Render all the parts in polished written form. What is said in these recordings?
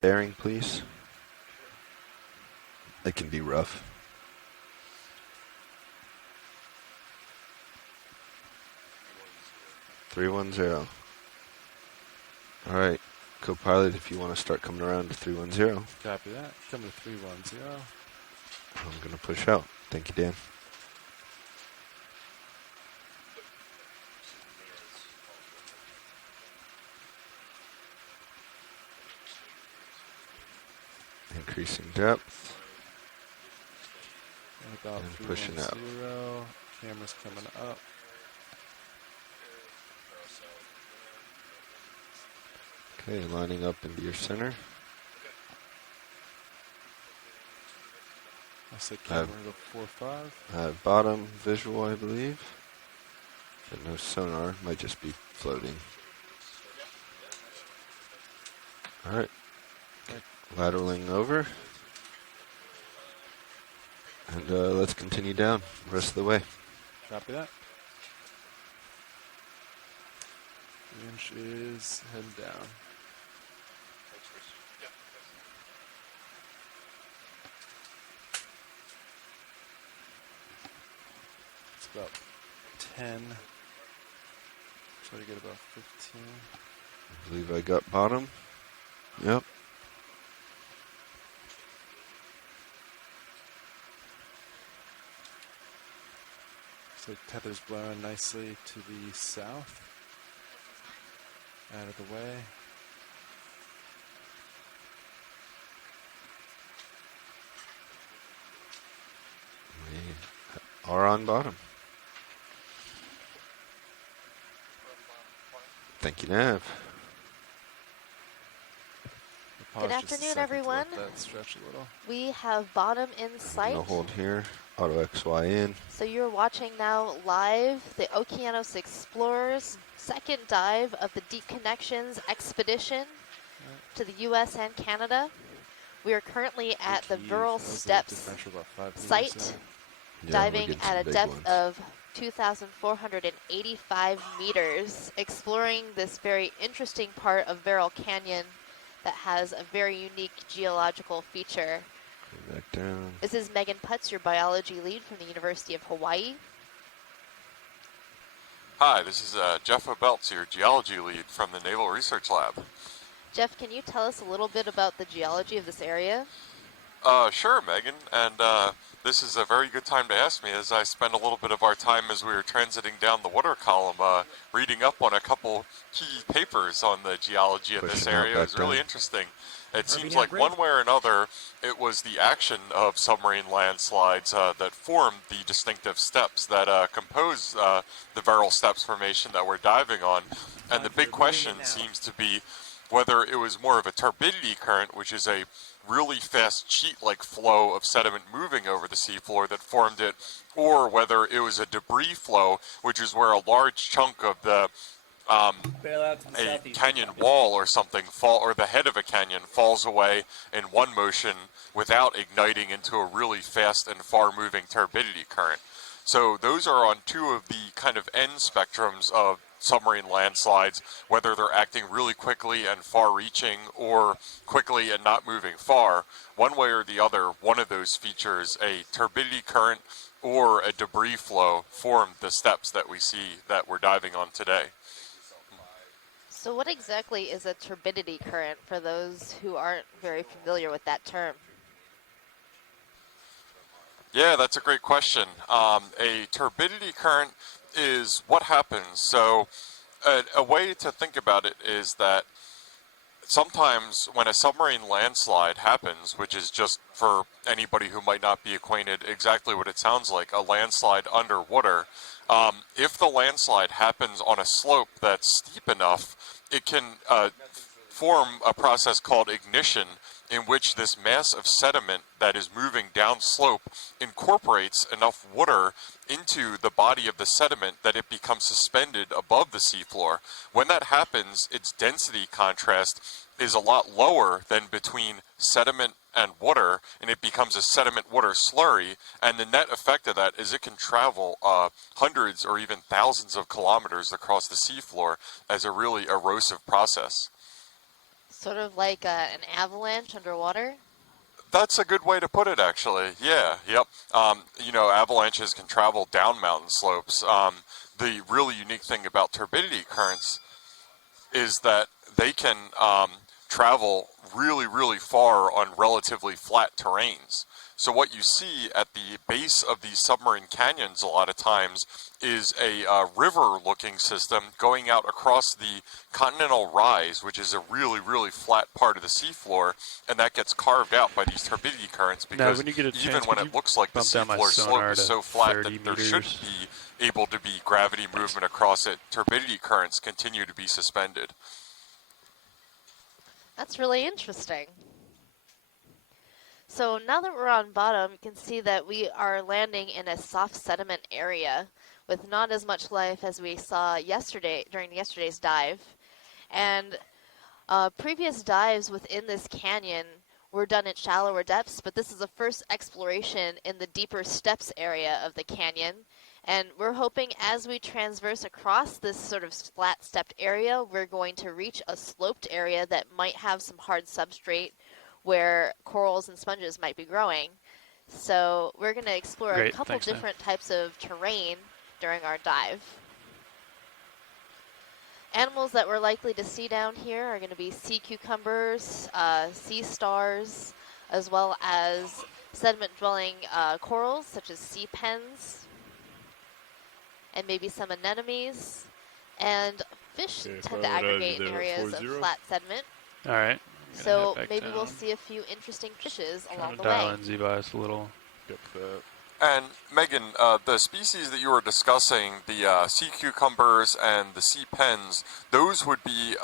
Bearing, please. It can be rough. (310). All right, co-pilot, if you want to start coming around to 310. Copy that. Coming to 310. I'm going to push out. Thank you, Dan. Increasing depth. And about and pushing out. Camera's coming up. Okay, lining up into your center. I said camera to 4-5. Bottom visual, I believe. But no sonar, might just be floating. All right, lateraling over. And let's continue down the rest of the way. Copy that. Winch is heading down. It's about 10. Try to get about 15. I believe I got bottom. Yep. So tether's blowing nicely to the south. Out of the way. We are on bottom. Thank you, Nav. Good afternoon, everyone. Stretch a little. We have bottom in sight. I'm gonna hold here. Auto XY in. So you're watching now live the Okeanos Explorer's second dive of the Deep Connections expedition to the U.S. and Canada. We are currently at the Verrill Steps site, diving at a depth of 2,485 meters, exploring this very interesting part of Verrill Canyon that has a very unique geological feature. Go back down. This is Megan Putz, your biology lead from the University of Hawaii. Hi, this is Jeff Obelts, your geology lead from the Naval Research Lab. Jeff, can you tell us a little bit about the geology of this area? Sure, Megan, and this is a very good time to ask me as I spent a little bit of our time as we were transiting down the water column reading up on a couple key papers on the geology of this area. It was really interesting. It seems like one way or another, it was the action of submarine landslides that formed the distinctive steps that compose the Verrill Steps Formation that we're diving on. And the big question seems to be whether it was more of a turbidity current, which is a really fast sheet-like flow of sediment moving over the seafloor that formed it, or whether it was a debris flow, which is where a large chunk of the a canyon wall or something or the head of a canyon falls away in one motion without igniting into a really fast and far-moving turbidity current. So those are on two of the kind of end spectrums of submarine landslides, whether they're acting really quickly and far-reaching or quickly and not moving far. One way or the other, one of those features, a turbidity current or a debris flow, formed the steps that we see that we're diving on today. So what exactly is a turbidity current for those who aren't very familiar with that term? Yeah, that's a great question. A turbidity current is what happens. So a way to think about it is that sometimes when a submarine landslide happens, which is just for anybody who might not be acquainted exactly what it sounds like, a landslide underwater, if the landslide happens on a slope that's steep enough, it can form a process called ignition, in which this mass of sediment that is moving downslope incorporates enough water into the body of the sediment that it becomes suspended above the seafloor. When that happens, its density contrast is a lot lower than between sediment and water, and it becomes a sediment-water slurry, and the net effect of that is it can travel hundreds or even thousands of kilometers across the seafloor as a really erosive process. Sort of like an avalanche underwater. That's a good way to put it, actually. Yeah, yep. You know, avalanches can travel down mountain slopes. The really unique thing about turbidity currents is that they can travel really, really far on relatively flat terrains. So what you see at the base of these submarine canyons a lot of times is a river-looking system going out across the continental rise, which is a really, really flat part of the seafloor, and that gets carved out by these turbidity currents Now, because when you get a even chance, when could it you looks like the bump down my seafloor slope sonar is to so flat 30 that there meters? shouldn't be able to be gravity movement across it, turbidity currents continue to be suspended. That's really interesting. So now that we're on bottom, you can see that we are landing in a soft sediment area with not as much life as we saw yesterday during yesterday's dive. And previous dives within this canyon were done at shallower depths, but this is the first exploration in the deeper steps area of the canyon. And we're hoping as we transverse across this sort of flat stepped area, we're going to reach a sloped area that might have some hard substrate where corals and sponges might be growing. So we're going to explore a Great, couple thanks, man. different types of terrain during our dive. Animals that we're likely to see down here are going to be sea cucumbers, sea stars, as well as sediment-dwelling corals such as sea pens, and maybe some anemones. And fish tend to aggregate in areas of flat sediment. All right. So maybe we'll see a few interesting fishes along the way. Dial in Z-Bias a little. Yep, that. And Megan, the species that you were discussing, the sea cucumbers and the sea pens, those would be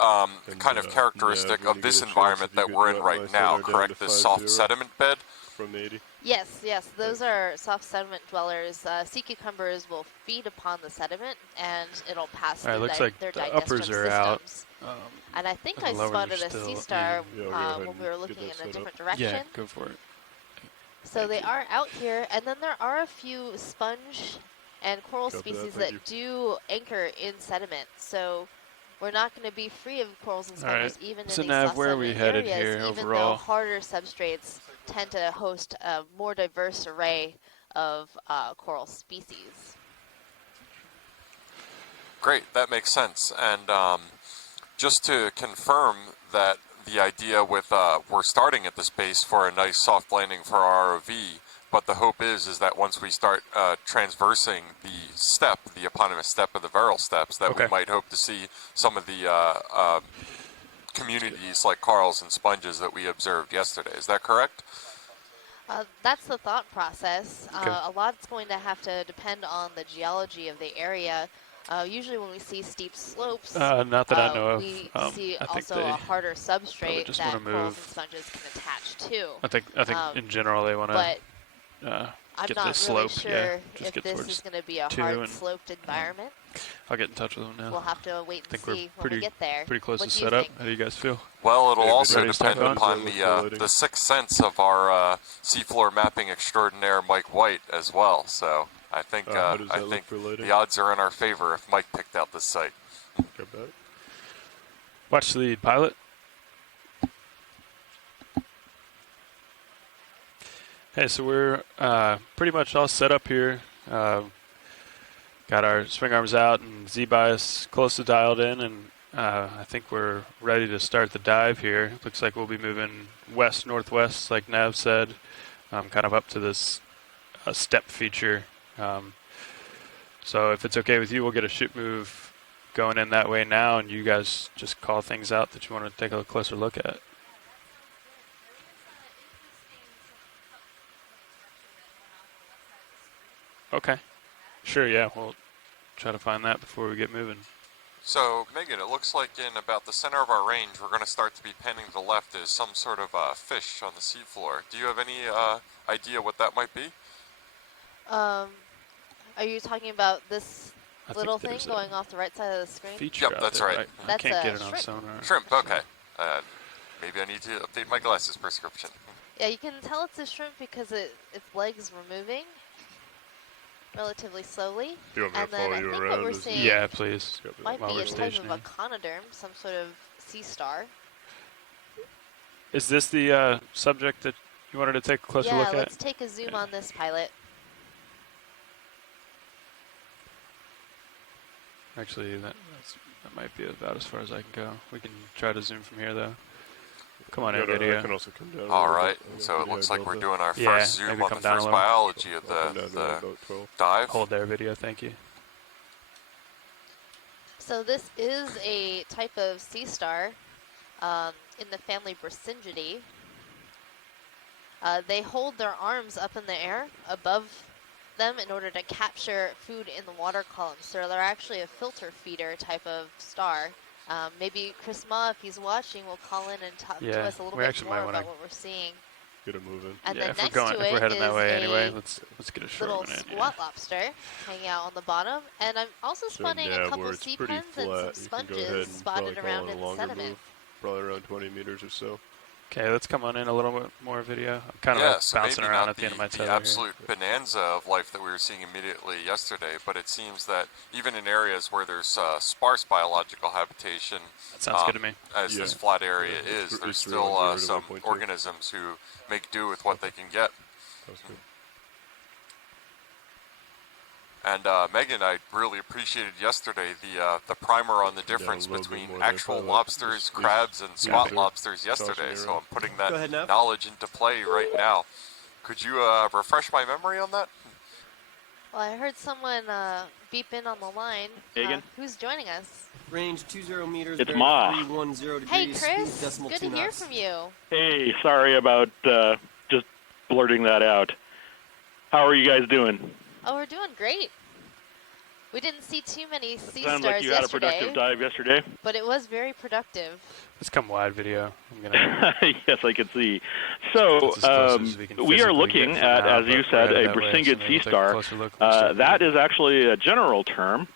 kind of characteristic of this environment that we're in right now, correct? This soft sediment bed? From 80. Yes, yes, those are soft sediment dwellers. Sea cucumbers will feed upon the sediment, and it'll pass through looks their like the digestive uppers are out. systems. And I think and I the lowers spotted are a sea still star in. Yeah, we'll go ahead when and we were get looking that in a set different up. direction. Yeah, go for it. So Thank they you. are out here, and then there are a few sponge and coral Copy that, species thank that do anchor in sediment. So we're not going to be free of corals and All right. sponges even So in these Nav, soft where are we sediment headed areas, here even overall? though harder substrates tend to host a more diverse array of coral species. Great, that makes sense. And just to confirm that the idea with we're starting at this base for a nice soft landing for our ROV, but the hope is that once we start transversing the step, the eponymous step of the Verrill steps, that we might hope to see some of the communities like corals and sponges that we observed yesterday. Is that correct? That's the thought process. Okay. A lot's going to have to depend on the geology of the area. Usually when we see steep slopes, Not that I know of. we see I think also they a harder substrate just that wanna corals move. and sponges can attach to. I think in general they want But to I'm get not this really slope. sure Yeah, just if get this towards is going to be a 2 hard and sloped environment. I'll get in touch with them now. We'll have to wait and I think we're see when we get there. pretty close What to do you set up. think? How do you guys feel? Well, it'll Hey, also ready to start depend going? upon the sixth sense of our seafloor mapping extraordinaire, Mike White, as well. So I think How does that look for the lighting? odds are in our favor if Mike picked out this site. Got that? Watch the lead, pilot. Hey, so we're pretty much all set up here. Got our swing arms out and Z-bias close to dialed in, and I think we're ready to start the dive here. Looks like we'll be moving west-northwest, like Nav said, kind of up to this step feature. So if it's okay with you, we'll get a shoot move going in that way now, and you guys just call things out that you want to take a closer look at. Okay. Sure, yeah, we'll try to find that before we get moving. So, Megan, it looks like in about the center of our range, we're going to start to be panning to the left as some sort of fish on the seafloor. Do you have any idea what that might be? Are you talking about this I think little thing there's a going off the right side of the screen? feature Yep, out that's there, right. I That's can't a get it on shrimp. sonar. Shrimp, okay. Maybe I need to update my glasses prescription. Yeah, you can tell it's a shrimp because its legs were moving relatively slowly. You want me And to then follow I you think what around? we're Is- seeing Yeah, please. might While be we're a type of stationary. echinoderm, some sort of sea star. Is this the subject that you wanted to take a closer Yeah, look at? let's take a zoom on this pilot. Actually, that might be about as far as I can go. We can try to zoom from here, though. Come on in, I video. can also come down. All right, so it looks like we're doing our Yeah, first zoom maybe on come the down a first little. biology of I'll come down to the about 12. dive. Hold there, video. Thank you. So this is a type of sea star in the family Bracyngidae. They hold their arms up in the air above them in order to capture food in the water column. So they're actually a filter feeder type of star. Maybe Chris Ma, if he's watching, will call in and talk to us a little bit more about what we're seeing. Get it moving. And Yeah, then if we're next going, to if we're it heading that is way anyway, a let's get a short little one in. squat lobster hanging out on the bottom. And I'm also spotting a couple it's sea pretty pens and flat. some You can go ahead sponges and spotted probably around call it in a the longer sediment. move, probably around 20 meters or so. Okay, let's come on in a little bit more video. I'm kind Yeah, of so bouncing maybe around not at the end of my the tether absolute bonanza of life that we were seeing immediately yesterday, but it seems that even in areas where there's sparse biological habitation, That sounds good to me. as this flat area is, it's there's real still zero to some 1.2. organisms who make do with what they can get. That's good. And Megan, I really appreciated yesterday the primer on the difference a little bit between more there, actual probably. lobsters, Just crabs, and spot through. lobsters yesterday. Tossing it So around. I'm putting Go ahead, that Nav. knowledge into play right now. Could you refresh my memory on that? Well, I heard someone beep in on the line. Megan? Who's joining us? Range 20 meters. It's bearing Ma. 310 degrees. Hey, Speed Chris. decimal Good 2 to hear knots. from you. Hey, sorry about just blurting that out. How are you guys doing? Oh, we're doing great. We didn't see too many sea Sounds stars like you had a yesterday, productive dive yesterday. but it was very productive. Let's come wide, video. I'm gonna. Yes, I can see. So That's as close as we can we are physically looking get for at, now, as you but said, we're a headed that way, so Bracingid maybe sea we'll take a star. closer look when we start That moving. is actually a general term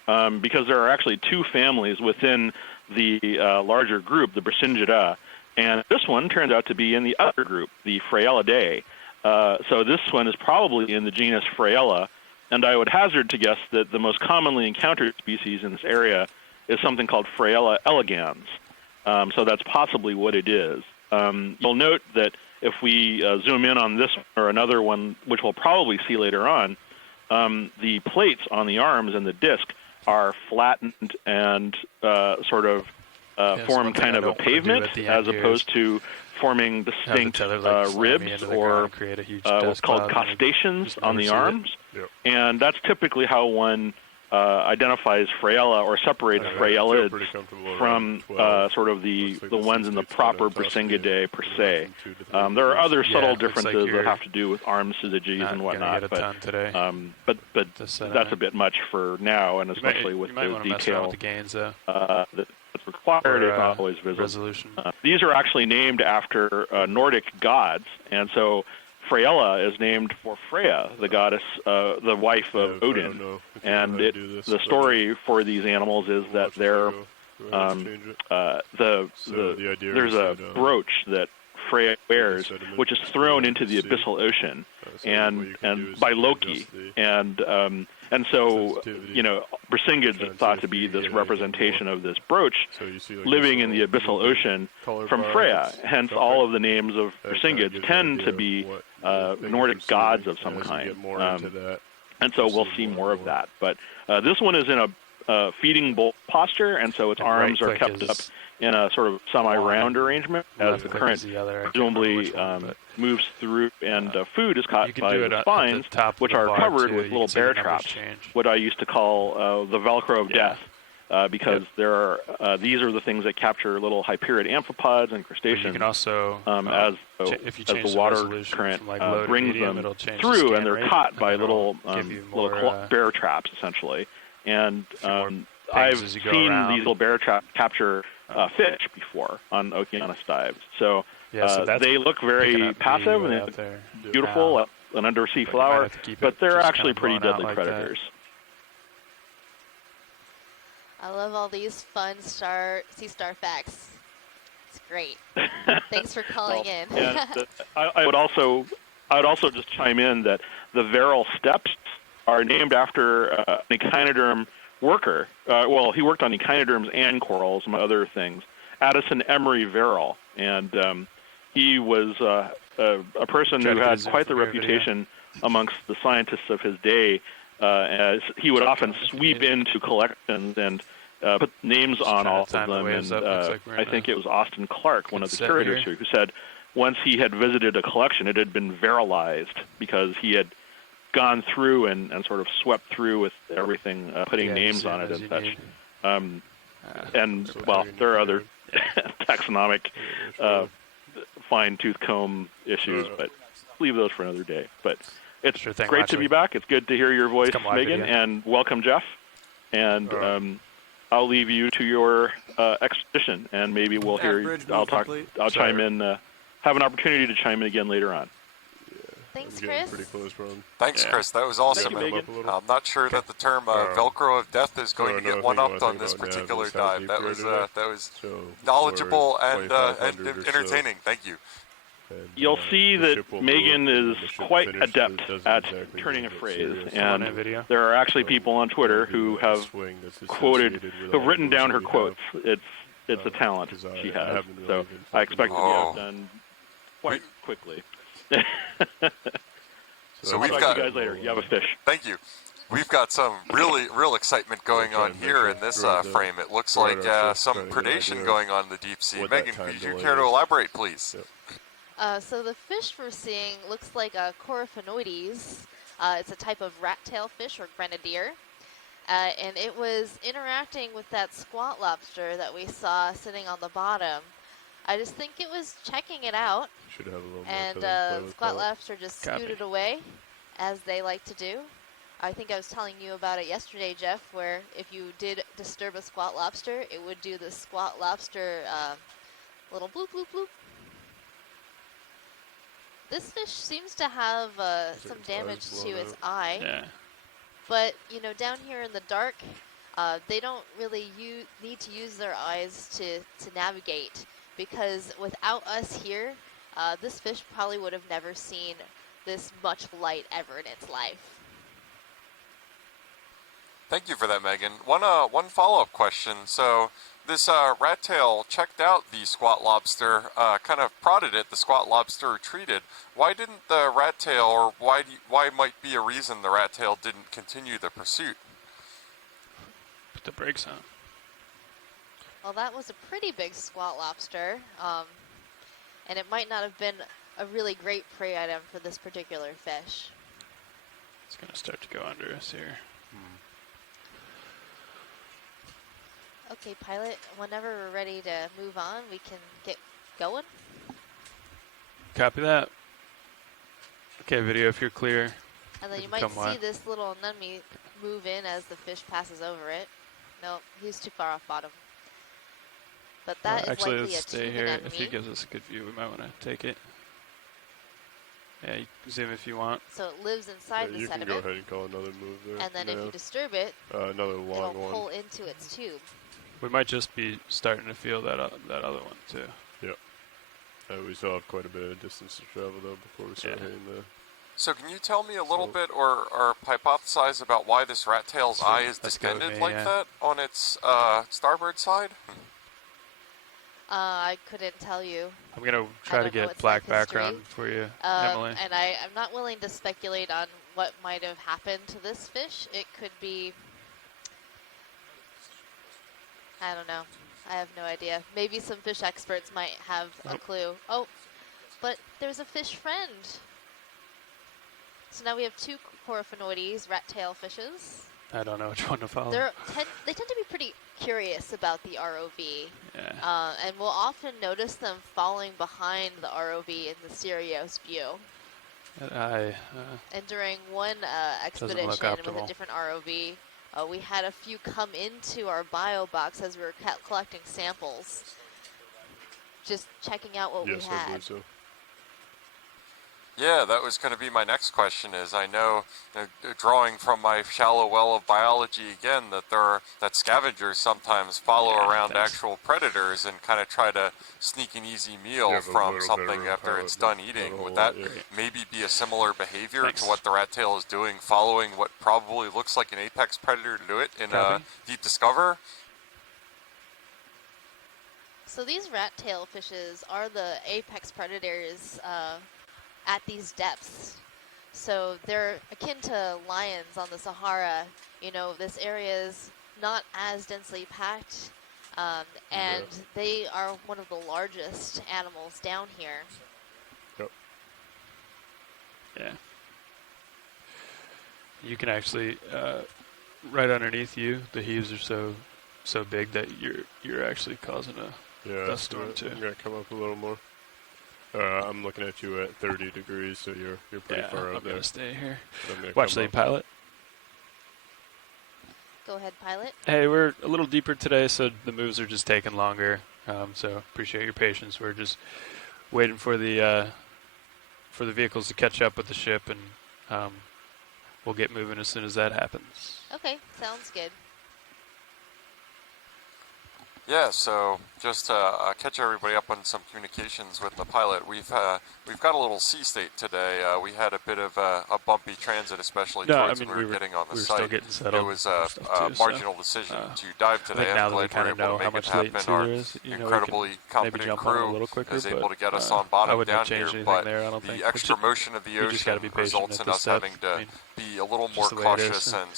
because there are actually two families within the larger group, the Bracyngidae, and this one turns out to be in the other group, the Fraiellidae. So this one is probably in the genus Fraiella, and I would hazard to guess that the most commonly encountered species in this area is something called Fraiella elegans. So that's possibly what it is. You'll note that if we zoom in on this or another one, which we'll probably see later on, the plates on the arms and the disc are flattened and sort of form one thing kind I of a don't wanna do pavement at the as end here opposed is to forming have the distinct tether, like, slam me ribs into the ground or and create a huge what's dust called cloud, and we crustaceans just on never the see it. arms. Yep. And that's typically how one identifies Fraiella or separates I feel Fraiellids pretty comfortable from around 12. sort of the Looks like ones this in the dude's proper kinda tossing Bracyngidae it per anywhere se. from 2 to 3 There are meters. other Yeah, subtle looks like differences that you're have to do with arm syzygies not and gonna whatnot, get a but ton today. but This set that's on a bit much for now, and You might, especially with you might the want to mess around detail with the gains, though. that's required Or, is not always visible. resolution. These are actually named after Nordic gods, and so Fraiella is named for Freya, the goddess, the wife of I don't Odin. know if you know And how to do this, the but story for these animals is watch that as I they're go. Go ahead and change it. So the idea there's is a that, brooch that Freya wears, sediment which is is thrown really into the hard to see. abyssal ocean, So what you and can do is by you can Loki, adjust the and so sensitivity. Bracyngids are thought to be Sensitivity, this yeah, representation of this brooch So you see like living this in the little abyssal blue ocean color from bar Freya. that's Hence, jumping. all of the names of That kinda Bracyngids gives tend an to idea be of what things Nordic are gods seeing. of some And as kind. you get more into that, And so you'll we'll see see more more and of more. that. But this one is in a feeding bowl posture, and so its And arms are right-click kept is up in a sort of semi-round one, arrangement as left the click current is the other. I can't remember presumably which one, but moves through, and food is caught you can by do it the at spines, the top of which the are bar, covered too. with You little can see the bear numbers traps, change. what I used to call the Velcro of Yeah. death, because there are these are the things that capture little hyperid amphipods and But crustaceans. you can also, If you the change the water resolution current from like low to brings medium, them it'll change the through, scan and they're rate, caught and by then little it'll give you little more, bear traps essentially. And few more I've as you go seen around. these little bear traps capture fish before on Okeanos dives. So, yeah, so that's they look picking very up passive the and out there. beautiful, Now, an undersea but you might flower, have to keep but it they're just actually kinda pretty blown out deadly like that. predators. I love all these fun sea star facts. It's great. Thanks for calling in. And I would also just chime in that the Verrill steps are named after an echinoderm worker. Well, he worked on echinoderms and corals, among other things. Addison Emery Verrill, and he was a person Try who to get had a zoom quite the from your video. reputation amongst the scientists of his day, as he would often sweep into collections and put names on trying all to time of the them. waves And up. Looks like we're in I think a it was Austin Clark, one good of the set curators here. here, who said once he had visited a collection, it had been Verrillized because he had gone through and sort of swept through with everything, putting Yeah, names zoom on it as and you such. need. And, So well, Megan, there are you other taxonomic fine-tooth comb issues, but leave those for another day. But it's Sure thing, great to be Lashley. back. It's good to hear your voice, come live Megan, video. and welcome, Jeff. And I'll leave you to your expedition, and maybe we'll hear. bridge I'll move talk. complete. I'll chime in. Have an opportunity to chime in again later on. Thanks, I'm getting Chris. pretty close, Ron. Thanks, Yeah. Chris. That was awesome. Thank you, Up a little. I'm not sure that the term Velcro of Death is going to another get thing you one-upped wanna on think this about now particular is how dive. deep That we are was today. that was So knowledgeable we're and 2,500 or so, entertaining. Thank you. and, You'll see the that ship will Megan move, and is when the ship quite finishes, adept it doesn't at exactly turning a get phrase, serious. and One video. there are actually So people on Twitter there'll who be a have swing that's quoted, associated with who've all written the moves down her that we quotes. have. It's a talent 'Cause she I has. haven't really So been I expect to be Oh. outdone quite quickly. So I'll we've talk got- to you guys later. You have a fish. Thank you. We've got some real excitement going try on and make here sure in this throughout the- frame. It looks throughout like our shift, some trying to get an predation idea going on in the deep sea. what that Megan, time could you delay care to is. elaborate, please? Yep. So the fish we're seeing looks like a Coryphonoides. It's a type of rat-tail fish or grenadier. And it was interacting with that squat lobster that we saw sitting on the bottom. I just think it was checking it out, Should have a little more and time to play with squat that. lobster just Copy. scooted away, as they like to do. I think I was telling you about it yesterday, Jeff, where if you did disturb a squat lobster, it would do the squat lobster little bloop, bloop, bloop. This fish seems to have some its eyes damage blown to its out. eye. Yeah. But, you know, down here in the dark, they don't really need to use their eyes to navigate, because without us here, this fish probably would have never seen this much light ever in its life. Thank you for that, Megan. One follow-up question. So this rat tail checked out the squat lobster, kind of prodded it. The squat lobster retreated. Why didn't the rat tail, or why might be a reason the rat tail didn't continue the pursuit? Put the brakes on. Well, that was a pretty big squat lobster, and it might not have been a really great prey item for this particular fish. It's going to start to go under us here. Okay, pilot, whenever we're ready to move on, we can get going. Copy that. Okay, video, if you're clear. And then We you can might come see live. this little anemone move in as the fish passes over it. Nope, he's too far off bottom. But that is Actually, likely let's a stay tube here. anemone. If he gives us a good view, we might want to take it. Yeah, you can zoom if you want. So it lives inside the you can go sediment, ahead and call another move there. and then if now. you disturb it, Another it'll long pull one. into its tube. We might just be starting to feel that that other one too. We still have quite a bit of distance to travel though before we start Yeah. hitting the. So can you tell me a little bit, or hypothesize about why this rat tail's eye is Let's go with distended me, like yeah. that on its starboard side? I couldn't tell you. I'm going to try to don't know get its black life history. background for you, Emily. And I'm not willing to speculate on what might have happened to this fish. It could be, I don't know. I have no idea. Maybe some fish experts might have a clue. Oh, but there's a fish friend. So now we have two Coryphonoides, rat-tail fishes. I don't know which one to follow. They tend to be pretty curious about the ROV. Yeah. And we'll often notice them falling behind the ROV in the Stereos view. That eye, And during one look expedition with a optimal. different ROV, we had a few come into our bio box as we were collecting samples, just checking out what Yes, we I had. believe so. Yeah, that was going to be my next question. Is I know, drawing from my shallow well of biology again, that scavengers sometimes follow Yeah, around thanks. actual predators and kind of try to sneak an easy meal Yeah, but a from little something better after palate, it's but done not eating. a whole Would lot, that yeah. maybe be a similar behavior Thanks. to what the rat tail is doing, following what probably looks like an apex predator to do it in Copy. Deep Discover? So these rat-tail fishes are the apex predators at these depths. So they're akin to lions on the Sahara. You know, this area is not as densely packed, and they are one of the largest animals down here. Yep. Yeah. You can actually, right underneath you, the heaves are so big that you're actually causing a dust storm too. I'm gonna come up a little more. I'm looking at you at 30 degrees, so you're pretty far I'm out there. gonna stay here. So I'm gonna Watch come the up. pilot. Go ahead, pilot. Hey, we're a little deeper today, so the moves are just taking longer. So appreciate your patience. We're just waiting for the vehicles to catch up with the ship, and we'll get moving as soon as that happens. Okay, sounds good. Yeah, so just to catch everybody up on some communications with the pilot, we've got a little sea state today. We had a bit of a bumpy transit, especially towards when we were getting on the we were site. still getting settled. It was a too, marginal decision to dive I today. think now I'm that we glad we kind were of able know to how make it much happen. latency Our there is, incredibly we can maybe competent jump on a crew little quicker, is able but, to get us on I bottom wouldn't have down here, changed anything but there, I don't think. the extra motion of the You just gotta ocean be patient results at in this us step. having to I mean, be a little more just the way it is, cautious so. and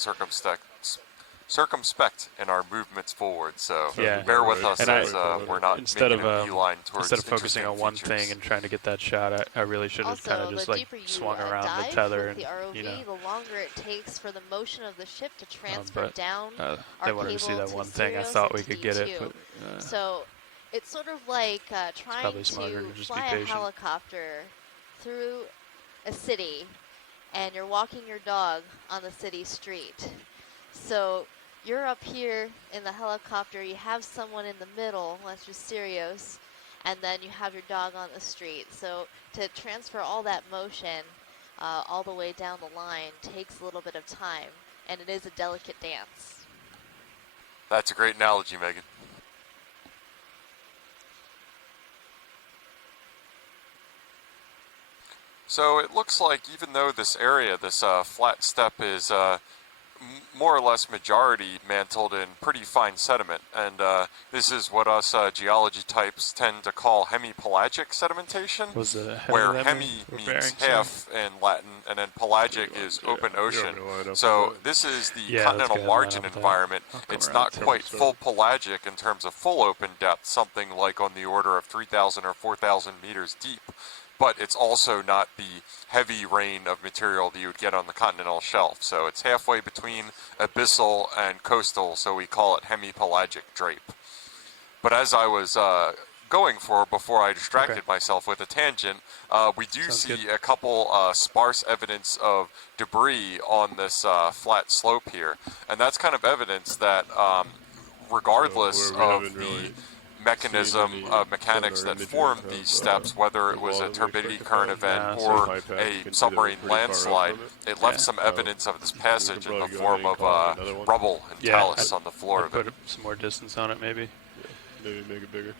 circumspect in our movements forward. So Yeah. bear with us And as we're not instead making of a beeline towards instead of focusing interesting on one features. thing and trying to get that shot, I really should have kind Also, of just the like deeper you swung around the dive tether with the ROV, and the longer it takes for the motion of the ship to transfer but down they our wanted cable to see that to one thing. I Sirius thought and we to could get it, D2. but So it's sort of like trying probably smarter to to just be fly a patient. helicopter through a city, and you're walking your dog on the city street. So you're up here in the helicopter, you have someone in the middle, that's just Sirius, and then you have your dog on the street. So to transfer all that motion all the way down the line takes a little bit of time, and it is a delicate dance. That's a great analogy, Megan. So it looks like even though this area, this flat steppe is more or less majority mantled in pretty fine sediment, and this is what us geology types tend to call hemipelagic sedimentation, Was it where hemi means half in Latin, and then pelagic is open ocean. So this is the continental margin environment. It's not quite full pelagic in terms of full open depth, something like on the order of 3,000 or 4,000 meters deep. But it's also not the heavy rain of material that you would get on the continental shelf. So it's halfway between abyssal and coastal, so we call it hemipelagic drape. But as I was going for before I distracted myself with a tangent, we do see a couple sparse evidence of debris on this flat slope here. And that's kind of evidence that regardless of the mechanism of mechanics that formed these steps, whether it was a turbidity current event or a submarine landslide, it left some evidence of this passage in the form of rubble and talus on the floor of it. Put some more distance on it, maybe. Yeah, maybe make it bigger.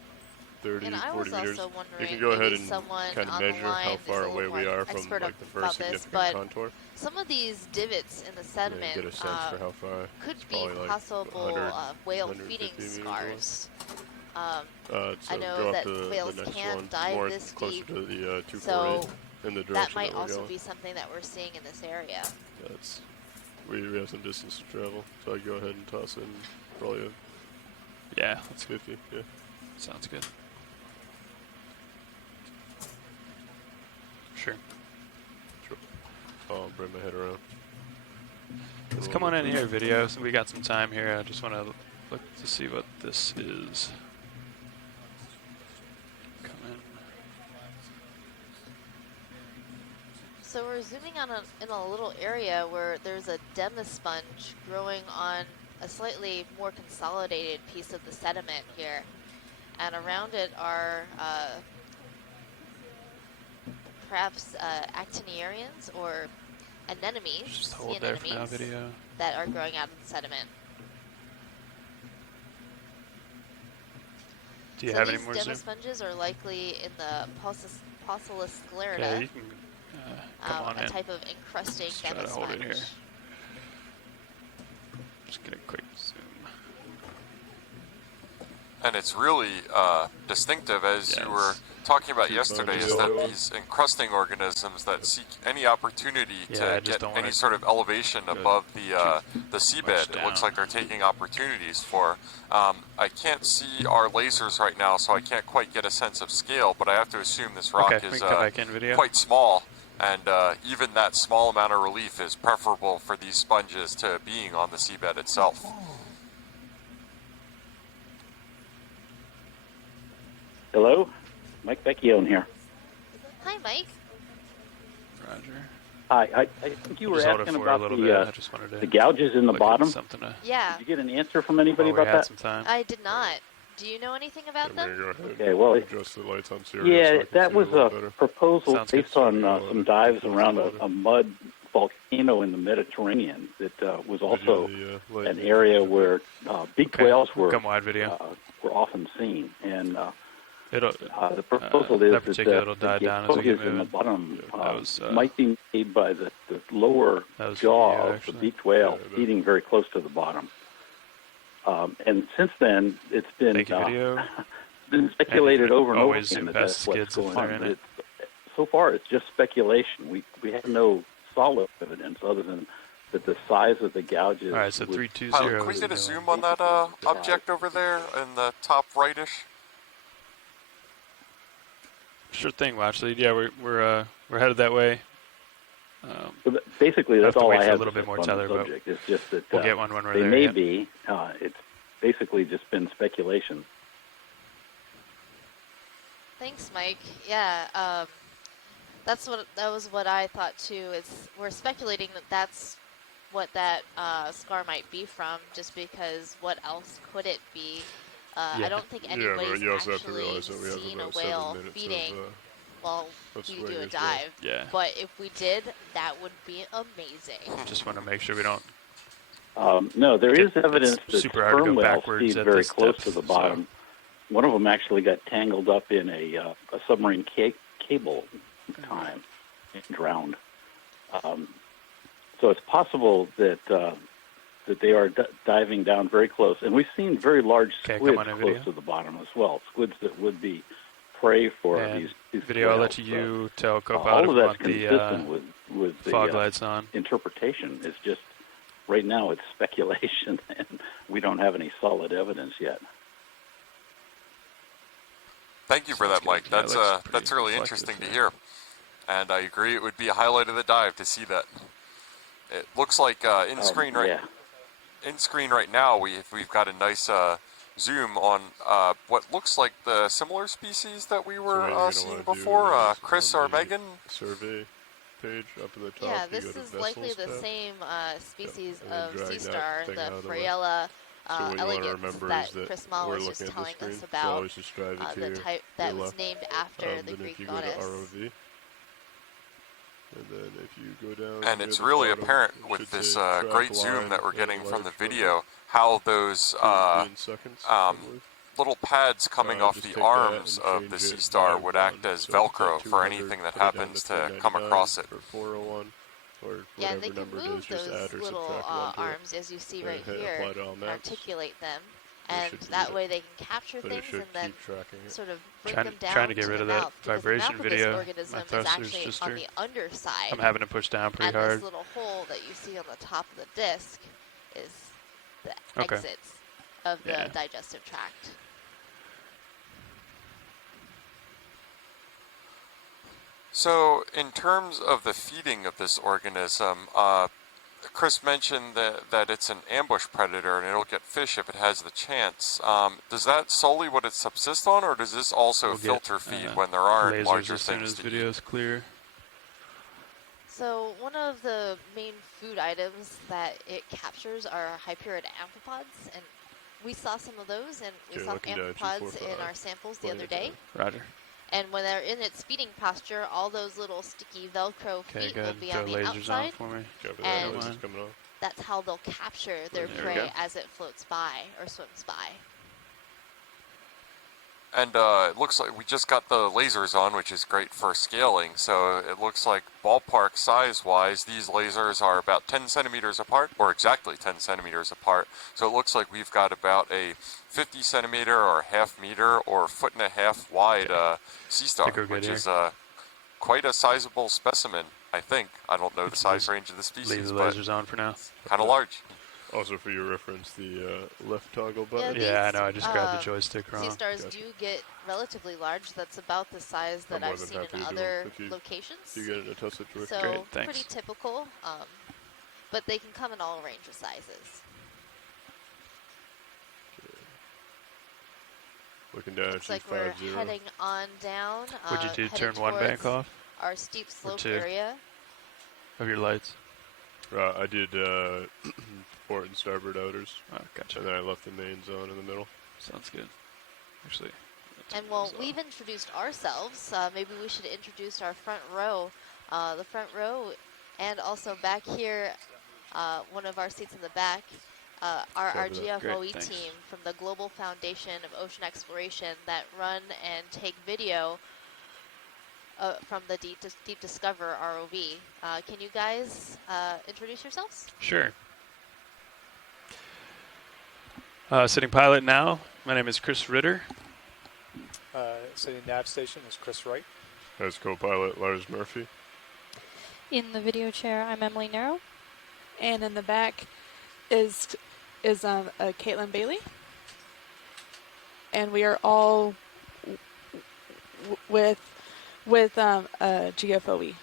30, and I 40 was meters. also wondering, You can go ahead and someone kind of on measure the line how is far a little away we more are from expert like the about first this, significant but contour. some of these divots in the sediment Get a sense for how far. could It's be probably like possible 100, whale 150 feeding meters scars. So I know go up that to whales the next can one, dive more this closer deep, to the 248 so in the direction that might we're also going. be something that we're seeing in this area. That's we have some distance to travel, so I'd go ahead and toss in probably a That's 50. Yeah. Sounds good. Sure. I'll bring my head around. Let's come on in here, video. So we got some time here. I just want to look to see what this is. Come in. So we're zooming on in a little area where there's a demisponge growing on a slightly more consolidated piece of the sediment here. And around it are perhaps actiniarians or anemones, Just sea hold there for now, anemones, video. that are growing out of the sediment. Do you So have any these more zoom? demisponges are likely in the Pocillus Okay, sclerata, you can come on a in. type of encrusting Just try to hold it here. demisponge. Just get a quick zoom. And it's really distinctive, as you were Yes. talking about Keep yesterday, on is that going. these encrusting organisms that seek any opportunity Yeah, I to just get don't any wanna sort of elevation go above the much seabed, it looks down. like they're taking opportunities for. I can't see our lasers right now, so I can't quite get a sense of scale, but I have to assume this rock Okay, we is can come back in video. quite small, and even that small amount of relief is preferable for these sponges to being on the seabed itself. Hello, Mike Vecchione here. Hi, Mike. Roger. Hi, I think you We'll were just hold it asking for a about little bit. I the just wanted to the gouges in the look at bottom. something to Yeah, Did you get an answer from anybody while we about had that? some time. I did not. Do you know anything about I'm them? gonna go ahead Okay, well, and adjust the lights on stereo so Yeah, I can that see was a little a better. proposal Sounds good. based on So, some dives diffuse around better. a mud volcano in the Mediterranean that was also light an area where beaked Okay, whales we'll were come wide video. often seen. And It'll the proposal is that particular will the die down as we get gouges in the moving. bottom That was might be made by the lower that was jaw for you, of the actually. beaked whale Yeah, feeding very close to the bottom. And since then, it's been Thank you, video. been speculated over and over Always again zoom that past that's what's skids if going they're on. in But it. so far, it's just speculation. We have no solid evidence other than that the size of the gouges. All right, so would- 320. Pilot, can we get a zoom on that object over there in the top rightish? Sure thing, Watchley. Yeah, we're headed that way. But basically, Have that's to all wait I for a have little to bit say more on the tether, but subject. It's just that we'll get one when we're they there. may Yep. be. It's basically just been speculation. Thanks, Mike. Yeah, that was what I thought too. We're speculating that that's what that scar might be from, just because what else could it be? Yeah. I don't think Yeah, anybody's but you also have to actually realize that we have seen a about 7 whale minutes feeding of while swing we do a as well. dive. Yeah. But if we did, that would be amazing. Just want to make sure we don't. No, there is evidence It's that super hard to sperm go whales backwards feed at very this close depth, to the so- bottom. One of them actually got tangled up in a submarine cable time and drowned. So it's possible that that they are diving down very close, and we've seen very large Okay, squids come on in close video. to the bottom as well. Squids that would be prey for And these video, I'll whales. let you tell all co-pilot of if we that's want the consistent with the fog lights on. interpretation. It's just right now it's speculation, and we don't have any solid evidence yet. Thank you for Sounds that, Mike. good. Yeah, it That's looks pretty that's really reflective, interesting to yeah. hear, and I agree. It would be a highlight of the dive to see that. It looks like in screen Yeah. right now we've got a nice zoom on what looks like the similar species that we So were what you're gonna seeing wanna do before. is Chris on or the Megan? survey page up at the top. Yeah, you this go to is likely vessels the tab. same species and then of drag sea that star, thing the out of the way. Friella So what you want to elegans remember that is that Chris Mall we're was looking just at the telling screen, us so about. always just drive it to The your, type that your was left. named after the Then Greek if you goddess. go to ROV, and then if you go down, And near it's the really bottom, apparent it with should this say track great zoom line that we're and getting from the large number. video how those 2 in seconds, I believe. little pads coming off Just the take that arms and of change the it sea by star would act 1. as So if it's Velcro at for 200, anything that put it down happens to 399 come across it. for 401, or Yeah, and they whatever can number it move is, just those add or little subtract 1 to it. arms, as you see And right hit here, apply to all and maps. articulate them. That And should be that it. way they can capture But it things should and then keep tracking it. sort of break Trying them down to get to rid the of that mouth, because the vibration mouth of video. this My organism is thruster's actually just on the underside. I'm having to push down pretty And hard. this little hole that you see on the top of the disc is the Okay. exits of the Yeah. digestive tract. So, in terms of the feeding of this organism, Chris mentioned that it's an ambush predator and it'll get fish if it has the chance. Does that solely what it subsists on, or does this also We'll get, filter feed when there aren't lasers larger as soon things as to video eat? is clear. So one of the main food items that it captures are high-purity amphipods, and we saw some of those, and we Okay, saw looking down, amphipods in 245, our samples the playing other it day. down. Roger. And when they're in its feeding posture, all those little sticky Velcro Okay, feet go will ahead. be Throw on the lasers on outside. for me. Cover that, And lights is coming on. That's how they'll capture their There we prey go. as it floats by or swims by. And it looks like we just got the lasers on, which is great for scaling. So it looks like ballpark size-wise, these lasers are about 10 centimeters apart, or exactly 10 centimeters apart. So it looks like we've got about a 50 centimeter or half meter or foot and a half wide sea star, which is quite a sizable specimen, I think. I don't know the size range of the species, leave the but lasers on for now. Kind of large. Also, for your reference, the left toggle button. Yeah, I know. I just grabbed the joystick wrong. Sea stars do get relatively large. That's about the size that I've seen in other locations. You get it in a Tesla joystick. So Great, thanks. pretty typical, but they can come in all range of sizes. Looking down Looks at like we're heading on down. What'd you do? Turn one bank off? Our steep slope two? area. Of your lights? I did port and starboard outers. Oh, gotcha. And then I left the mains on in the middle. Sounds good. Actually. And while we've introduced ourselves, maybe we should introduce our front row. The front row, and also back here, one of our seats in the back, our GFOE team from the Global Foundation of Ocean Exploration that run and take video from the Deep Discover ROV. Can you guys introduce yourselves? Sure. Sitting pilot now. My name is Chris Ritter. Sitting nav station is Chris Wright. As co-pilot, Lars Murphy. In the video chair, I'm Emily Narrow. And in the back is Caitlin Bailey. And we are all with GFOE.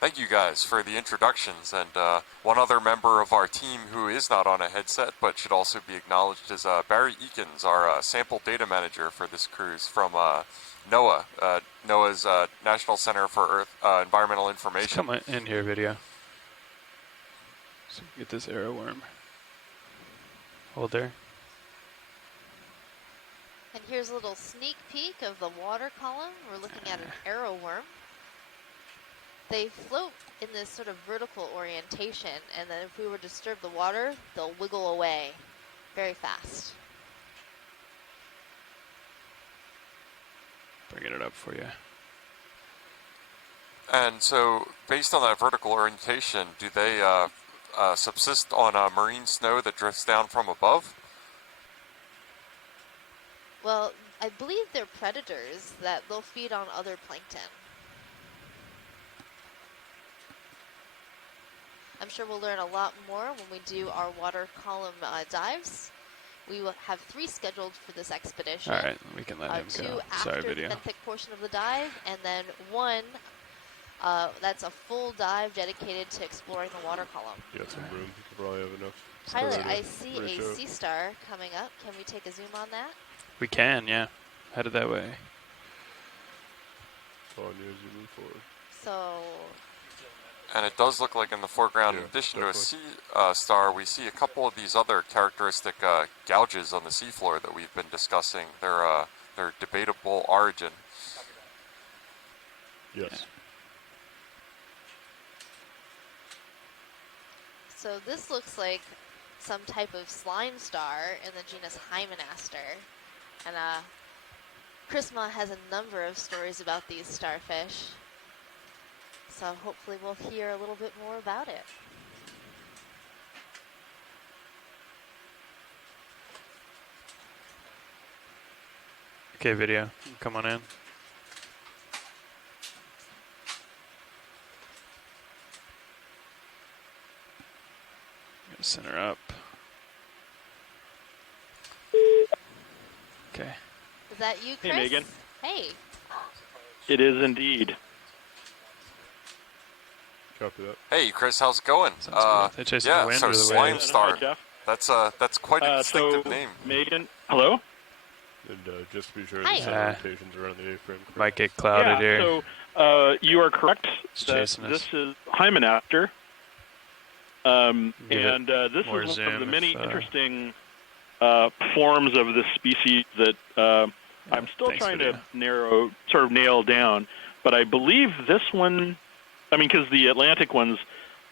Thank you guys for the introductions, and one other member of our team who is not on a headset but should also be acknowledged is Barry Eakins, our sample data manager for this cruise from NOAA, NOAA's National Center for Earth Environmental Information. Let's come in here, video. So get this arrow worm. Hold there. And here's a little sneak peek of the water column. We're looking at an arrow worm. They float in this sort of vertical orientation, and then if we were to disturb the water, they'll wiggle away very fast. Bringing it up for you. And so, based on that vertical orientation, do they subsist on marine snow that drifts down from above? Well, I believe they're predators that they'll feed on other plankton. I'm sure we'll learn a lot more when we do our water column dives. We will have 3 scheduled for this expedition. All right, we can let him 2 go. after Sorry, the video. benthic portion of the dive, and then 1 that's a full dive dedicated to exploring the water column. You got some room. You could probably have enough. Pilot, I see a sea star coming up. Can we take a zoom on that? We can, yeah. Headed that way. On you as you move forward. So... And it does look like in the foreground, in addition to a sea star, we see a couple of these other characteristic gouges on the seafloor that we've been discussing. They're debatable origin. Yes. So this looks like some type of slime star in the genus Hymenaster. And Chrisma has a number of stories about these starfish. So hopefully we'll hear a little bit more about it. Okay, video. Come on in. Center up. Okay. Is that you, Chris? Hey, Megan. Hey. It is indeed. Copy that. Hey, Chris, how's it going? They're chasing yeah, the wind so or the slime waves? star. Hi, Jeff. That's quite a distinctive so name. Megan, hello? And just to be sure, Hi. the sun rotations around the A-frame. Might get clouded here. So you are correct It's that chasing us. this is Hymenaster. And Give it this more is one zoom of the many if, interesting forms of this species that I'm still thanks, trying video. to nail down. But I believe this one, because the Atlantic ones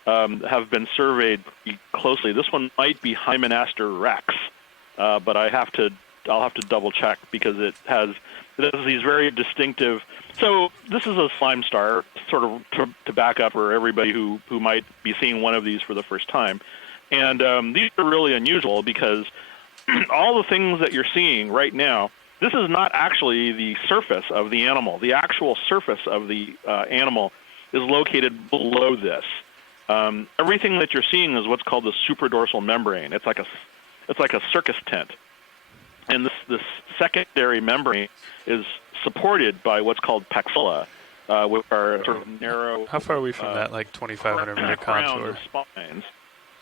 have been surveyed closely. This one might be Hymenaster rex. but I'll have to double check because it has these very distinctive. So this is a slime star, sort of to back up for everybody who might be seeing one of these for the first time. And these are really unusual because all the things that you're seeing right now, this is not actually the surface of the animal. The actual surface of the animal is located below this. Everything that you're seeing is what's called the supradorsal membrane. It's like a circus tent. And this secondary membrane is supported by what's called paxilla, which are sort of narrow. How far are we from that, like 2,500 meter contour? Spines.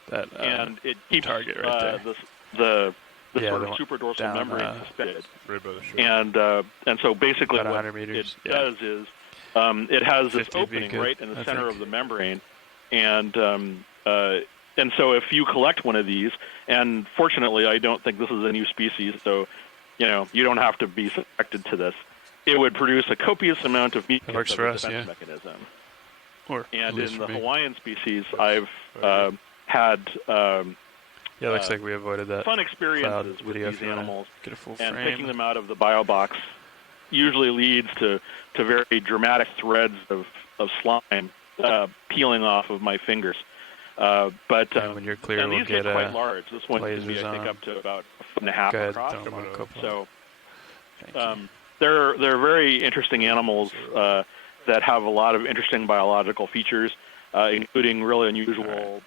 That and it keeps target right there. The yeah, sort of supradorsal membrane suspended. Right by the shore. And so basically About what 100 meters. it does is it has this 50 would be opening good, right in the I center think. of the membrane, and so if you collect one of these, and fortunately I don't think this is a new species, so you don't have to be subjected to this. It would produce a copious amount of mucus works as for a us, defense yeah. mechanism. Or And at least in for the me. Hawaiian species, I've had Yeah, looks like we avoided that fun cloud experiences with video these if you wanna animals, get a full and frame. picking them out of the bio box usually leads to very dramatic threads of slime peeling off of my fingers. But when you're clear, and we'll these get quite large. This one can be, lasers I think, on. up to about a foot and a half Go ahead, across. throw 'em on a couple. So Thank you. they're very interesting animals that have a lot of interesting biological features, including really unusual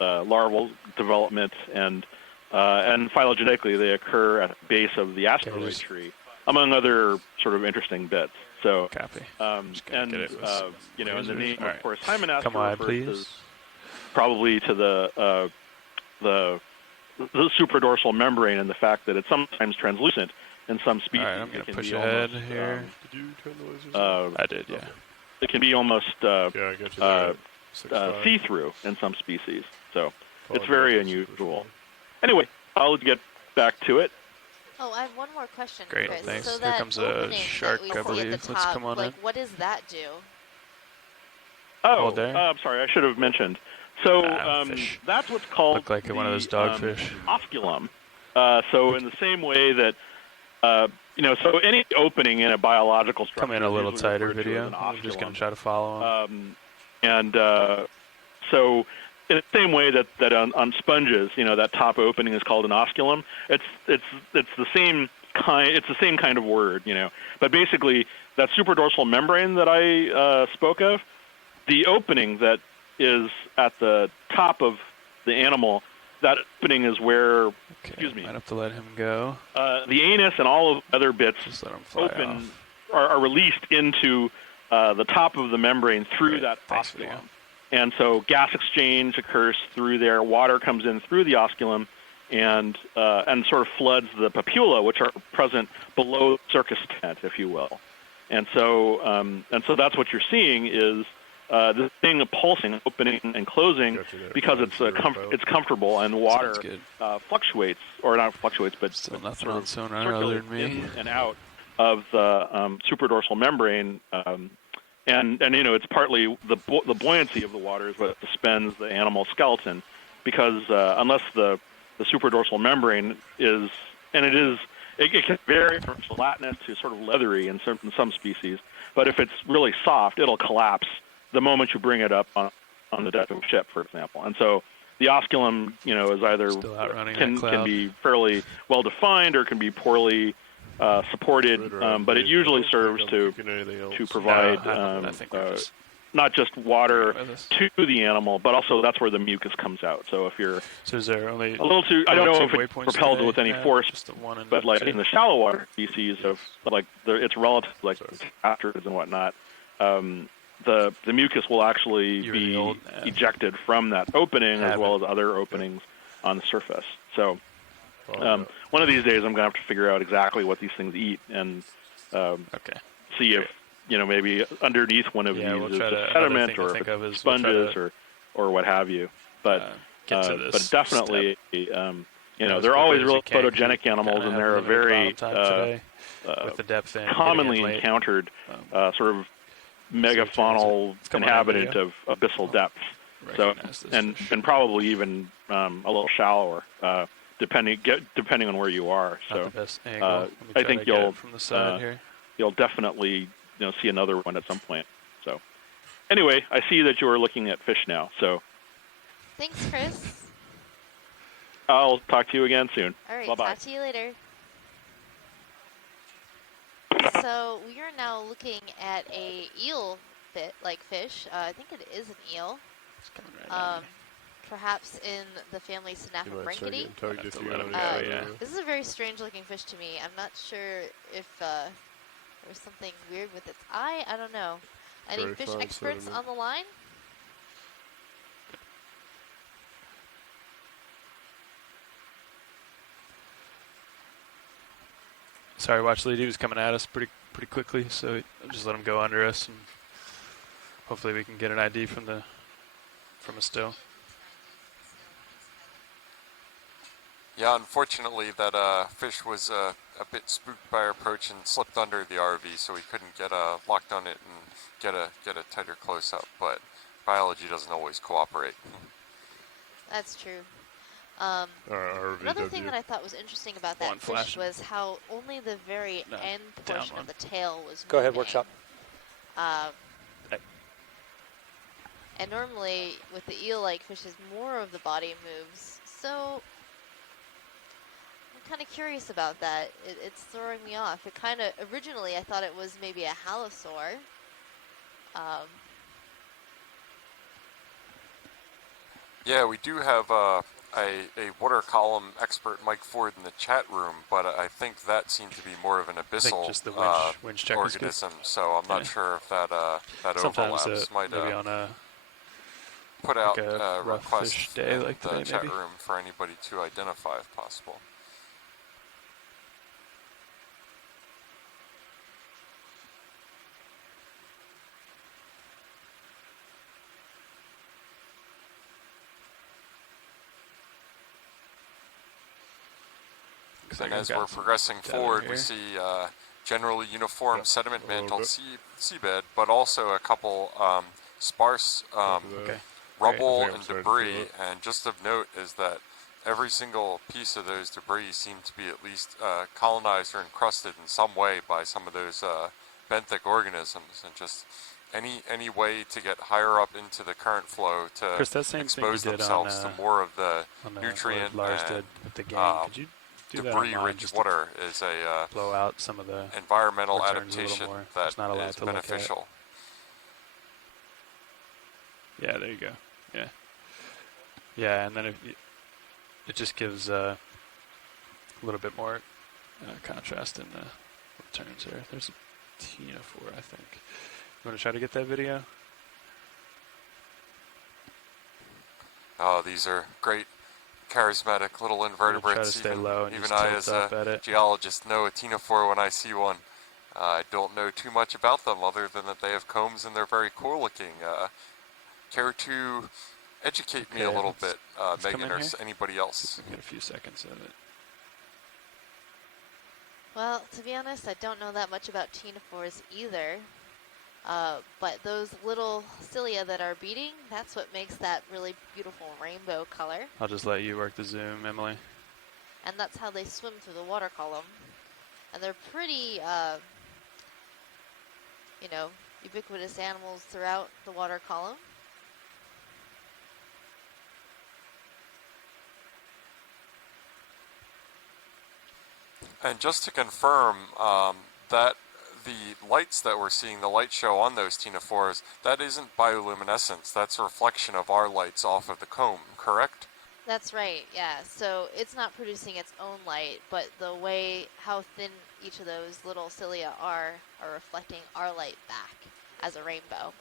larval development, and phylogenetically they occur at the base of the asteroid tree, among other sort of interesting bits. So, Copy. and get it with and the name, All right. of course, Hymenaster Come on, refers please. probably to the supradorsal membrane and the fact that it's sometimes translucent in some species. All right, I'm going It to can push be ahead almost, here. Did you turn the lasers on? I did, yeah. It can be almost Yeah, I got you there. 6'5". see-through in some species. So it's Apologize, very that's unusual. Anyway, I'll get back to it. Oh, I have one more question, Great, Chris. thanks. So Here that comes a opening shark, that we I see at the believe. Let's top, come on like, in. what does that do? Oh, Hold there. I'm sorry, I should have mentioned. So fish. that's what's called Look like one of those dogfish. osculum. So in the same way that, so any opening in a biological structure Come in a little is usually tighter referred to video. as an I'm just going osculum. to try to follow him. So in the same way that on sponges, that top opening is called an osculum. It's the same kind. It's the same kind of word, But basically, that supradorsal membrane that I spoke of, the opening that is at the top of the animal, that opening is where, excuse me, Might have to let him go. the anus and all of the other bits Just let him fly open off. are released into the top of the membrane through Great. that Thanks, osculum. video. And so gas exchange occurs through there. Water comes in through the osculum and sort of floods the papilla, which are present below the circus tent, if you will. And so that's what you're seeing is this thing pulsing, opening and closing, because it's comfortable, and water fluctuates, or not fluctuates, but Still nothing sort on of sonar other circulates than me. in and out of the supradorsal membrane. And it's partly the buoyancy of the water is what suspends the animal skeleton, because unless the supradorsal membrane is, and it can vary from gelatinous to sort of leathery in some species, but if it's really soft, it'll collapse the moment you bring it up on the deck of a ship, for example. And so the osculum, is either can be fairly well defined or can be poorly supported, but it usually serves to provide not just water to the animal, but also that's where the mucus comes out. So if you're is there only a little too, I don't know if it's waypoints propelled today? with any Yeah, force, just the one and but like two. in the shallow water species of it's relative, like asteroids and whatnot, the mucus will actually be ejected from that opening as well as other openings on the surface. So one of these days I'm going to have to figure out exactly what these things eat and see if maybe underneath one of these is just sediment or if it's sponges or what have you. But but definitely they're always real photogenic animals, and they're a very with the depth in, commonly encountered sort of megafaunal inhabitant of abyssal depths. So and probably even a little shallower. depending on where you are. Not So the best angle. Let me I try think to get you'll it from the side here. you'll definitely see another one at some point. So anyway, I see that you are looking at fish now. So Thanks, Chris. I'll talk to you again soon. All right, Bye-bye. talk to you later. So we are now looking at a eel-like fish. I think it is an eel. It's coming right at me. Perhaps in the family You might start Synaphobranchidae. getting tugged if you let go. him go, yeah. This is a very strange-looking fish to me. I'm not sure if there's something weird with its eye. I don't know. Any Very fish fine experts sediment. on the line? Sorry, watch lead. He was coming at us pretty quickly, so just let him go under us, and hopefully we can get an ID from a still. Yeah, unfortunately that fish was a bit spooked by our approach and slipped under the RV, so we couldn't get locked on it and get a tighter close up. But biology doesn't always cooperate. That's true. RVW. Another thing that I thought was interesting about that fish was how only the very end portion of the tail was Go ahead, moving. workshop. And normally with the eel-like fishes, more of the body moves. So I'm kind of curious about that. It's throwing me off. It kind of, originally I thought it was maybe a halosaur. Yeah, we do have a water column expert, Mike Ford, in the chat room, but I think that seemed to be more of an abyssal just the winch check is good. organism. So I'm not sure if that Sometimes overlaps. Might maybe on a put out a rough request fish day in like the today, chat maybe. room for anybody to identify if possible. And as we're progressing forward, we see generally uniform sediment mantle seabed, but also a couple sparse rubble and debris. And just of note is that every single piece of those debris seem to be at least colonized or encrusted in some way by some of those benthic organisms, and just any way to get higher up into the current flow to Chris, that same expose thing you did themselves on, to more of the on nutrient Lars and did with the game. Could you do that on mine, debris-rich just water is a blow out some of the environmental returns a little adaptation more? that Just not allowed is to look at. beneficial. Yeah, there you go. Yeah. Yeah, and then it just gives a little bit more contrast in the returns here. There's a Tina4, I think. You want to try to get that video? Oh, these are great, charismatic little invertebrates. Stay low and even just I, tilt as up a at it. geologist, know a Tina4 when I see one. I don't know too much about them other than that they have combs and they're very cool looking. Care to educate me a little bit, Megan, or anybody else? Get a few seconds of it. Well, to be honest, I don't know that much about Tina4s either. But those little cilia that are beating, that's what makes that really beautiful rainbow color. I'll just let you work the zoom, Emily. And that's how they swim through the water column. And they're pretty, ubiquitous animals throughout the water column. And just to confirm that the lights that we're seeing, the light show on those Tina4s, that isn't bioluminescence. That's a reflection of our lights off of the comb, correct? That's right, yeah. So it's not producing its own light, but the way how thin each of those little cilia are reflecting our light back as a rainbow.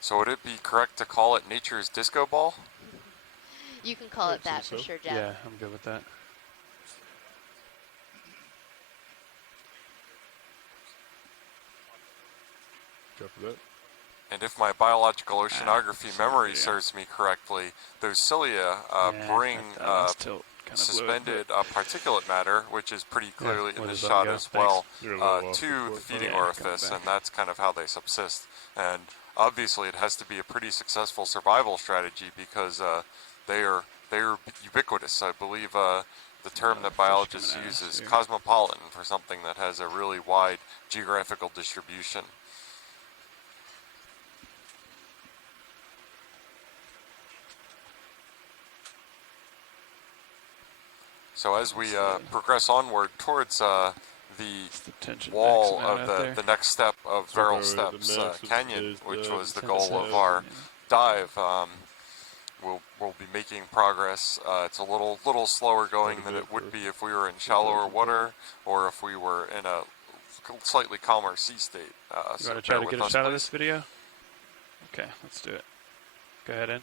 So would it be correct to call it nature's disco ball? You can call it that for sure, Jeff. Yeah, I'm good with that. And if my biological oceanography memory serves me correctly, those cilia bring suspended particulate matter, which is pretty clearly in the shot as well, to the feeding orifice, and that's kind of how they subsist. And obviously it has to be a pretty successful survival strategy because they are they're ubiquitous. I believe the term that biologists use is cosmopolitan for something that has a really wide geographical distribution. So as we progress onward towards the wall of the next step of Verrill Steps Canyon, which was the goal of our dive, we'll be making progress. It's a little slower going than it would be if we were in shallower water or if we were in a slightly calmer sea state. You want to try to get a shot of this video? Okay, let's do it. Go ahead in.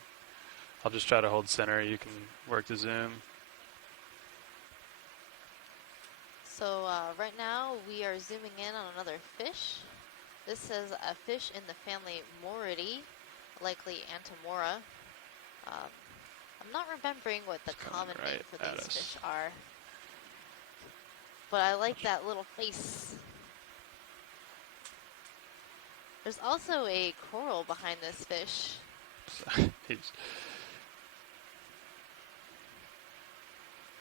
I'll just try to hold center. You can work the zoom. So right now we are zooming in on another fish. This is a fish in the family Moridae, likely Antimora. I'm not remembering what the common name for these fish are, but I like that little face. There's also a coral behind this fish.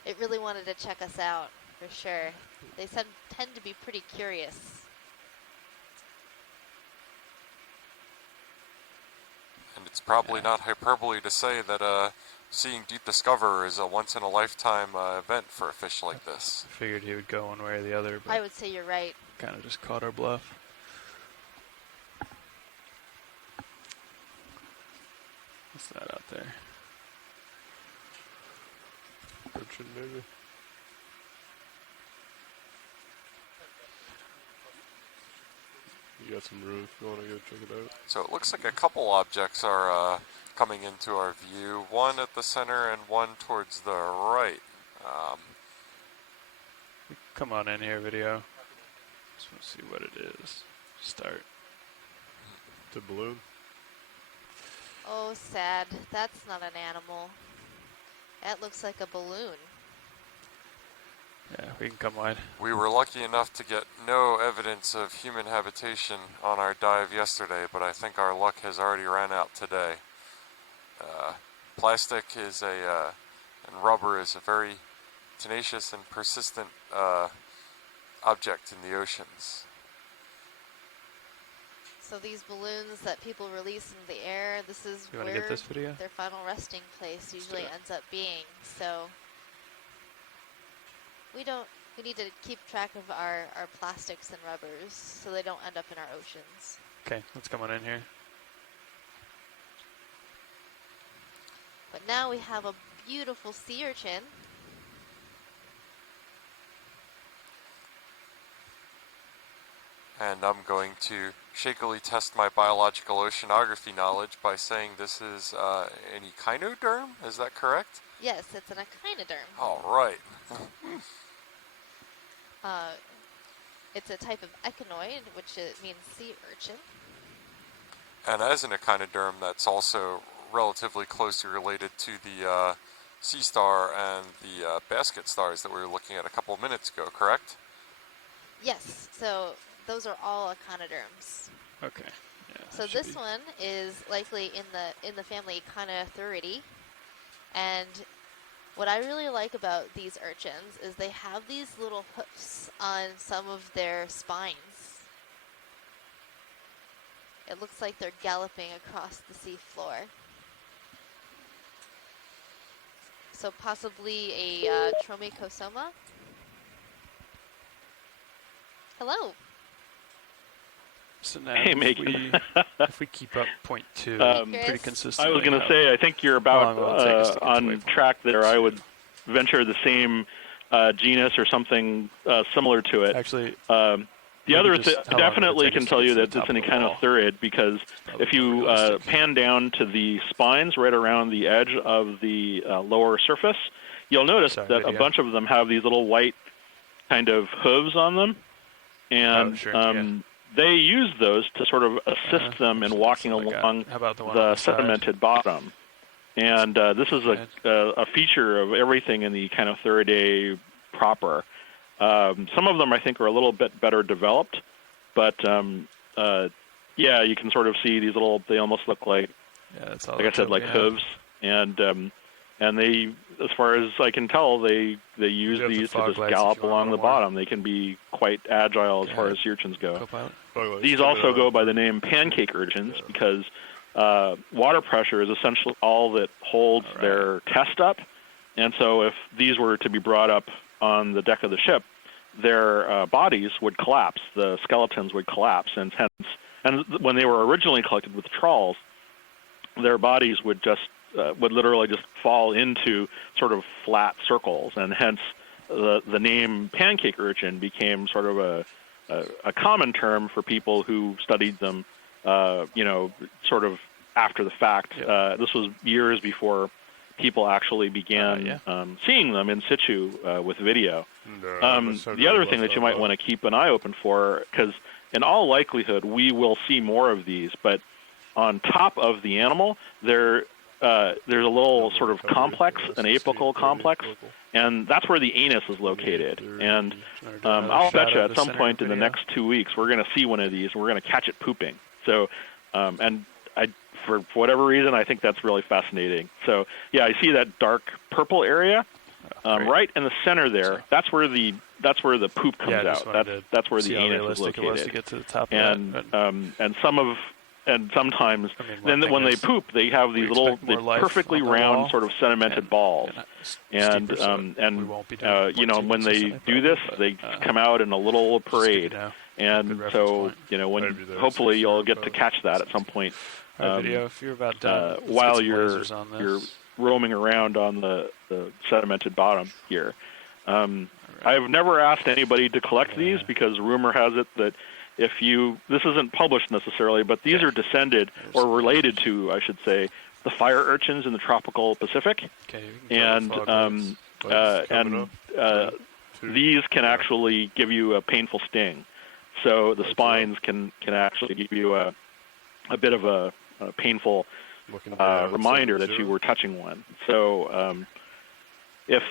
It really wanted to check us out, for sure. They tend to be pretty curious. And it's probably not hyperbole to say that seeing Deep Discover is a once-in-a-lifetime event for a fish like this. I figured he would go one way or the other, but I would say you're right. Kind of just caught our bluff. What's that out there? Urchin, maybe. You got some room if you want to go check it out. So it looks like a couple objects are coming into our view. One at the center and one towards the right. Come on in here, video. Just want to see what it is. Start. The balloon. Oh, sad. That's not an animal. That looks like a balloon. Yeah, we can come wide. We were lucky enough to get no evidence of human habitation on our dive yesterday, but I think our luck has already ran out today. Plastic is and rubber is a very tenacious and persistent object in the oceans. So these balloons that people release into the air, this is you where get this video? Their final resting place usually ends up being. So we need to keep track of our plastics and rubbers so they don't end up in our oceans. Okay, let's come on in here. But now we have a beautiful sea urchin. And I'm going to shakily test my biological oceanography knowledge by saying this is an echinoderm. Is that correct? Yes, it's an echinoderm. All right. It's a type of echinoid, which means sea urchin. And as an echinoderm, that's also relatively closely related to the sea star and the basket stars that we were looking at a couple of minutes ago, correct? Yes, so those are all echinoderms. Okay. Yeah, so this one is likely in the family Echinothuridae, and what I really like about these urchins is they have these little hoofs on some of their spines. It looks like they're galloping across the sea floor. So possibly a Tromicosoma. Hello. So now hey, Megan. if we keep up 0.2 pretty consistently. I was going to say, I think you're about on track there. I would venture the same genus or something similar to it. Actually, the other definitely can tell you that it's an Echinothurid because if you pan down to the spines right around the edge of the lower surface, you'll notice that a bunch of them have these little white kind of hooves on them. And they use those to sort of assist them in walking along the sedimented bottom. And this is a feature of everything in the Echinothuridae proper. Some of them, I think, are a little bit better developed, but yeah, you can sort of see these little, they almost look like I said, like hooves. And And they, as far as I can tell, they use have the these to fog just lights if gallop you want a along the little more. bottom. They can be quite agile as Go far ahead. as sea urchins go. Co-pilot. These also go by the name pancake urchins because water pressure is essentially all that holds their test up. And so if these were to be brought up on the deck of the ship, their bodies would collapse. The skeletons would collapse. And when they were originally collected with trawls, their bodies would literally just fall into sort of flat circles. And hence the name pancake urchin became sort of a common term for people who studied them, sort of after the fact. This was years before people actually began seeing them in situ with video. The other thing that you might want to keep an eye open for, because in all likelihood we will see more of these, but on top of the animal, there's a little sort of complex, an apical complex, and that's where the anus is located. And I'll bet you at some point in the next 2 weeks we're going to see one of these, and we're going to catch it pooping. So, for whatever reason, I think that's really fascinating. So, yeah, I see that dark purple area right in the center there. That's where the poop comes out. That's where the anus is located. To get to the top and of that, sometimes then when they poop, they have these little perfectly round sort of sedimented balls. And when they do this, they come out in a little parade. And so, hopefully you'll get to catch that at some point. Video, if you're about done, while you're roaming around on the sedimented bottom here. I've never asked anybody to collect these because rumor has it that this isn't published necessarily, but these are descended or related to, I should say, the fire urchins in the tropical Pacific. And these can actually give you a painful sting. So the spines can actually give you a bit of a painful reminder that you were touching one. So if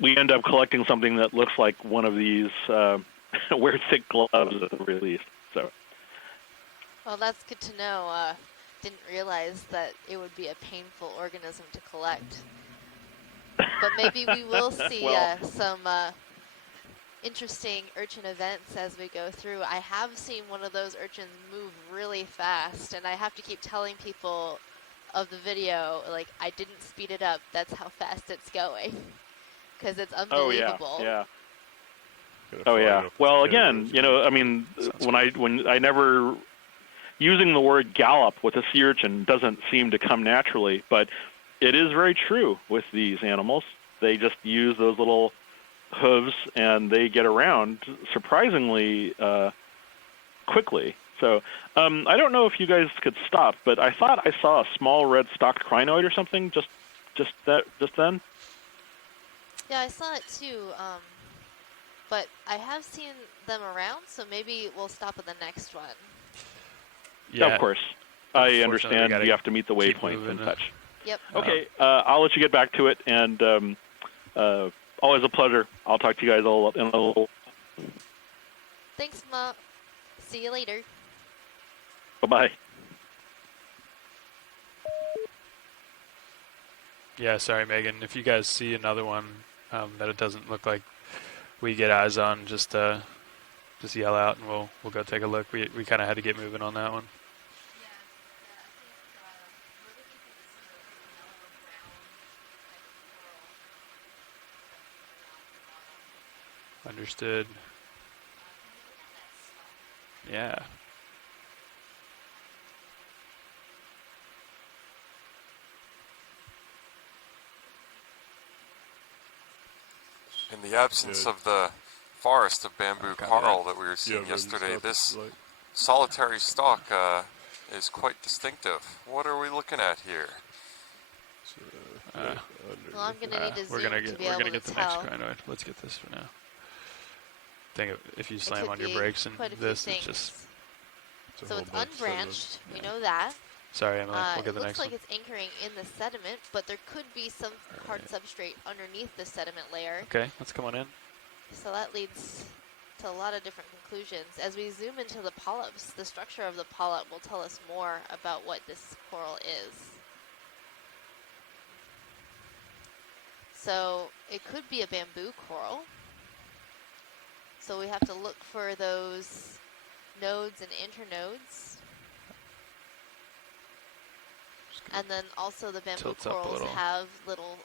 we end up collecting something that looks like one of these, wear thick gloves at the very least. So. Well, that's good to know. Didn't realize that it would be a painful organism to collect. But maybe we will see some interesting urchin events as we go through. I have seen one of those urchins move really fast, and I have to keep telling people of the video, like, I didn't speed it up. That's how fast it's going. Because it's unbelievable. Oh yeah. Well, again, using the word gallop with a sea urchin doesn't seem to come naturally, but it is very true with these animals. They just use those little hooves and they get around surprisingly quickly. So I don't know if you guys could stop, but I thought I saw a small red stalked crinoid or something just then. Yeah, I saw it too. But I have seen them around, so maybe we'll stop at the next one. Yeah, of course. I understand you have to meet the waypoint and such. Yep. Okay, I'll let you get back to it, and always a pleasure. I'll talk to you guys all in a little. Thanks, Ma. See you later. Bye-bye. Yeah, sorry, Megan. If you guys see another one that it doesn't look like we get eyes on, just yell out and we'll go take a look. We kind of had to get moving on that one. Understood. Yeah. In the absence of the forest of bamboo coral that we were seeing yesterday, this solitary stalk is quite distinctive. What are we looking at here? Well, I'm going to need to zoom to be able to tell. We're going to get the next crinoid. Let's get this for now. Think if you slam on your brakes and this, it's just... So it's unbranched. We know that. Sorry, Emily. We'll get the next one. It looks like it's anchoring in the sediment, but there could be some hard substrate underneath the sediment layer. Okay, let's come on in. So that leads to a lot of different conclusions. As we zoom into the polyps, the structure of the polyp will tell us more about what this coral is. So it could be a bamboo coral. So we have to look for those nodes and internodes. And then also the bamboo Tilts up a corals little. have little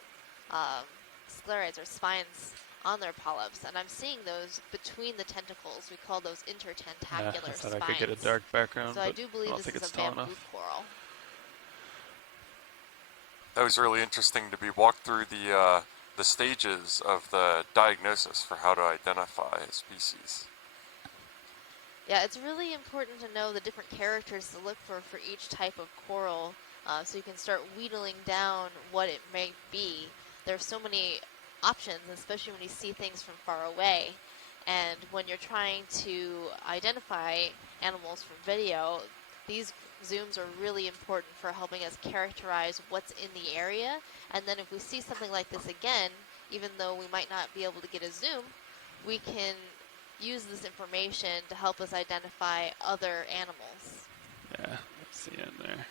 sclerites or spines on their polyps, and I'm seeing those between the tentacles. We call those intertentacular I thought spines. I could get a dark background, So I but do I believe don't this think is it's a tall bamboo enough. coral. That was really interesting to be walked through the stages of the diagnosis for how to identify a species. Yeah, it's really important to know the different characters to look for each type of coral, so you can start wheedling down what it may be. There's so many options, especially when you see things from far away. And when you're trying to identify animals from video, these zooms are really important for helping us characterize what's in the area. And then if we see something like this again, even though we might not be able to get a zoom, we can use this information to help us identify other animals. Yeah, let's see in there.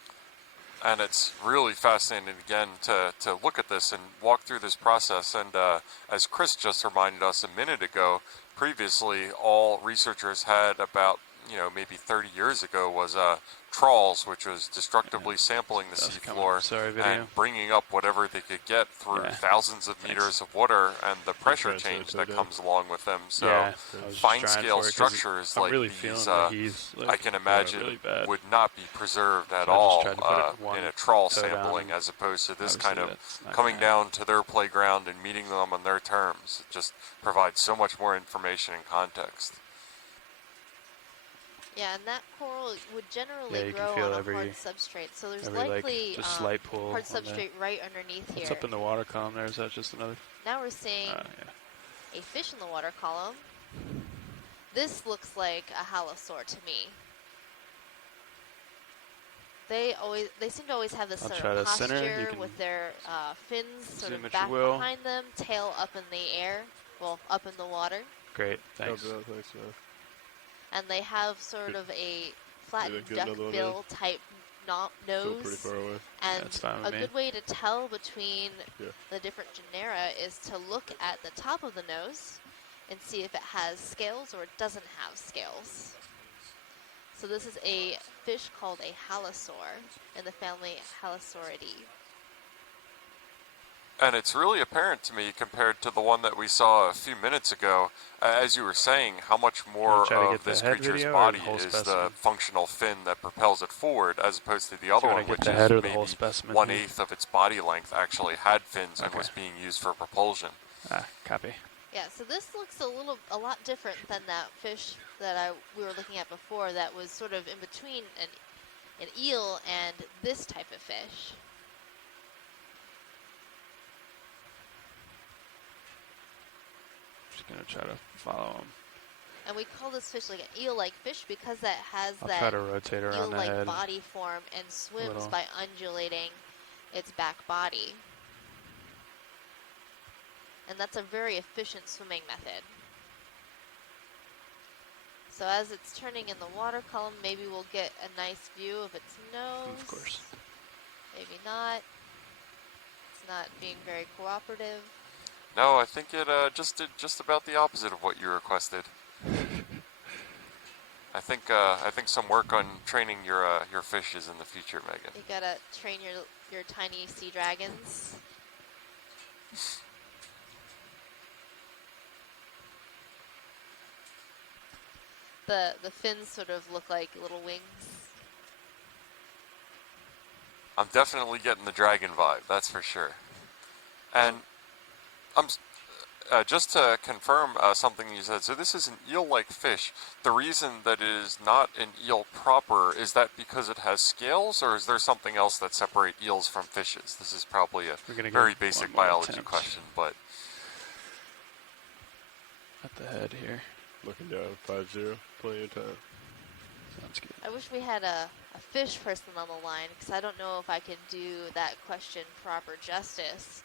And it's really fascinating, again, to look at this and walk through this process. And as Chris just reminded us a minute ago, previously all researchers had about, maybe 30 years ago was trawls, which was destructively sampling the seafloor and bringing up whatever they could get through thousands of meters of water and the pressure change that comes along with them. So fine-scale structures like these, I can imagine, would not be preserved at all in a trawl sampling, as opposed to this kind of coming down to their playground and meeting them on their terms. It just provides so much more information and context. Yeah, and that coral would generally grow on a hard substrate, so there's likely slight pull hard substrate right underneath here. What's up in the water column there? Is that just another? Now we're seeing a fish in the water column. This looks like a halosaur to me. They seem to always have this sort of posture with their fins sort of back behind them, tail up in the air, well, up in the water. Great, thanks. And they have sort of a flattened duckbill type nose. And a good way to tell between the different genera is to look at the top of the nose and see if it has scales or it doesn't have scales. So this is a fish called a halosaur in the family Halosauridae. And it's really apparent to me, compared to the one that we saw a few minutes ago, as you were saying, how much more of this creature's body is the functional fin that propels it forward, as opposed to the other one, which is maybe 1/8 of its body length actually had fins and was being used for propulsion. Copy. Yeah, so this looks a lot different than that fish that we were looking at before that was sort of in between an eel and this type of fish. Just gonna try to follow him. And we call this fish like an eel-like fish because that has I'll try to rotate around the head eel-like body form and swims by undulating its back body. And that's a very efficient swimming method. So as it's turning in the water column, maybe we'll get a nice view of its nose. Of course. Maybe not. It's not being very cooperative. No, I think it just did just about the opposite of what you requested. I think some work on training your fishes in the future, Megan. You gotta train your tiny sea dragons. The fins sort of look like little wings. I'm definitely getting the dragon vibe, that's for sure. And I'm just to confirm something you said. So this is an eel-like fish. The reason that it is not an eel proper, is that because it has scales, or is there something else that separates eels from fishes? This is probably a very basic biology question, but at the head here. Looking down, 5-0, plenty of time. Sounds good. I wish we had a fish person on the line, because I don't know if I could do that question proper justice.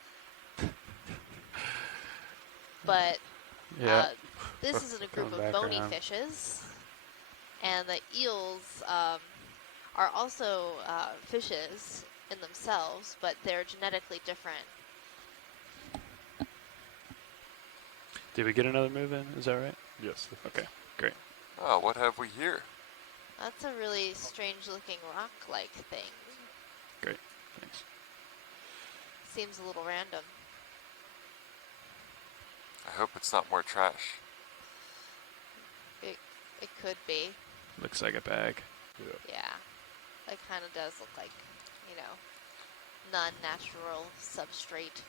But this is in a group of bony fishes, and the eels are also fishes in themselves, but they're genetically different. Did we get another move in? Is that right? Yes. Okay, great. Oh, what have we here? That's a really strange-looking rock-like thing. Great, thanks. Seems a little random. I hope it's not more trash. It could be. Looks like a bag. Yeah. It kind of does look like, you know, non-natural substrate.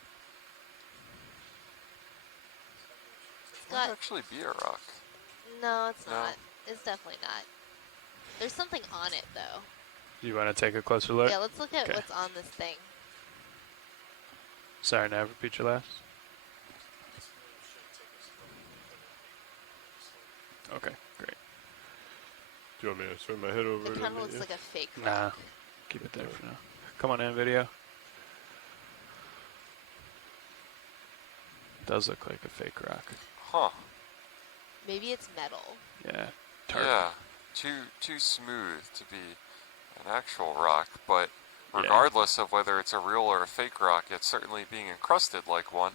It might actually be a rock. No, it's No. not. It's definitely not. There's something on it, though. Do you want to take a closer look? Yeah, let's look at Okay. what's on this thing. Sorry, now repeat your last. Okay, great. Do you want me to swing my head over It to kind of meet looks you? like a fake Nah, rock. keep it there for now. Come on in, video. Does look like a fake rock. Huh. Maybe it's metal. Yeah. Tart. Yeah. Too smooth to be an actual rock, but regardless of whether it's a real or a fake rock, it's certainly being encrusted like one.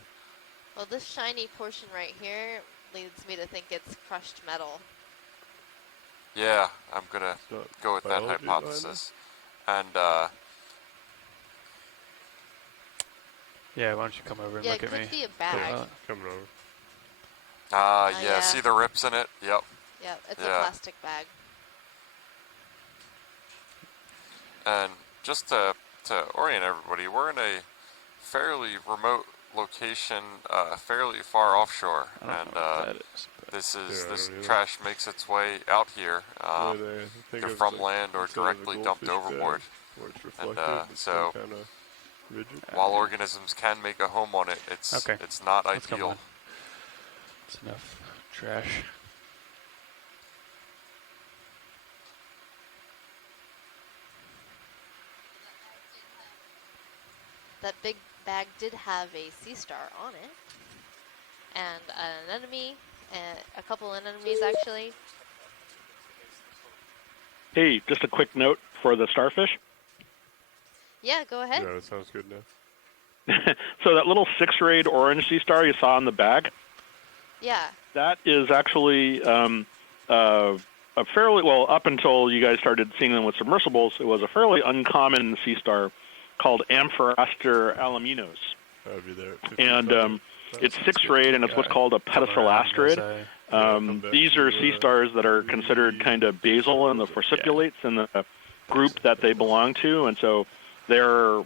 Well, this shiny portion right here leads me to think it's crushed metal. Yeah, I'm gonna not go with that biology hypothesis. And Yeah, why don't you come over and Yeah, look it at me? could be a bag. Coming over. yeah, yeah. see the rips in it? Yep. Yep, it's a Yeah. plastic bag. And just to orient everybody, we're in a fairly remote location, fairly far offshore, I don't and know what that is. this Yeah, I this don't either. trash makes its way out here, Yeah, they think either of from it land or instead of a directly dumped goldfish bag, overboard. where it's And reflected, it's so, kind of rigid. while organisms can make a home on it, it's not Let's come ideal. on. It's enough trash. That big bag did have a sea star on it. And an anemone, a couple anemones actually. Hey, just a quick note for the starfish. Yeah, go ahead. Yeah, that sounds good now. So that little 6-rayed orange sea star you saw in the bag, Yeah. that is actually a fairly, well, up until you guys started seeing them with submersibles, it was a fairly uncommon sea star called Amphoraster aluminos. I'll be there at And 55. it's 6-rayed, and it's what's called a pedicel asteroid. These are sea stars that are considered kind of basal in the forcipulates in the group that they belong to, and so they're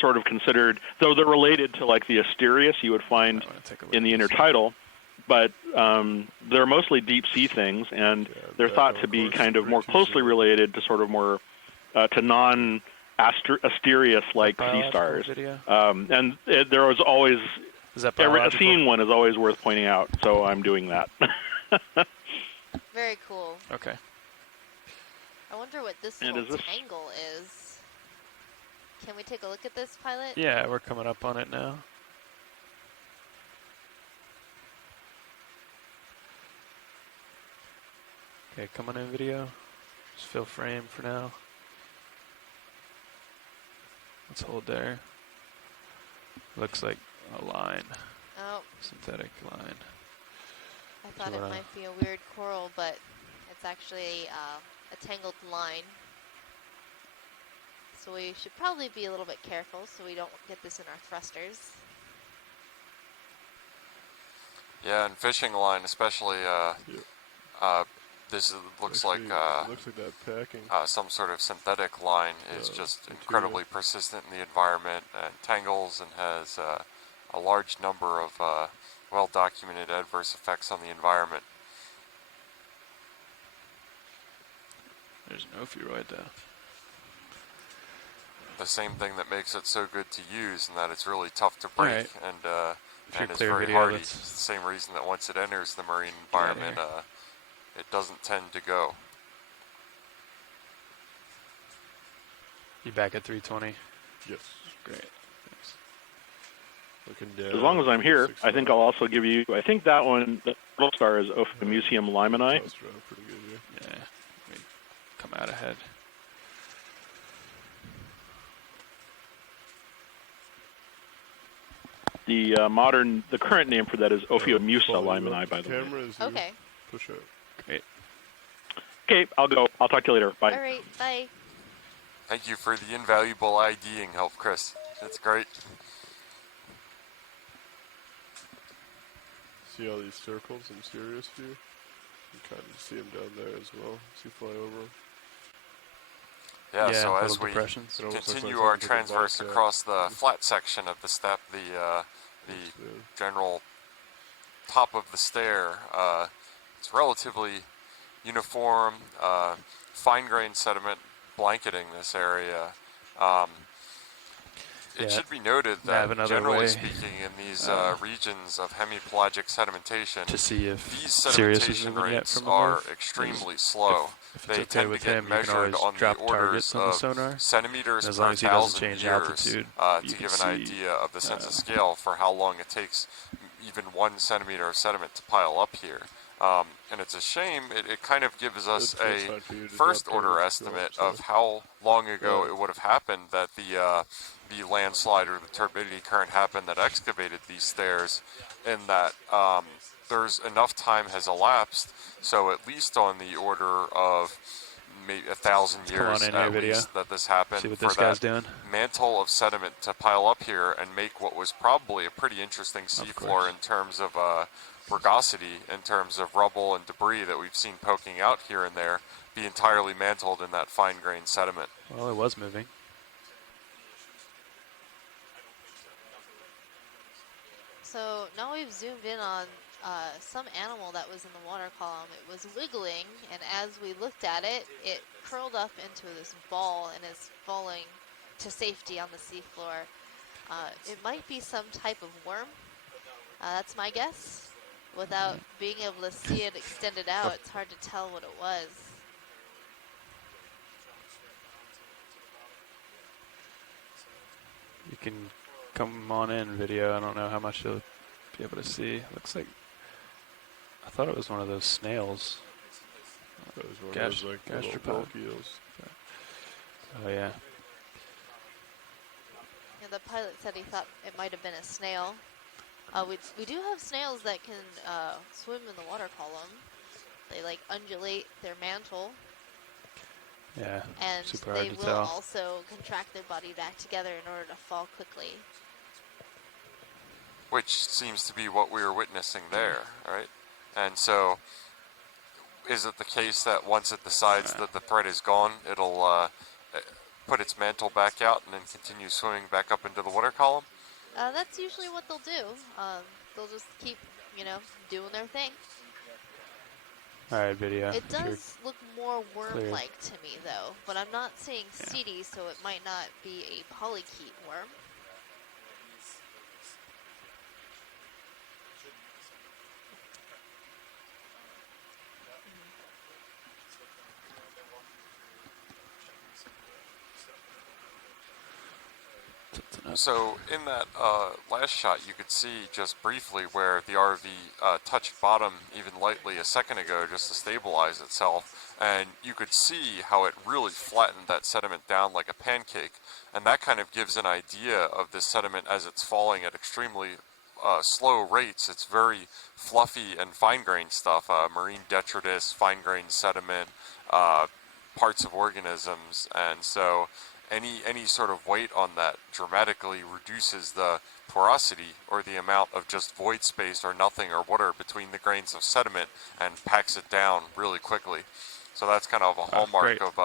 sort of considered, though they're related to like the Asterius you would find in the intertidal, but they're mostly deep sea things, and they're thought to be kind of more closely related to sort of more to non-Asterius-like sea stars. And there was always, seeing one is always worth pointing out, so I'm doing that. Very cool. Okay. I wonder what this And little is this- tangle is. Can we take a look at this, pilot? Yeah, we're coming up on it now. Okay, come on in, video. Just fill frame for now. Let's hold there. Looks like a line. Oh. Synthetic line. I thought you it wanna- might be a weird coral, but it's actually a tangled line. So we should probably be a little bit careful so we don't get this in our thrusters. Yeah, and fishing line especially, this looks Actually, like looks like that packing. some sort of synthetic line is just incredibly persistent in the environment and tangles and has a large number of well-documented adverse effects on the environment. There's no ophiuroid though. The same thing that makes it so good to use, and that it's really tough to break, Alright. If you're and it's clear very video, hardy. let's- It's the same reason that once it enters the marine Get outta environment, here. it doesn't tend to go. You back at 320? Yes. Great. Thanks. Looking down. As long as I'm here, I think I'll also give you, I think that one, the little star is Ophimuseum limani. That's pretty good, yeah. Yeah. We come out ahead. the current name for that is Ophiomusa limani, by the way. Okay. Push it. Great. Okay, I'll go. I'll talk to you later. Bye. All right. Bye. Thank you for the invaluable IDing help, Chris. That's great. See all these circles in serious view? You kind of see them down there as well as you fly over them. Yeah, Yeah, so as little we depressions. It almost looks continue like our something like a transverse bobcat. across the flat section of the step, the general top of the stair, it's relatively uniform, fine-grained sediment blanketing this area. It should be noted that, generally speaking, in these regions of hemipelagic sedimentation, to see if these Sirius is sedimentation moving yet rates from the are move. extremely slow. If it's They okay tend with to get him, you can measured always on the drop orders targets on the of sonar. centimeters And as per long as he doesn't 1,000 change years altitude, to you can give an see, idea of the sense of scale for how long it takes even 1 centimeter of sediment to pile up here. And it's a shame, it kind of gives us a first order estimate of how long ago it would have happened that the landslide or the turbidity current happened that excavated these stairs, in that there's enough time has elapsed, so at least on the order of maybe 1,000 years at least that this happened, See what for this guy's that doing. mantle of sediment to pile up here and make what was probably a pretty interesting seafloor in terms of rugosity, in terms of rubble and debris that we've seen poking out here and there, be entirely mantled in that fine-grained sediment. Well, it was moving. So now we've zoomed in on some animal that was in the water column. It was wiggling, and as we looked at it, it curled up into this ball and is falling to safety on the seafloor. It might be some type of worm. That's my guess. Without being able to see it extended out, it's hard to tell what it was. You can come on in video. I don't know how much you'll be able to see. Looks like, I thought it was one of those snails. That was one of those like little Okeanos. Oh yeah. Yeah, the pilot said he thought it might have been a snail. We do have snails that can swim in the water column. They like undulate their mantle. Yeah, and super hard they to will tell. also contract their body back together in order to fall quickly. Which seems to be what we were witnessing there, right? And so, is it the case that once it decides that the threat is gone, it'll put its mantle back out and then continue swimming back up into the water column? That's usually what they'll do. They'll just keep, doing their thing. All right, video. It does look more worm-like clear. to me, though, but I'm not seeing CD, so it might not be a polychaete worm. So in that last shot, you could see just briefly where the RV touched bottom even lightly a second ago just to stabilize itself, and you could see how it really flattened that sediment down like a pancake, and that kind of gives an idea of this sediment as it's falling at extremely slow rates. It's very fluffy and fine-grained stuff, marine detritus, fine-grained sediment, parts of organisms, and so any sort of weight on that dramatically reduces the porosity or the amount of just void space or nothing or water between the grains of sediment and packs it down really quickly. So that's kind of a hallmark of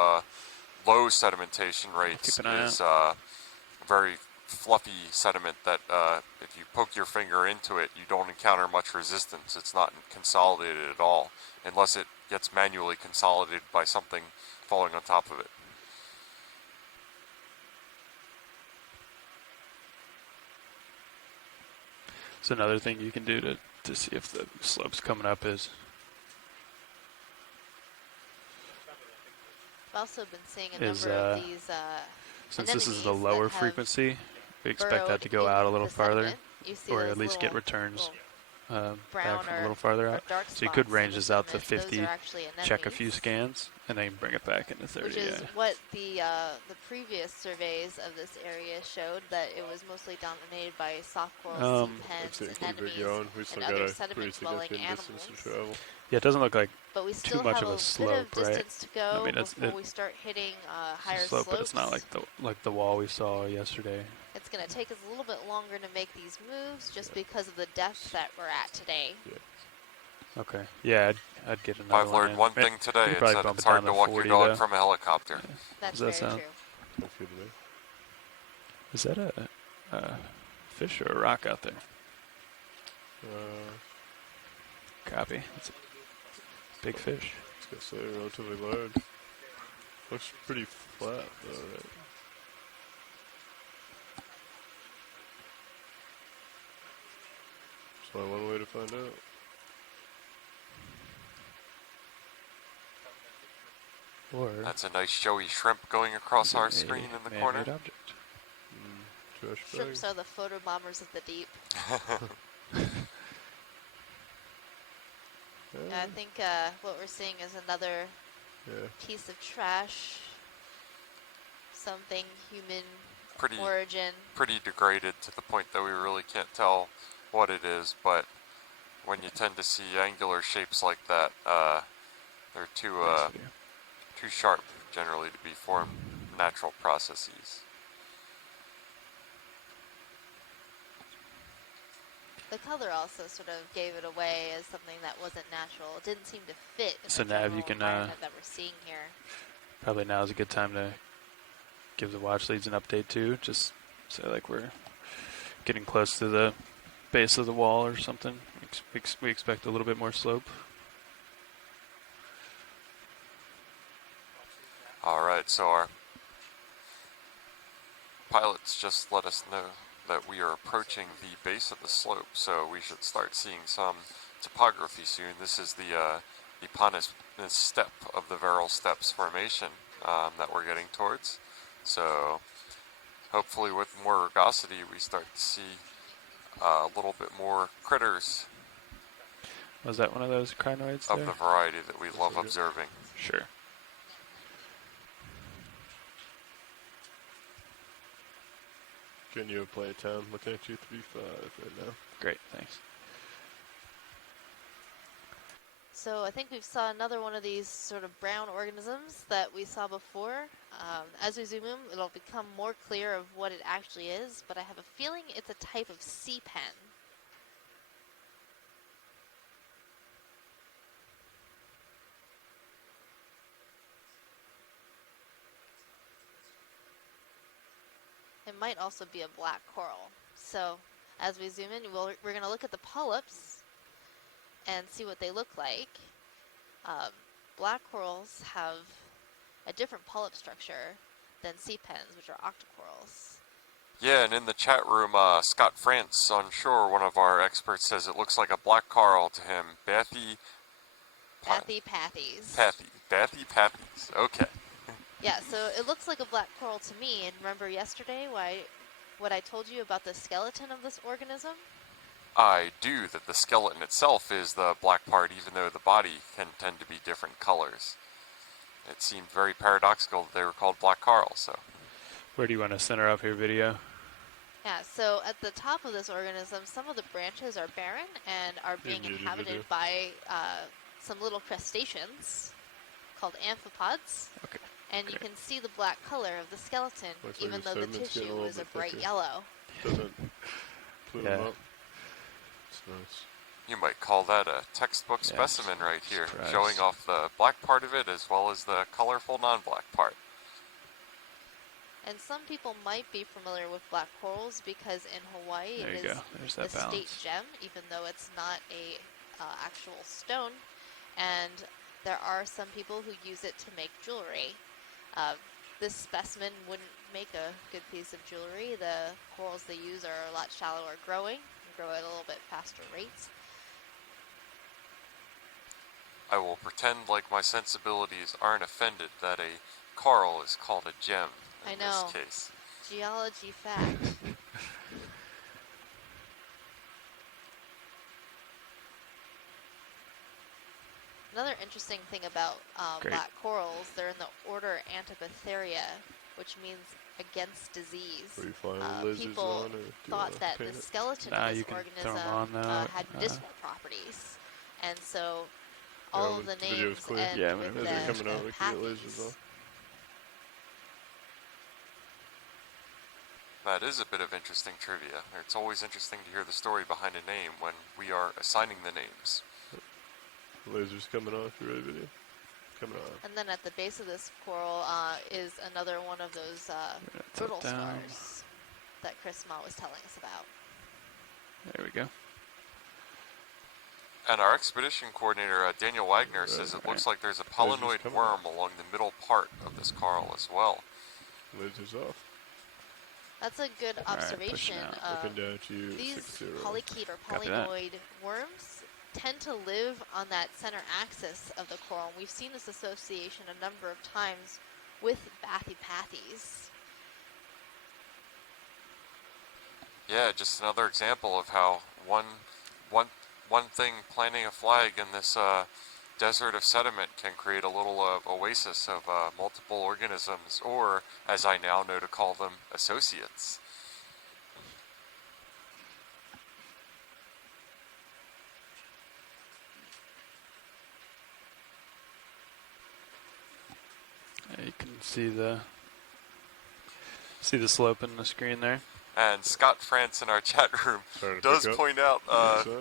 low sedimentation rates, is very fluffy sediment that if you poke your finger into it, you don't encounter much resistance. It's not consolidated at all unless it gets manually consolidated by something falling on top of it. So another thing you can do to see if the slope's coming up is... I've also been seeing a number of these since this is the lower frequency, we expect that to go out a little farther, or at least get returns brown back from a or, little farther or out. dark So you spots could in range the this out to sediment. Those 50, are actually check a few anemones, scans, and then bring it back into 30. which is Yeah. what the previous surveys of this area showed, that it was mostly dominated by soft corals, sea I'd pens, say keep it anemones, going. We and still got other a pretty sediment-dwelling significant distance to animals. travel. Yeah, it doesn't look like But we too still much have of a a bit slope, of right? distance to go I mean, before we start hitting it's a higher slope, but it's not slopes. like the wall we saw yesterday. It's going to take us a little bit longer to make these moves just because of the depth that we're at today. Yeah. Okay. Yeah, I'd get If another I've one learned in. one Ma- thing today, you could it's probably that bump it's it down hard to to walk your 40 dog though. from a helicopter. Yeah. That's Does that very sound? true. That's good to me. Is that a fish or a rock out there? Copy. It's a big fish. I was gonna say relatively large. Looks pretty flat though, right? There's only one way to find out. Or That's a nice showy shrimp going across our screen in the corner. man-made object. Trash Shrimps are the photobombers of the deep. Yeah, I think what we're seeing is another piece of trash, something human origin. Pretty degraded to the point that we really can't tell what it is, but when you tend to see angular shapes like that, they're too sharp generally to be formed natural processes. The color also sort of gave it away as something that wasn't natural. It didn't seem to fit in So the Nav, general you can environment that we're seeing here. probably now is a good time to give the watch leads an update too. Just say like we're getting close to the base of the wall or something. We expect a little bit more slope. Alright, so our pilots just let us know that we are approaching the base of the slope, so we should start seeing some topography soon. This is the Eponus step of the Verrill Steps formation that we're getting towards. So hopefully with more rugosity we start to see a little bit more critters. Was that one of those crinoids of there? the variety that we love observing. Sure. Can you play a time? Looking at you 3-5 right now. Great, thanks. So I think we saw another one of these sort of brown organisms that we saw before. As we zoom in, it'll become more clear of what it actually is, but I have a feeling it's a type of sea pen. It might also be a black coral. So as we zoom in, we're going to look at the polyps and see what they look like. Black corals have a different polyp structure than sea pens, which are octocorals. Yeah, and in the chat room, Scott France on shore, one of our experts, says it looks like a black coral to him. Bathy Pathies. Bathy Pathies. Okay. Yeah, so it looks like a black coral to me. And remember yesterday what I told you about the skeleton of this organism? I do, that the skeleton itself is the black part, even though the body can tend to be different colors. It seemed very paradoxical that they were called black corals, so. Where do you want to center up your video? Yeah, so at the top of this organism, some of the branches are barren and are being inhabited by some little crustaceans called amphipods. Okay. And you can see the black color of the skeleton, even though the tissue is a bright yellow. Doesn't plume up. It's nice. You might call that a textbook specimen right here, showing off the black part of it as well as the colorful non-black part. And some people might be familiar with black corals because in Hawaii it is the state gem, even though it's not a actual stone. And there are some people who use it to make jewelry. This specimen wouldn't make a good piece of jewelry. The corals they use are a lot shallower growing, grow at a little bit faster rates. I will pretend like my sensibilities aren't offended that a coral is called a gem in this case. Geology fact. Another interesting thing about Great. black corals, they're in the order Antipatharia, which means against disease. Are you flying with lasers People on, or do you thought wanna that paint the it? skeleton Nah, of you this can throw 'em organism on now. had medicinal properties, and so Yeah, all when of the the video's names clear. end Yeah, with whenever As the, they're coming out, the we can get lasers pathies. off. That is a bit of interesting trivia. It's always interesting to hear the story behind a name when we are assigning the names. Lasers coming off. You ready, video? Coming on. And then at the base of this coral is another one of those brittle down. scars that Chris Ma was telling us about. There we go. And our expedition coordinator, Daniel Wagner, says it looks like there's a pollinoid coming worm along the middle part of this coral as well. Lasers off. That's a good All right, observation. pushing out. Looking down at you. These 60. polychaete or Copy that. polynoid worms tend to live on that center axis of the coral. We've seen this association a number of times with bathypathes. Yeah, just another example of how one thing planting a flag in this desert of sediment can create a little oasis of multiple organisms, or, as I now know to call them, associates. You can see the slope in the screen there. And Scott France in our chat room does point out,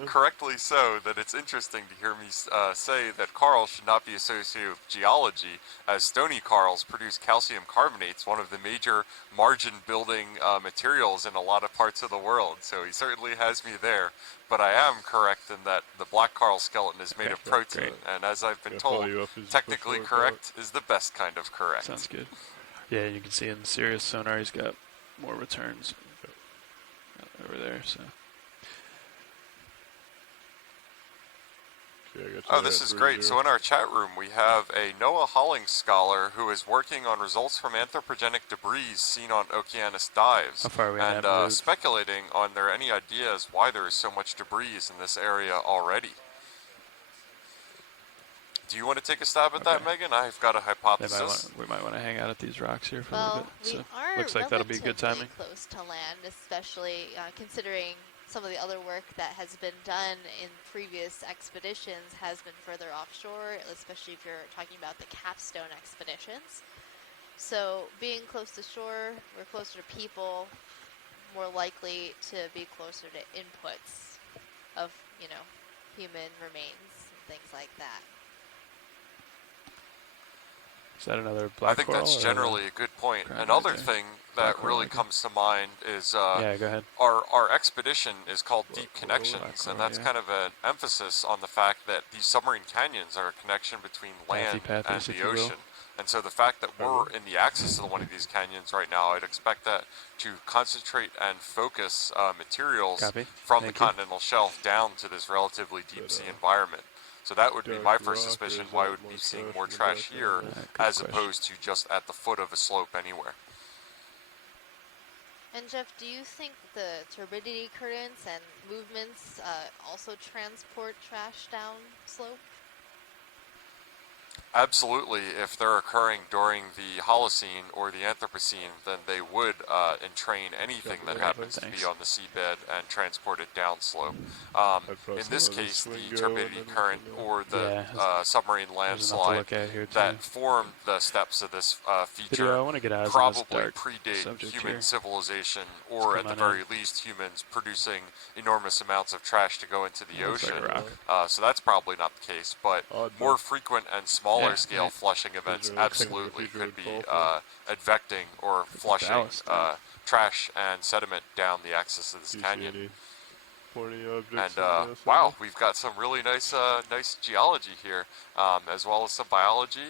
correctly so, that it's interesting to hear me say that corals should not be associated with geology, as stony corals produce calcium carbonates, one of the major margin-building materials in a lot of parts of the world. So he certainly has me there. But I am correct in that the black coral skeleton is made of protein, and as I've been told, technically correct is the best kind of correct. Sounds good. Yeah, you can see in the Sirius sonar he's got more returns over there. So. Oh, this is great. So in our chat room, we have a Noah Hollings scholar who is working on results from anthropogenic debris seen on Okeanos dives, How far are we in and that move? speculating on there any ideas why there is so much debris in this area already. Do you want to take a stab at that, Megan? I've got a hypothesis. We might want to hang out at these rocks here for a Well, little bit. we So are looks like that'll be good timing. close to land, especially considering some of the other work that has been done in previous expeditions has been further offshore, especially if you're talking about the capstone expeditions. So being close to shore, we're closer to people, more likely to be closer to inputs of, human remains and things like that. Is that another black I think coral? that's generally a good point. Right Another there. thing Black that coral, really okay. comes to mind is yeah, go ahead. our expedition is called Deep Connections, and that's kind of an emphasis on the fact that these submarine canyons are a connection between land and Pathies, the if you will. ocean. And so the fact that we're in the axis of one of these canyons right now, I'd expect that to concentrate and focus materials from the continental shelf down to this relatively deep sea environment. So that would be my first suspicion, why would we be seeing more trash here as opposed to just at the foot of a slope anywhere. And Jeff, do you think the turbidity currents and movements also transport trash down slope? Absolutely. If they're occurring during the Holocene or the Anthropocene, then they would entrain anything that happens to be on the seabed and transport it downslope. In this case, the turbidity current or the submarine landslide that formed the steps of this feature probably predate human civilization, or at the very least humans producing enormous amounts of trash to go into the ocean. So that's probably not the case, but more frequent and smaller scale flushing events absolutely could be advecting or flushing trash and sediment down the axis of this canyon. And wow, we've got some really nice geology here, as well as some biology.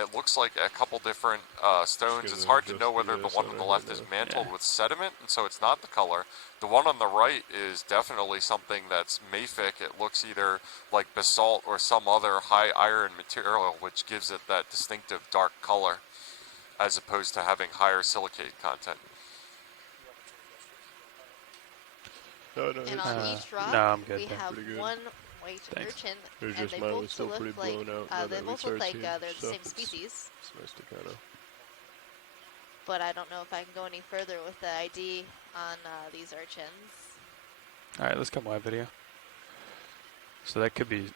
It looks like a couple different stones. It's hard to know whether the one on the left is mantled with sediment, and so it's not the color. The one on the right is definitely something that's mafic. It looks either like basalt or some other high iron material, which gives it that distinctive dark color, as opposed to having higher silicate content. And on each rock, no, I'm good we there. have one white Thanks. urchin, They're and just they mine was both still look pretty like blown out by they that both look retard like team they're the stuff. same species. It's nice to kind of. But I don't know if I can go any further with the ID on these urchins. All right, let's come live video. So that could be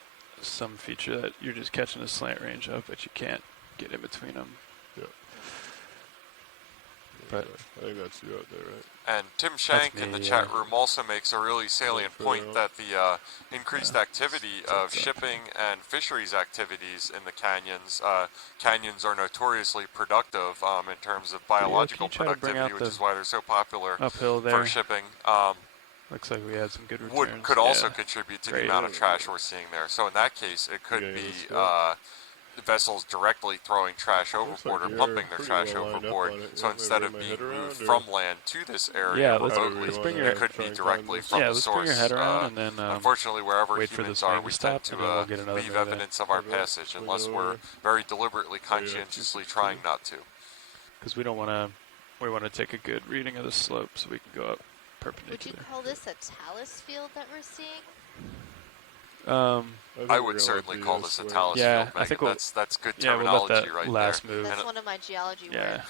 some feature that you're just catching a slant range of, but you can't get in between them. Yeah. But I think that's you out there, right? And Tim Shank me, in the yeah. chat room also makes a really salient point Verrill. that the increased activity of shipping and fisheries activities in the canyons. Canyons are notoriously productive in terms of biological can you try to bring productivity, out which the is why they're so popular uphill for there? shipping. Looks like we had some good returns. Could also Yeah. contribute to Great. the amount of trash we're seeing there. So in that case, it could Yeah, be let's go. the vessels directly throwing trash Looks like overboard or you're pumping their pretty trash well lined up overboard. on it. So You want me to instead bring of my being head around, moved or- from land to this area Yeah, remotely, let's bring your it could try be and directly climb from yeah, the let's source. bring your head around and then Unfortunately, wherever wait for humans this are, main we to tend stop, to and then we'll get another leave move in. evidence of our Okay, passage swing unless over. we're very deliberately, Oh, yeah, conscientiously 262. trying not to. Because we don't want to. We want to take a good reading of the slope so we can go up Would you perpendicular. call this a talus field that we're seeing? I would certainly call this a talus yeah, field, I Megan. think we'll, That's good yeah, we'll let terminology that right last there. move. That's one of my geology Yeah, words.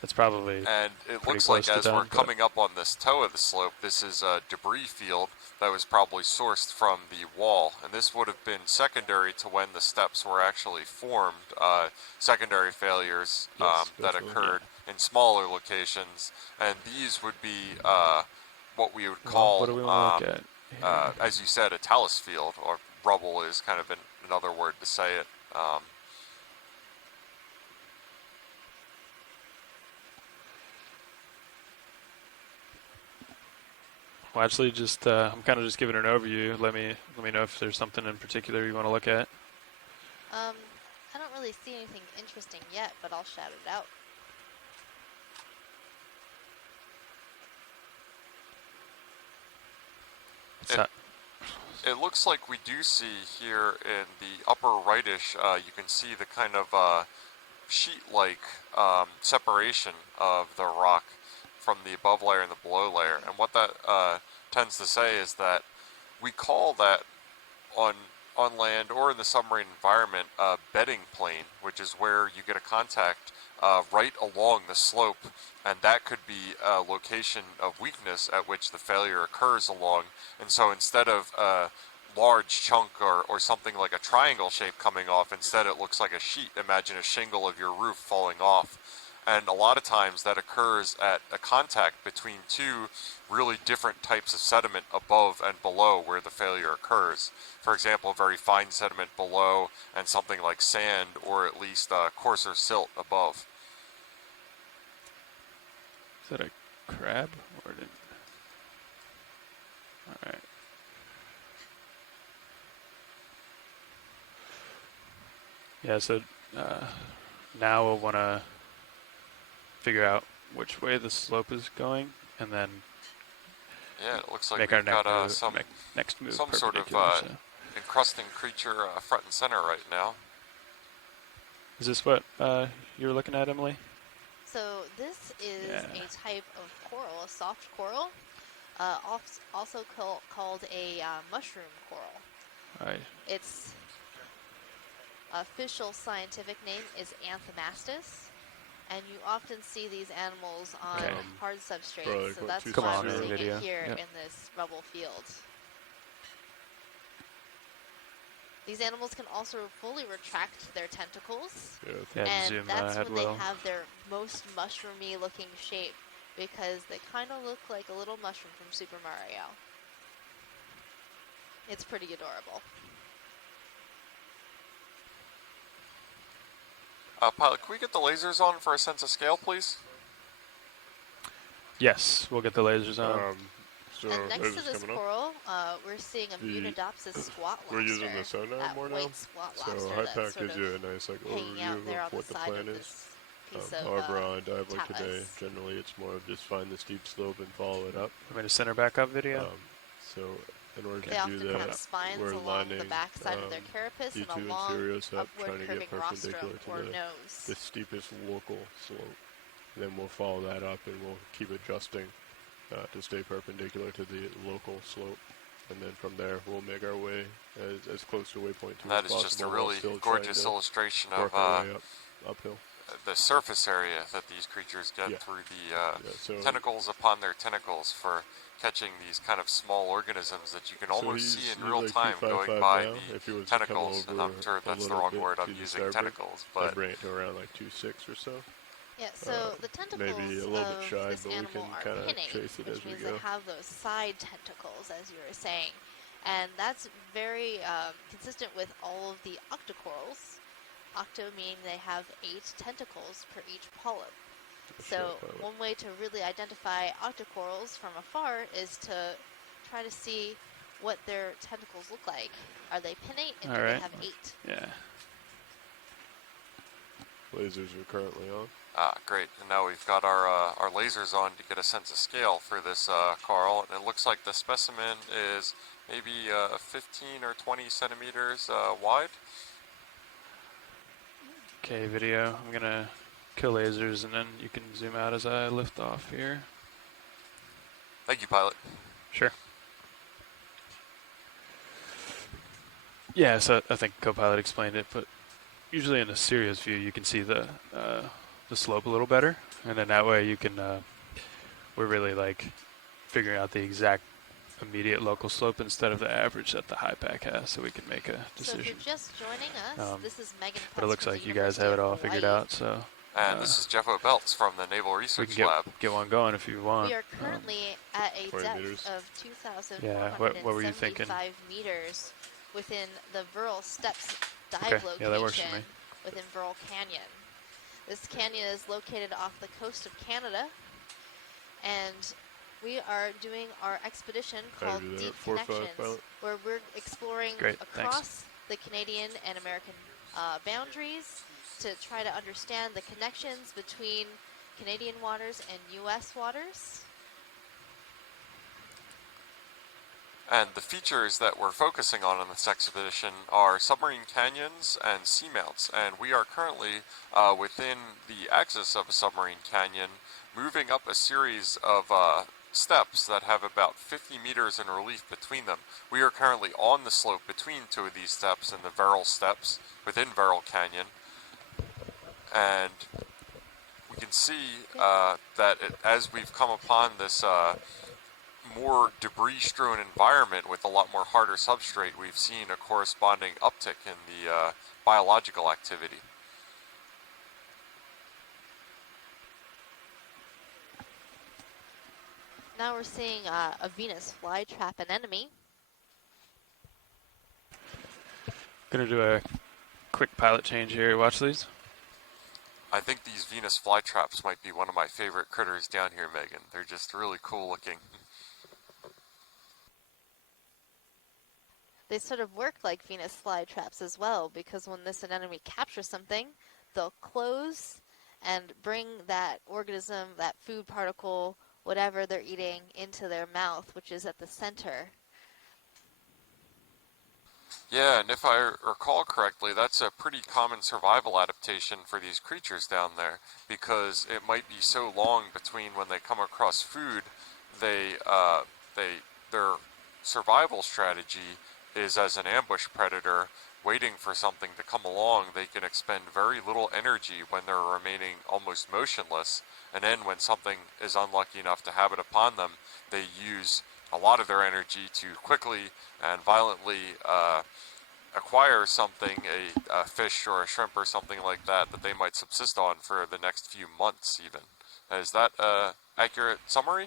that's probably. And it pretty looks like close to as done, we're but- coming up on this toe of the slope, this is a debris field that was probably sourced from the wall. And this would have been secondary to when the steps were actually formed, secondary failures Yes, that definitely. occurred in smaller locations. And these would be what we would Well, call, what do we want to look at? as you said, a talus field, or rubble is kind of another word to say it. Well, actually, just I'm kind of just giving an overview. Let me know if there's something in particular you want to look at. I don't really see anything interesting yet, but I'll shout it out. It looks like we do see here in the upper rightish, you can see the kind of sheet-like separation of the rock from the above layer and the below layer. And what that tends to say is that we call that on land or in the submarine environment a bedding plane, which is where you get a contact right along the slope, and that could be a location of weakness at which the failure occurs along. And so instead of a large chunk or something like a triangle shape coming off, instead it looks like a sheet. Imagine a shingle of your roof falling off. And a lot of times that occurs at a contact between two really different types of sediment above and below where the failure occurs. For example, very fine sediment below and something like sand, or at least coarser silt above. Is that a crab or did? All right. Yeah. So now we'll want to figure out which way the slope is going, and then Yeah, it looks like make we've our next got move, next move some sort of perpendicular, so. encrusting creature front and center right now. Is this what you were looking at, Emily? So this is Yeah. a type of coral, a soft coral, also called a mushroom coral. All right. Its official scientific name is Anthomastus, and you often see these animals on Okay. hard substrates, Probably so what, that's 260? why Come we're on, seeing video. it here Yep. in this rubble field. These animals can also fully retract their tentacles, Yeah, and zoom that's ahead when they well. have their most mushroomy looking shape, because they kind of look like a little mushroom from Super Mario. It's pretty adorable. Pilot, can we get the lasers on for a sense of scale, please? Yes, we'll get the lasers on. So And next to lasers this coming up. coral, we're seeing a Munidopsis squat lobster. We're using the sonar that more now. white squat So lobster high that's pack sort gives of you a nice hanging out overview there on of what the the side plan of is. this piece of However, on a dive like talus. today, generally it's more of just find the steep slope and follow it up. I'm going to center back up video. So in order They to often do that, have spines we're along lining the backside of their carapace and D2 a and long Sirius up, upward trying to curving get perpendicular rostrum to or the nose. steepest local slope. And then we'll follow that up and we'll keep adjusting to stay perpendicular to the local slope. and then from there we'll make our way as close to waypoint 2 That as is possible. just a while really still gorgeous trying to illustration work of our way uphill. the surface area that these creatures get Yeah. through the So tentacles upon their tentacles for catching these kind of small organisms that you can almost see in real like time going 255 by now. the If he was to come tentacles. And over I'm sure a that's the little wrong bit word, to I'm the using starboard, tentacles, I'd but bring it to around like 2.6 or so. Yeah, so the tentacles maybe a little bit of shy, this but we animal can are kind of pinnate, trace it which as we means go. they have those side tentacles, as you were saying. And that's very consistent with all of the octocorals. Octo meaning they have 8 tentacles per each polyp. So one way to really identify octocorals from afar is to try to see what their tentacles look like. Are they pinnate, and do they have 8? Yeah. Lasers are currently on. Great. And now we've got our lasers on to get a sense of scale for this coral. And it looks like the specimen is maybe 15 or 20 centimeters wide. Okay, video. I'm gonna kill lasers, and then you can zoom out as I lift off here. Thank you, pilot. Sure. Yeah, so I think co-pilot explained it, but usually in a serious view, you can see the slope a little better, and then that way you can. We're really like figuring out the exact immediate local slope instead of the average that the high pack has, so we can make a decision. So if you're just joining us, this is Megan. But it looks like you guys have it all figured out, so. And this is Jeffo Belts from the Naval We Research can Lab. get one going if you want. We are currently at a 20 depth meters. of 2,475 Yeah, what were you thinking? meters within the Verrill Steps dive Okay, location yeah, that works for me. within Verrill Canyon. This canyon is located off the coast of Canada, and we are doing our expedition called Deep Connections, where we're exploring across the Canadian and American boundaries to try to understand the connections between Canadian waters and U.S. waters. And the features that we're focusing on in this expedition are submarine canyons and seamounts. And we are currently within the axis of a submarine canyon, moving up a series of steps that have about 50 meters in relief between them. We are currently on the slope between 2 of these steps in the Verrill Steps within Verrill Canyon. And we can see that as we've come upon this more debris-strewn environment with a lot more harder substrate, we've seen a corresponding uptick in the biological activity. Now we're seeing a Venus flytrap anemone. Gonna do a quick pilot change here. Watch these. I think these Venus flytraps might be one of my favorite critters down here, Megan. They're just really cool looking. They sort of work like Venus flytraps as well, because when this anemone captures something, they'll close and bring that organism, that food particle, whatever they're eating, into their mouth, which is at the center. Yeah, and if I recall correctly, that's a pretty common survival adaptation for these creatures down there, because it might be so long between when they come across food, their survival strategy is as an ambush predator, waiting for something to come along. They can expend very little energy when they're remaining almost motionless, and then when something is unlucky enough to have it upon them, they use a lot of their energy to quickly and violently acquire something, a fish or a shrimp or something like that, that they might subsist on for the next few months even. Is that an accurate summary?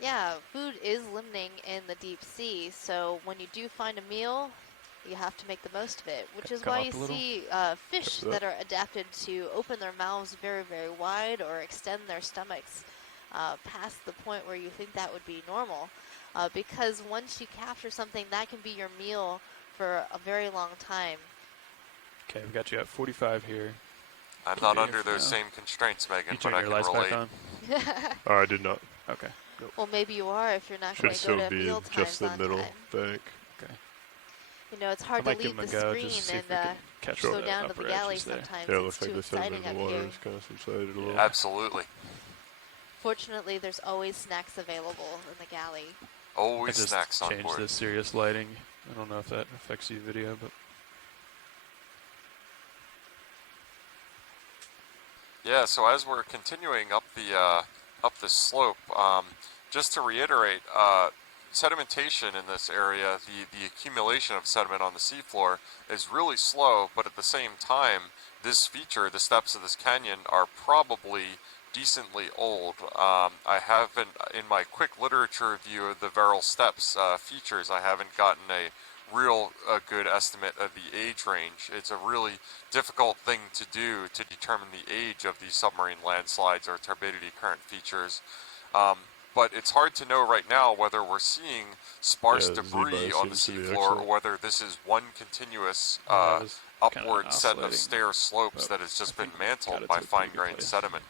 Yeah, food is limiting in the deep sea, so when you do find a meal, you have to make the most of it, which is why you see fish that are adapted to open their mouths very, very wide or extend their stomachs past the point where you think that would be normal. Because once you capture something, that can be your meal for a very long time. Okay, we've got you at 45 here. I'm not under those same constraints, Megan, you turn but I your can lights relate. back on? I did not. Okay. Nope. Well, maybe you are if you're not going to go to meal times just the on middle time. bank. Okay. You know, it's hard to leave the screen and go down to the galley sometimes. Yeah, it It's looks like too this exciting the up water here. is kind of subsided a little. Absolutely. Fortunately, there's always snacks available in the galley. I Always just snacks on changed board. the serious lighting. I don't know if that affects you video, but Yeah, so as we're continuing up the slope, just to reiterate, sedimentation in this area, the accumulation of sediment on the seafloor is really slow, but at the same time, this feature, the steps of this canyon, are probably decently old. I haven't, in my quick literature review of the Verrill steps features, I haven't gotten a real good estimate of the age range. It's a really difficult thing to do to determine the age of these submarine landslides or turbidity current features. But it's hard to know right now whether we're seeing sparse debris on the seafloor or whether this is one continuous upward set of stair slopes that has just been mantled by fine-grained sediment.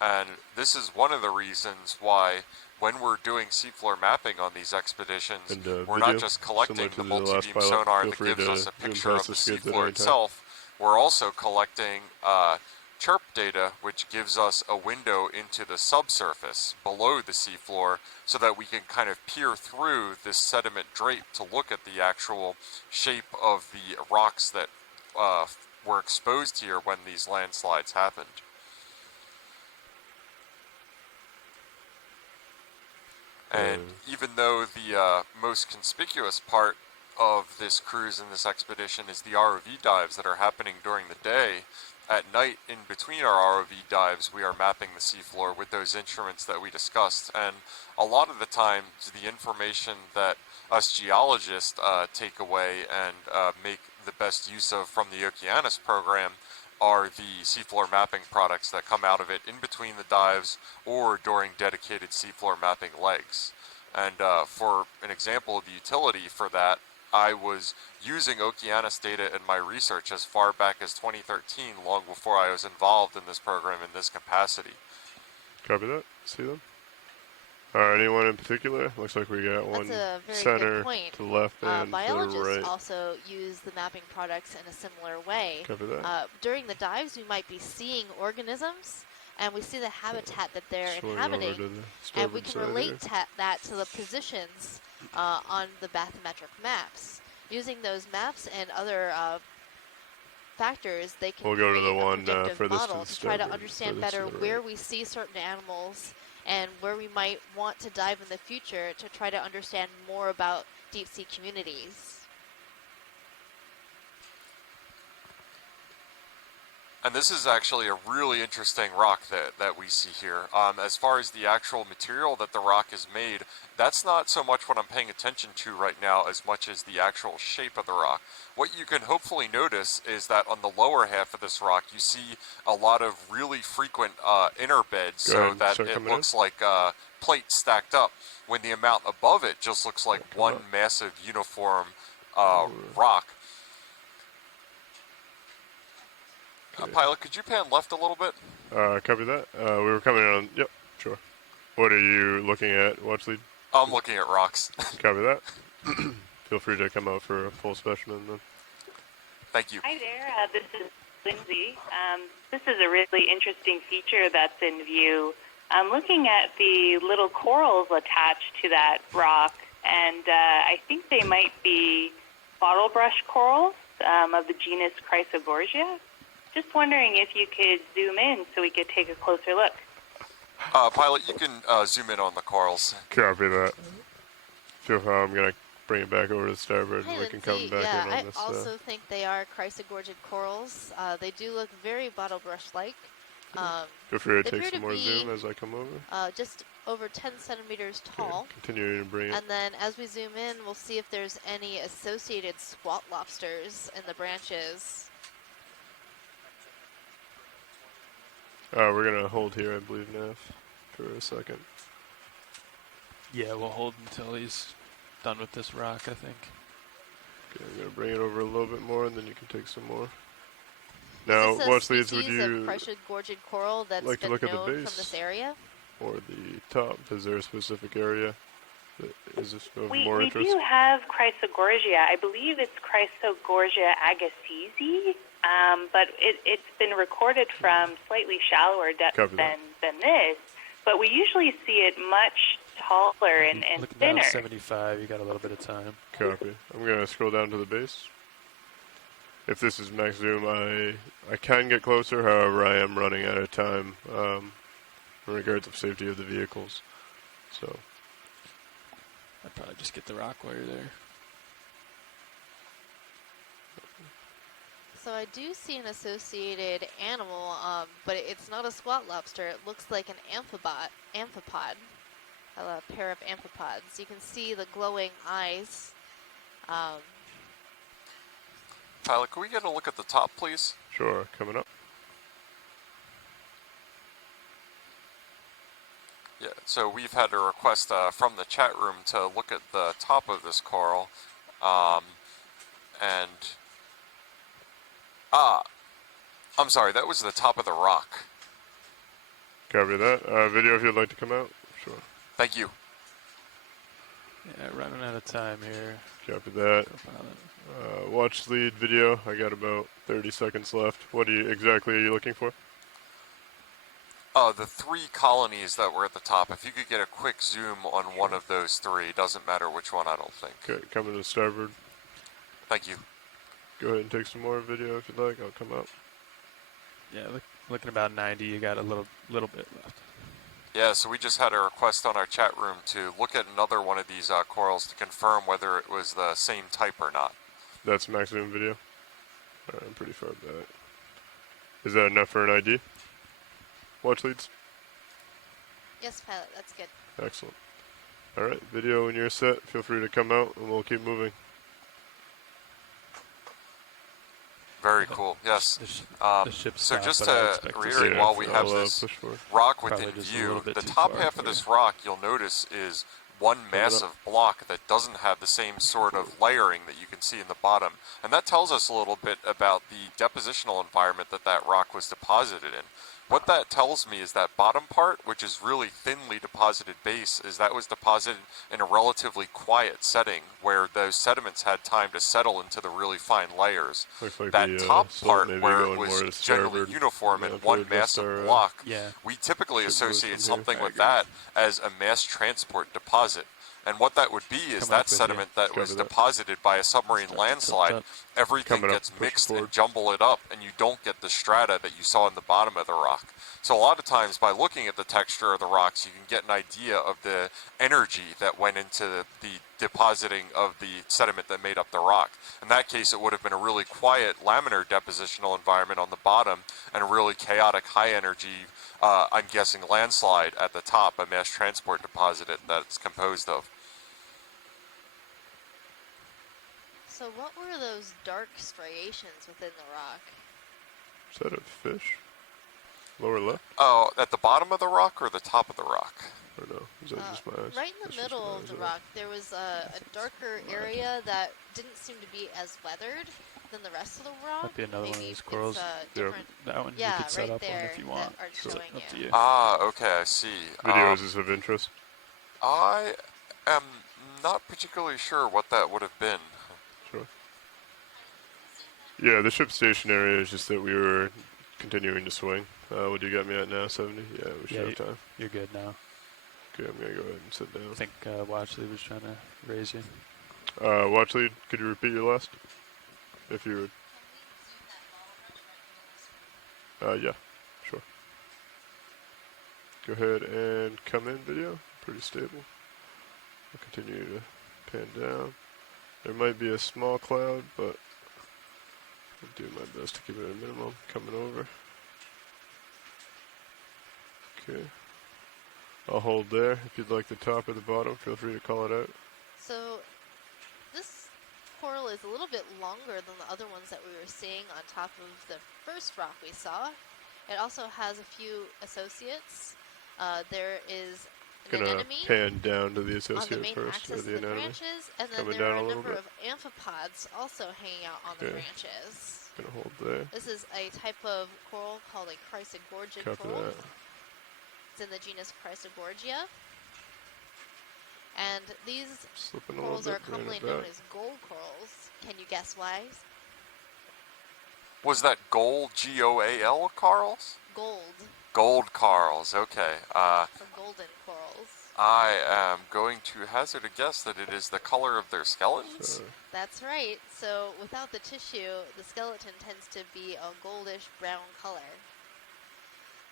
And this is one of the reasons why when we're doing seafloor mapping on these expeditions, we're not just collecting the multi-beam sonar that gives us a picture of the seafloor itself, we're also collecting chirp data, which gives us a window into the subsurface below the seafloor so that we can kind of peer through this sediment drape to look at the actual shape of the rocks that were exposed here when these landslides happened. And even though the most conspicuous part of this cruise and this expedition is the ROV dives that are happening during the day, at night in between our ROV dives we are mapping the seafloor with those instruments that we discussed, and a lot of the time the information that us geologists take away and make the best use of from the Okeanos program are the seafloor mapping products that come out of it in between the dives or during dedicated seafloor mapping legs. And for an example of the utility for that, I was using Okeanos data in my research as far back as 2013, long before I was involved in this program in this capacity. Copy that. See them? Anyone in particular? Looks like we got one center to the left and to the biologists right. also use the mapping products in a similar way. Copy that. During the dives, we might be seeing organisms, and we see the habitat that they're inhabiting, and we can relate that to the positions on the bathymetric maps. Using those maps and other factors, they can go to create the a one predictive furthest model to try to understand better where we see certain animals and where we might want to dive in the future to try to understand more about deep sea communities. And this is actually a really interesting rock that we see here. As far as the actual material that the rock is made, that's not so much what I'm paying attention to right now as much as the actual shape of the rock. What you can hopefully notice is that on the lower half of this rock, you see a lot of really frequent inner beds, so that it looks like plates stacked up, when the amount above it just looks like one massive uniform rock. Pilot, could you pan left a little bit? Copy that. We were coming in on... Yep, sure. What are you looking at, watch lead? I'm looking at rocks. Copy that. Feel free to come out for a full specimen then. Thank you. Hi there, this is Lindsay. This is a really interesting feature that's in view. I'm looking at the little corals attached to that rock, and I think they might be bottlebrush corals of the genus Chrysogorgia. Just wondering if you could zoom in so we could take a closer look. Pilot, you can zoom in on the corals. Copy that. I'm going to bring it back over to the starboard and we can come back in on this. I also think they are chrysogorgid corals. They do look very bottlebrush-like. Feel free to take some more zoom as I come over. Just over 10 centimeters tall. Continuing to bring it. And then as we zoom in, we'll see if there's any associated swat lobsters in the branches. We're going to hold here, I believe, Nav, for a second. Yeah, we'll hold until he's done with this rock, I think. Okay, I'm going to bring it over a little bit more, and then you can take some more. Now, watch leads, would you Chrysogorgid coral that's like to look at the base from this area? Or the top? Is there a specific area that is of more interest? We do have Chrysogorgia. I believe it's Chrysogorgia agassizi. But it's been recorded from slightly shallower depths than this. But we usually see it much taller and Looking thinner. down 75, you got a little bit of time. Copy. I'm going to scroll down to the base. If this is max zoom, I can get closer, however I am running out of time in regards of safety of the vehicles. So I'd probably just get the rock while you're there. So I do see an associated animal, but it's not a squat lobster. It looks like an amphipod, a pair of amphipods. You can see the glowing eyes. Tyler, can we get a look at the top, please? sure, coming up. Yeah, so we've had a request from the chat room to look at the top of this coral, I'm sorry, that was the top of the rock. Copy that. Video if you'd like to come out. Sure. Thank you. Yeah, running out of time here. Copy that. Watch lead video. I got about 30 seconds left. What exactly are you looking for? The 3 colonies that were at the top, if you could get a quick zoom on one of those 3, doesn't matter which one, I don't think. Okay, coming to starboard. Thank you. Go ahead and take some more video if you'd like. I'll come out. Yeah, looking about 90, you got a little bit left. Yeah, so we just had a request on our chat room to look at another one of these corals to confirm whether it was the same type or not. That's max zoom video. I'm pretty far back. Is that enough for an ID? Watch leads? Yes, pilot, that's good. Excellent. Alright, video when you're set. Feel free to come out and we'll keep moving. Very cool, yes. So just to reiterate, yeah, while we have this rock Probably within just a view, little bit the too top far half of this rock, you'll notice, is one massive block that doesn't have the same sort of layering that you can see in the bottom. And that tells us a little bit about the depositional environment that that rock was deposited in. What that tells me is that bottom part, which is really thinly deposited base, is that was deposited in a relatively quiet setting where those sediments had time to settle into the really fine layers. Looks like that the, top salt part may be where going it more was to generally starboard. uniform in Yeah, one to massive adjust our, block, yeah. we typically ship moves associate from something here. with that as a mass transport deposit. And what that would be is Coming that up with sediment that Copy was that. deposited by a submarine Start to landslide, tilt up. everything Coming up, gets push mixed forward. and jumble it up, and you don't get the strata that you saw in the bottom of the rock. So a lot of times by looking at the texture of the rocks, you can get an idea of the energy that went into the depositing of the sediment that made up the rock. In that case, it would have been a really quiet laminar depositional environment on the bottom and a really chaotic high energy, I'm guessing, landslide at the top, a mass transport deposit that it's composed of. So what were those dark striations within the rock? Is that a fish? Lower left? Oh, at the bottom of the rock or the top of the rock? Or no? Is that just my eyes? Right in the That's just middle my of eyes, the yeah. rock, there was a darker area that didn't seem to be as weathered than the rest of the rock. Might be another one of Maybe those corals. it's, different. That one Yeah, you could set right up there on if you that want. are So showing up to you. you. Ah, okay, I see. Video is this of interest? I am not particularly sure what that would have been. Sure. Yeah, the ship station area is just that we were continuing to swing. What do you got me at now? 70? Yeah, we should have time. You're good now. Okay, I'm going to go ahead and sit down. I think Watchley was trying to raise you. Watch lead, could you repeat your last? If you would. Yeah, sure. Go ahead and come in video. Pretty stable. I'll continue to pan down. There might be a small cloud, but I'll do my best to keep it at a minimum. Coming over. Okay. I'll hold there. If you'd like the top or the bottom, feel free to call it out. So this coral is a little bit longer than the other ones that we were seeing on top of the first rock we saw. It also has a few associates. There is an Gonna anemone pan down to the on the associate main first, axis or of the the anemone. branches, and then Coming there down are a a little number bit. of amphipods also hanging out on the Okay. branches. Gonna hold there. This is a type of coral called a chrysogorgian Copy coral. that. It's in the genus Chrysogorgia. And these Slipping a corals little are bit, bringing commonly it known back. as gold corals. Can you guess why? Was that gold, G-O-A-L, corals? Gold Gold corals, okay. for golden corals. I am going to hazard a guess that it is the color of their skeletons. That's right. So without the tissue, the skeleton tends to be a goldish brown color.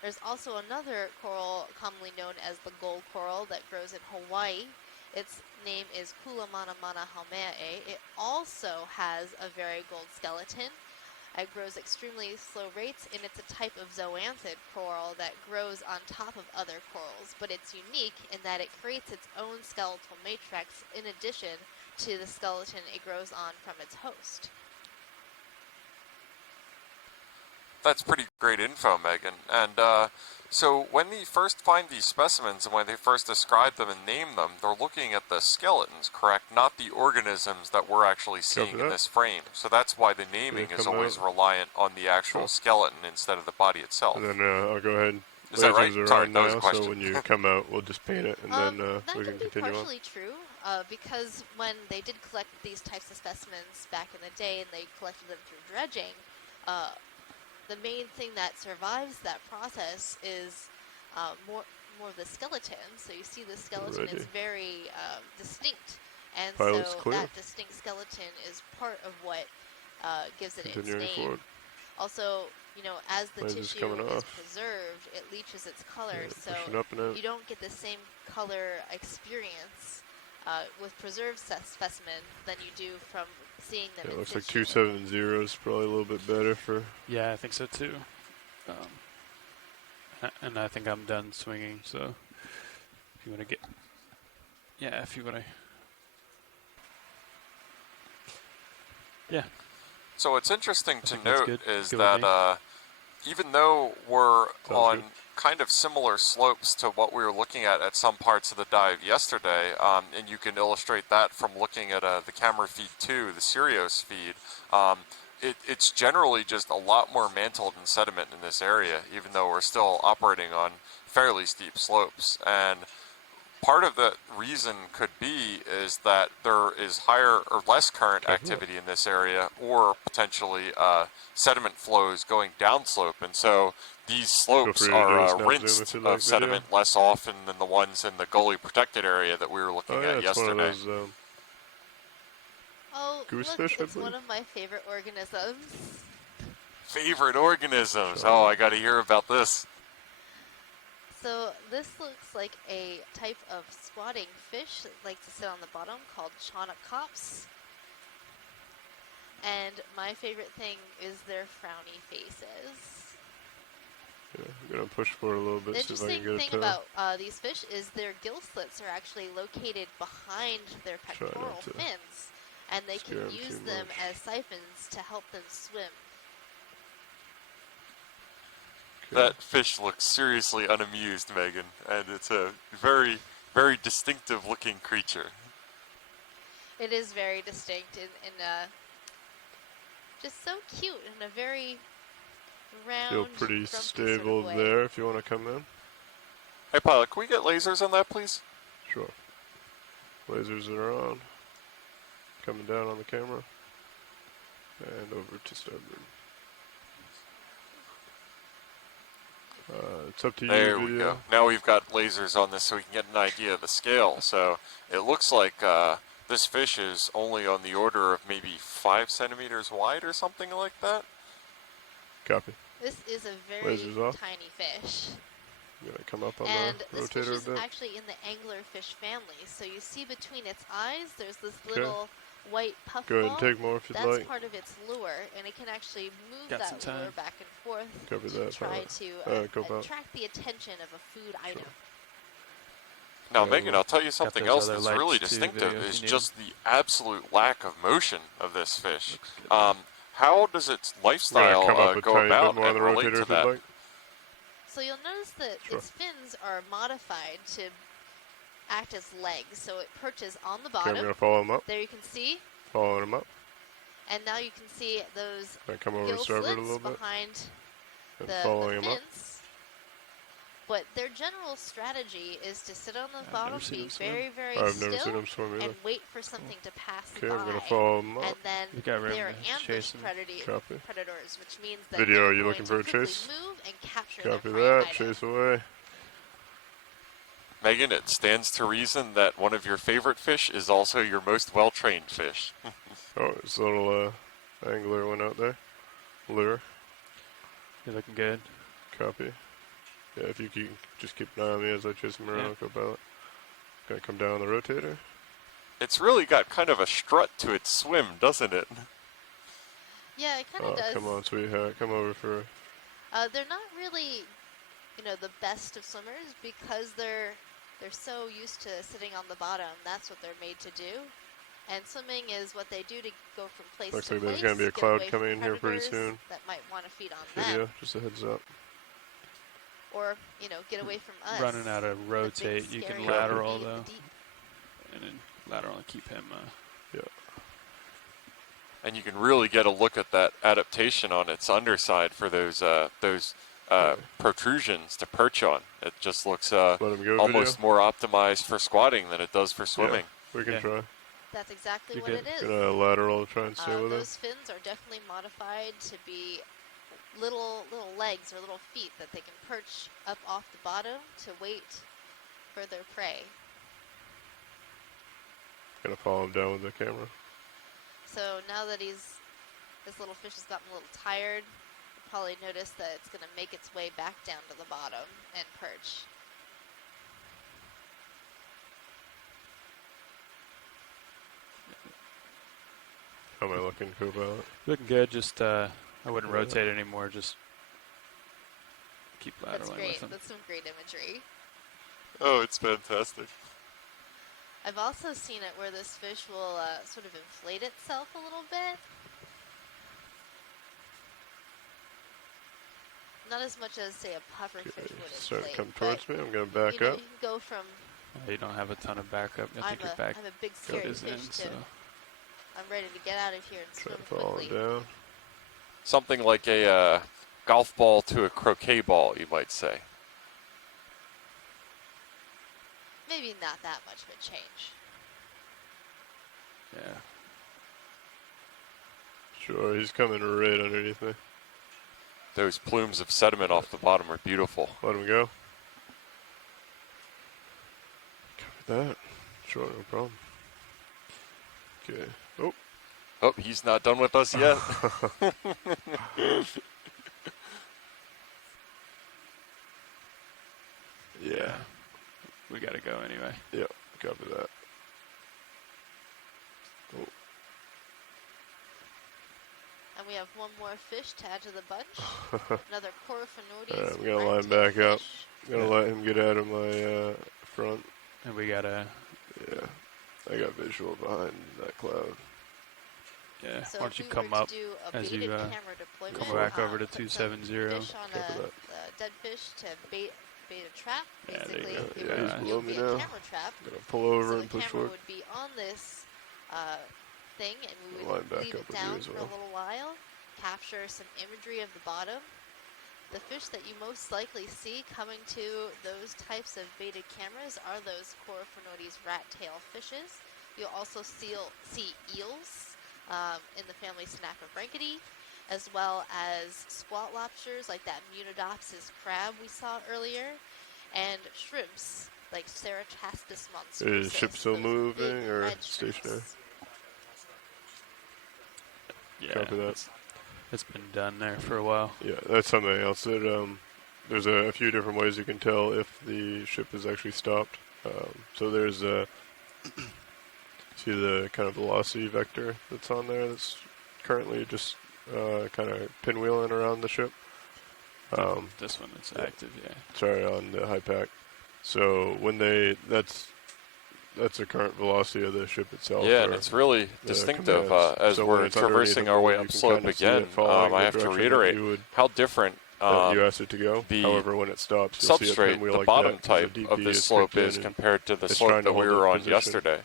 There's also another coral commonly known as the gold coral that grows in Hawaii. Its name is Kulamanamana haumea. It also has a very gold skeleton. It grows extremely slow rates, and it's a type of zoanthid coral that grows on top of other corals, but it's unique in that it creates its own skeletal matrix in addition to the skeleton it grows on from its host. That's pretty great info, Megan. And so when they first find these specimens and when they first describe them and name them, they're looking at the skeletons, correct? Not the organisms that we're actually seeing in this frame. So that's why the naming is always reliant on the actual skeleton instead of the body itself. And then I'll go ahead. Is that right? Are Sorry, on that was a now, question. so when you come out, we'll just paint it, and then we can continue on. That's partially true, because when they did collect these types of specimens back in the day and they collected them through dredging, the main thing that survives that process is more of the skeleton. So you see the skeleton is very distinct, and Pilot's so clear. that distinct skeleton is part of what gives it its Continuing name. forward. Also, you know, as the Laser's tissue coming is off. preserved, it leaches its color, so pushing up and out. you don't get the same color experience with preserved specimen than you do from seeing them Yeah, it in looks like situ. 270 is probably a little bit better for. Yeah, I think so too. And I think I'm done swinging, so if you want to get... Yeah, if you want to... Yeah. So what's interesting to think that's note good. is Good with that even though we're on good. kind of similar slopes to what we were looking at some parts of the dive yesterday, and you can illustrate that from looking at the camera feed 2, the Sirius feed, it's generally just a lot more mantled in sediment in this area, even though we're still operating on fairly steep slopes. And part of the reason could be is that there is higher or less current activity in this area, or potentially sediment flows going downslope, and so these slopes are rinsed of sediment less often than the ones in the gully protected area that we were looking at yesterday. One of those, Oh, goosefish, look, I it's believe. one of my favorite organisms. Favorite organisms? Oh, I got to hear about this. So this looks like a type of squatting fish that likes to sit on the bottom called chaunacops. And my favorite thing is their frowny faces. Yeah, I'm going to push forward a little bit, The see if I can interesting get thing a toe. about these fish is their gill slits are actually located behind their pectoral fins, and they can use them as siphons to help them swim. That fish looks seriously unamused, Megan, and it's a very, very distinctive looking creature. It is very distinct and just so cute in a very round, Feel pretty grumpy stable sort of way. there if you want to come in. Hey, pilot, can we get lasers on that, please? Sure. Lasers are on. Coming down on the camera. And over to starboard. It's up to you. There we go. Now we've got lasers on this so we can get an idea of the scale. So it looks like this fish is only on the order of maybe 5 centimeters wide or something like that. Copy. This is a very Lasers off. tiny fish. I'm going to come up on And the this fish rotator a is bit. actually in the anglerfish family. So you see between its eyes, there's this Okay. little white puff Go ahead ball. and take more if you'd That's like. part of its lure, and it can actually move Got that some lure time. back and forth Cover to that, try pilot. to go back. attract the attention of a food item. Now, Megan, I'll tell you Got something those else other that's really lights too, distinctive video, if is you need just the absolute lack of motion of this fish. How does its lifestyle come up a go tiny bit about more on and the relate rotator to if you'd that? like. So you'll notice that Sure. its fins are modified to act as legs. So it perches on the Okay, I'm bottom. going to follow him up. There you can see. Following him up. And now you can see those Can I come over gill to starboard a slits little bit? behind And the following him up. fins. But their general strategy is to sit on the bottom, never seen be him swim. very, very I've never seen still, him swim either. and wait for something to pass Okay, by. I'm going to follow him And up. then You got room they're to ambush chase him. Copy. predators, which means that Video, they're are you going looking to for a quickly chase? move and capture Copy their prey that. item. Chase away. Megan, it stands to reason that one of your favorite fish is also your most well-trained fish. Oh, this little angler went out there. Lure. You're looking good. Copy. Yeah, if you can just keep an eye on me as I chase him around, co-pilot. Gonna come down the rotator. It's really got kind of a strut to its swim, doesn't it? Yeah, it kind of does. Come on, sweetheart. Come over for... They're not really, the best of swimmers because they're so used to sitting on the bottom. That's what they're made to do. And swimming is what they do to go from place Looks to like place. there's gonna be a get cloud away coming from in here pretty predators soon. that might want to feed on Video, them. just a heads up. Or, get away from us. Running out of rotate, you can scary lateral enemy in though. the deep. And then lateral and keep him. Yeah. And you can really get a look at that adaptation on its underside for those protrusions to perch on. It just looks almost more optimized for squatting than it does for swimming. Yeah, we can try. That's exactly what it is. Gonna lateral to try and stay with it. Those fins are definitely modified to be little legs or little feet that they can perch up off the bottom to wait for their prey. Gonna follow him down with the camera. So now that this little fish has gotten a little tired, you'll probably notice that it's gonna make its way back down to the bottom and perch. How am I looking, co-pilot? Looking good. Just I wouldn't rotate anymore. Just keep lateraling with him. That's some great imagery. Oh, it's fantastic. I've also seen it where this fish will sort of inflate itself a little bit. Not as much as, say, a pufferfish would Start to inflate. come towards me. I'm gonna back up. You can go from... You don't have a ton of backup. I think your back I'm a big scary is fish in, too. so. I'm ready to get out of here and swim quickly. Down. Something like a golf ball to a croquet ball, you might say. Maybe not that much of a change. Yeah. Sure, he's coming right underneath me. Those plumes of sediment off the bottom are beautiful. Let him go. Cover that. Sure, no problem. Okay. Oh. Oh, he's not done with us yet. Yeah. We gotta go anyway. Yep, copy that. Oh. And we have one more fish to add to the bunch. Another Coryphonodes. I'm gonna line back up. I'm gonna let him get out of my front. And we gotta... Yeah, I got visual behind that cloud. Yeah, So why don't you if we come were to up do a as you baited camera deployment, come back over to put some 270. fish on a dead fish to bait a trap. Yeah, there Basically, you go. it Yeah, would he's below me be a now. camera trap. Gonna pull over So and the push camera forward. would be on this thing, and we Line would back leave up it with you down as for well. a little while, capture some imagery of the bottom. The fish that you most likely see coming to those types of baited cameras are those Coryphonodes rat tail fishes. You'll also see eels in the family Synachrobranchidae, as well as squat lobsters like that Munidopsis crab we saw earlier, and shrimps like Ceratastris monsters. Is the ship still moving or stationary? Yeah, Copy that. It's been done there for a while. Yeah, that's something else that there's a few different ways you can tell if the ship is actually stopped. So there's see the kind of velocity vector that's on there that's currently just kind of pinwheeling around the ship. This one is active, yeah. Sorry, on the high pack. So when that's the current velocity of the ship itself. Yeah, and it's really distinctive as we're traversing our way upslope again. I have to reiterate how different you asked it to go. the However, when it stops, you'll see it substrate, pinwheel the like bottom that, 'cause type the of DP this is slope kicked is in and compared to the it's slope trying to that we hold were its on position. yesterday.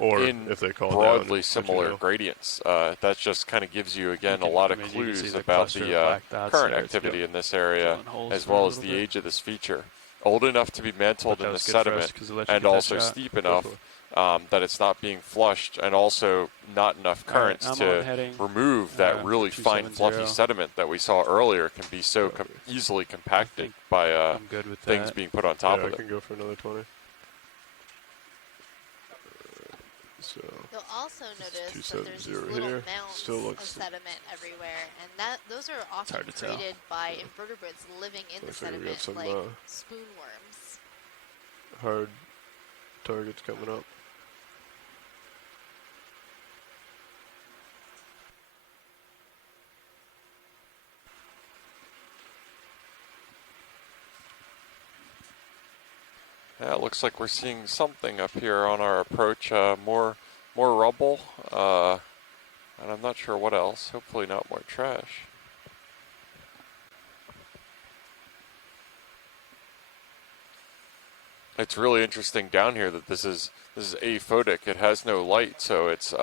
Or In if they call broadly down, similar know. gradients. That just kind of gives you, again, a lot of you can see clues the about cluster of the black dots current there. It's activity got in this area, drilling holes as for a well as little the bit. age of this feature. old enough to be mantled in the sediment, and also steep enough that it's not being flushed, and also not enough currents to remove that really fine, fluffy sediment that we saw earlier can be so easily compacted by things being put on top of it. I can go for another 20. So you'll also notice that there's these little mounds of sediment everywhere, and those are often created by invertebrates living in the sediment, like spoonworms. Hard targets coming up. Yeah, it looks like we're seeing something up here on our approach. More rubble, and I'm not sure what else. Hopefully not more trash. It's really interesting down here that this is aphotic. It has no light, so it's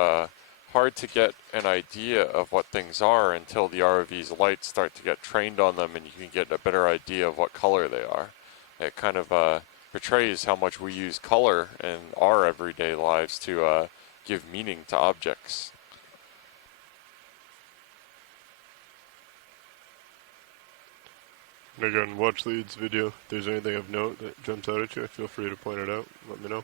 hard to get an idea of what things are until the ROV's lights start to get trained on them, and you can get a better idea of what color they are. It kind of portrays how much we use color in our everyday lives to give meaning to objects. And again, watch Lead's video. If there's anything of note that jumps out at you, feel free to point it out. Let me know.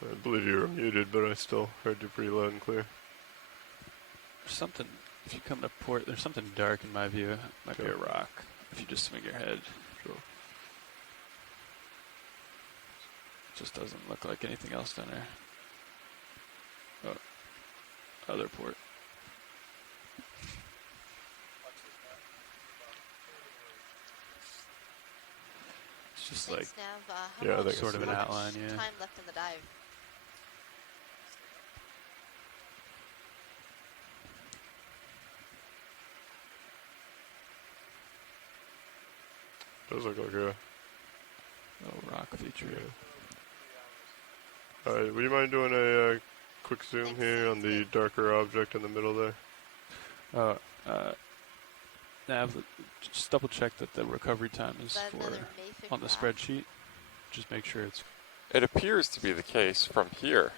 I believe you were muted, but I still heard you pretty loud and clear. There's something, if you come to port, there's something dark in my view. It might be a rock, if you just swing your head. Sure. It just doesn't look like anything else down there. Oh, other port. It's just like, yeah, I think sort of an outline, yeah. Time left in the dive. Does look like a little rock feature. Yeah. Alright, would you mind doing a quick zoom here on the darker object in the middle there? Nav, just double check that the recovery time is on the spreadsheet. Just make sure it's... It appears to be the case from here.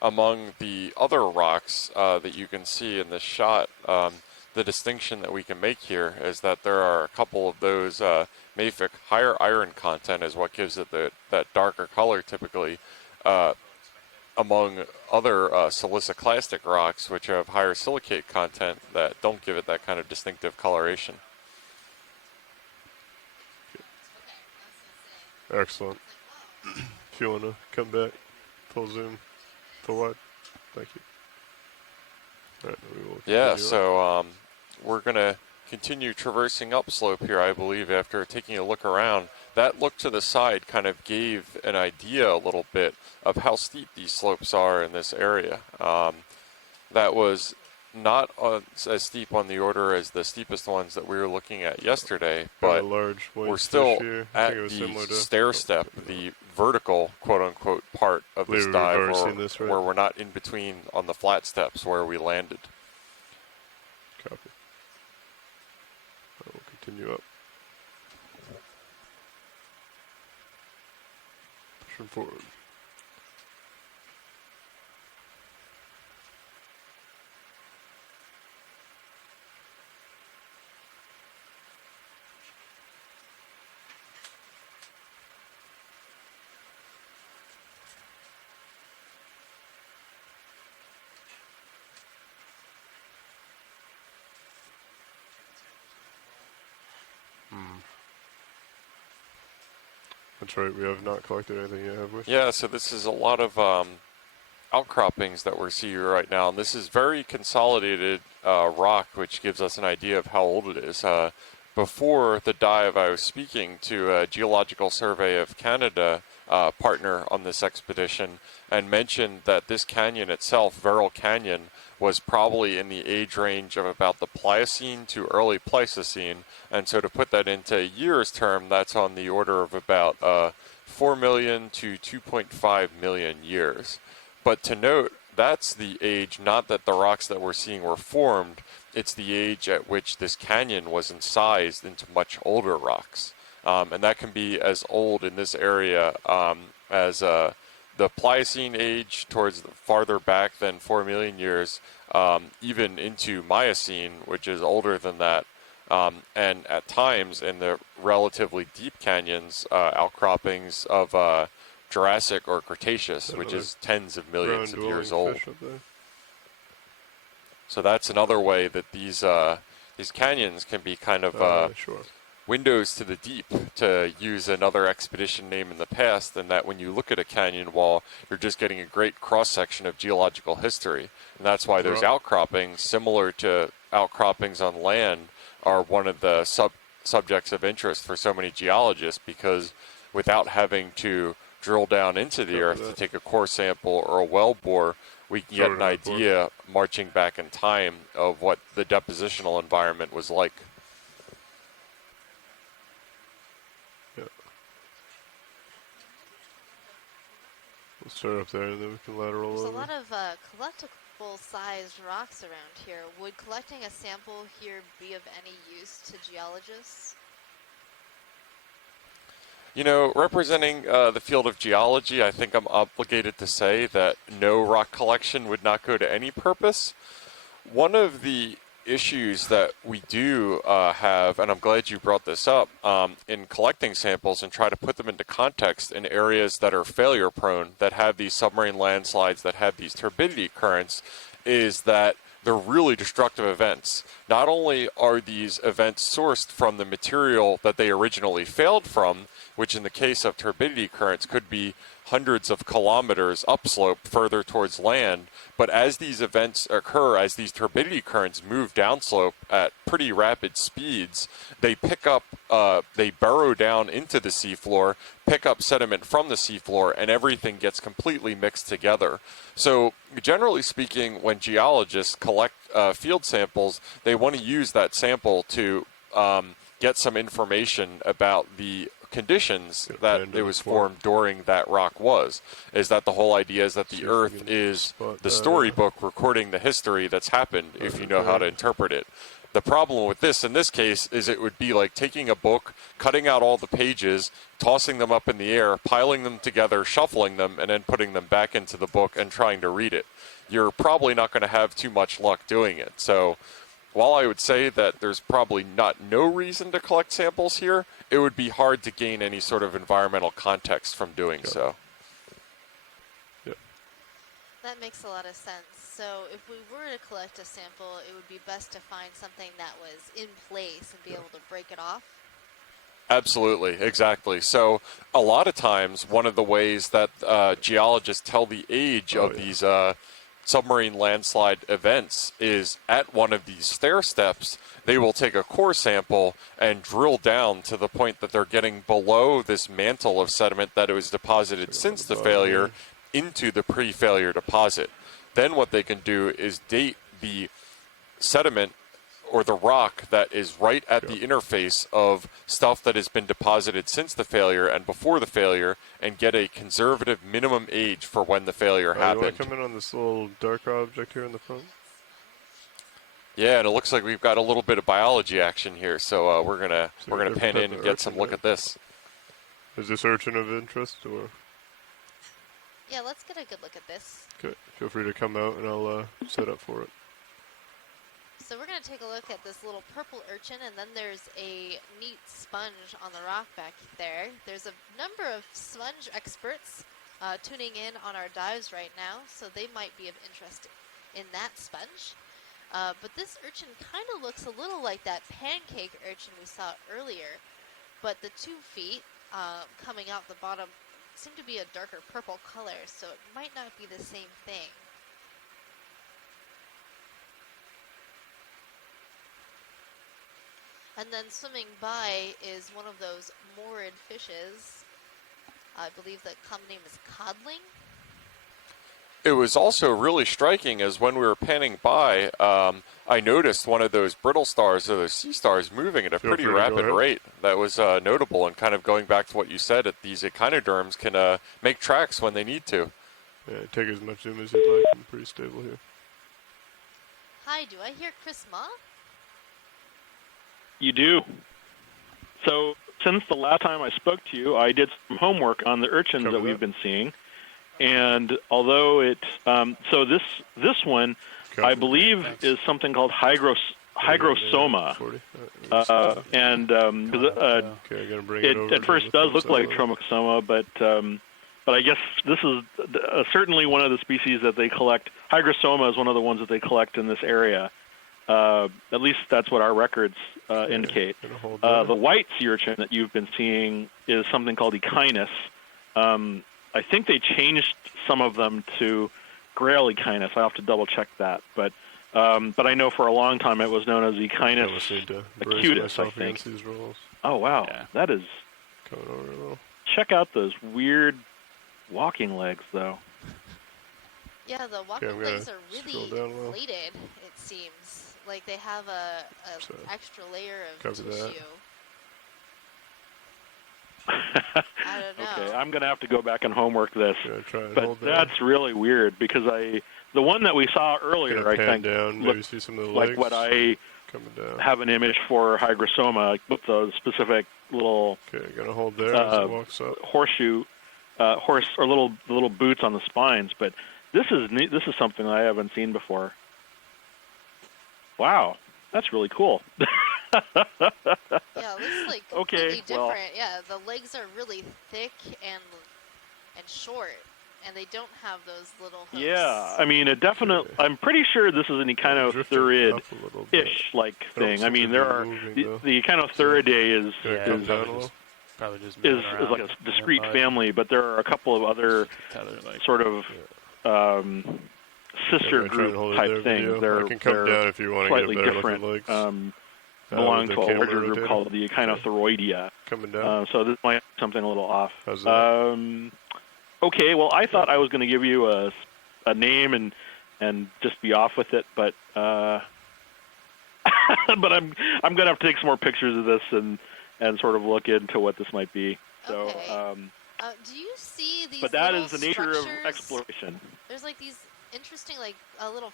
Among the other rocks that you can see in this shot, the distinction that we can make here is that there are a couple of those mafic higher iron content is what gives it that darker color typically, among other siliciclastic rocks which have higher silicate content that don't give it that kind of distinctive coloration. Excellent. If you want to come back, full zoom, full wide, thank you. All right, we will yeah, so we're going to continue traversing upslope here, I believe, after taking a look around. That look to the side kind of gave an idea a little bit of how steep these slopes are in this area. That was not as steep on the order as the steepest ones that we were looking at yesterday, but we're still at the stair step, the vertical, quote-unquote, part of this dive where we're not in between on the flat steps where we landed. Copy. I will continue up. Pushing forward. That's right, we have not collected anything yet, have we? Yeah, so this is a lot of outcroppings that we're seeing right now, and this is very consolidated rock, which gives us an idea of how old it is. Before the dive, I was speaking to a Geological Survey of Canada partner on this expedition and mentioned that this canyon itself, Verrill Canyon, was probably in the age range of about the Pliocene to early Pleistocene. And so to put that into years term, that's on the order of about 4 million to 2.5 million years. But to note, that's the age, not that the rocks that we're seeing were formed, it's the age at which this canyon was incised into much older rocks. And that can be as old in this area as the Pliocene age towards farther back than 4 million years, even into Miocene, which is older than that. And at times in the relatively deep canyons, outcroppings of Jurassic or Cretaceous, which is tens of millions of years old. So that's another way that these canyons can be kind of windows to the deep, to use another expedition name in the past, and that when you look at a canyon wall, you're just getting a great cross-section of geological history. And that's why those outcroppings, similar to outcroppings on land, are one of the subjects of interest for so many geologists, because without having to drill down into the earth to take a core sample or a well bore, we can get an idea marching back in time of what the depositional environment was like. We'll start up there and then we can lateral There's over. a lot of collectible-sized rocks around here. Would collecting a sample here be of any use to geologists? You know, representing the field of geology, I think I'm obligated to say that no rock collection would not go to any purpose. One of the issues that we do have, and I'm glad you brought this up, in collecting samples and try to put them into context in areas that are failure prone, that have these submarine landslides, that have these turbidity currents, is that they're really destructive events. Not only are these events sourced from the material that they originally failed from, which in the case of turbidity currents could be hundreds of kilometers upslope further towards land, but as these events occur, as these turbidity currents move downslope at pretty rapid speeds, they pick up, they burrow down into the seafloor, pick up sediment from the seafloor, and everything gets completely mixed together. So generally speaking, when geologists collect field samples, they want to use that sample to get some information about the conditions that it was formed during that rock was. Is that the whole idea is that the Earth is the storybook recording the history that's happened if you know how to interpret it. The problem with this, in this case, is it would be like taking a book, cutting out all the pages, tossing them up in the air, piling them together, shuffling them, and then putting them back into the book and trying to read it. You're probably not going to have too much luck doing it. So while I would say that there's probably no reason to collect samples here, it would be hard to gain any sort of environmental context from doing so. That makes a lot of sense. So if we were to collect a sample, it would be best to find something that was in place and be able to break it off? Absolutely, exactly. So a lot of times, one of the ways that geologists tell the age of these submarine landslide events is at one of these stair steps, they will take a core sample and drill down to the point that they're getting below this mantle of sediment that it was deposited since the failure into the pre-failure deposit. Then what they can do is date the sediment or the rock that is right at the interface of stuff that has been deposited since the failure and before the failure, and get a conservative minimum age for when the failure happened. You want to come in on this little dark object here in the front? Yeah, and it looks like we've got a little bit of biology action here, so we're gonna pan in and get some look at this. Is this urchin of interest, or? Yeah, let's get a good look at this. Okay, feel free to come out and I'll set up for it. So we're going to take a look at this little purple urchin, and then there's a neat sponge on the rock back there. There's a number of sponge experts tuning in on our dives right now, so they might be of interest in that sponge. But this urchin kind of looks a little like that pancake urchin we saw earlier, but the 2 feet coming out the bottom seem to be a darker purple color, so it might not be the same thing. And then swimming by is one of those moored fishes. I believe the common name is codling. It was also really striking as when we were panning by, I noticed one of those brittle stars or those sea stars moving at a pretty rapid rate. That was notable, and kind of going back to what you said, that these echinoderms can make tracks when they need to. Yeah, take as much zoom as you'd like. I'm pretty stable here. Hi, do I hear Chris Ma? You do. So since the last time I spoke to you, I did some homework on the urchins that we've been seeing. And although it, so this one, I believe, is something called hygrosoma. It at first does look like tromosoma, but I guess this is certainly one of the species that they collect. Hygrosoma is one of the ones that they collect in this area. At least that's what our records indicate. The white sea urchin that you've been seeing is something called Echinus. I think they changed some of them to Grail Echinus. I have to double check that, but I know for a long time it was known as Echinus acutus, I think. Oh wow, that is. Check out those weird walking legs, though. Yeah, the walking legs are really inflated. It seems like they have a extra layer of tissue. I don't know. Okay, I'm going to have to go back and homework this. But that's really weird because the one that we saw earlier, I think, looked see some of the like what I have an image for hygrosoma with the specific little gonna hold there as it walks up. Horseshoe, horse or little boots on the spines. But this is neat. This is something I haven't seen before. Wow, that's really cool. Yeah, it looks like completely different. Yeah, the legs are really thick and short, and they don't have those little hooks. Yeah, I mean, I'm pretty sure this is an Echinothurid-ish like thing. I mean, there are the Echinothuridae is like a discrete family, but there are a couple of other sort of sister group type things. They're slightly different. Belong to a larger group called the Echinothuroidea. So this might be something a little off. Okay, well, I thought I was going to give you a name and just be off with it, but but I'm going to have to take some more pictures of this and sort of look into what this might be. So, do you see these? But that is the nature of exploration. There's like these interesting, like little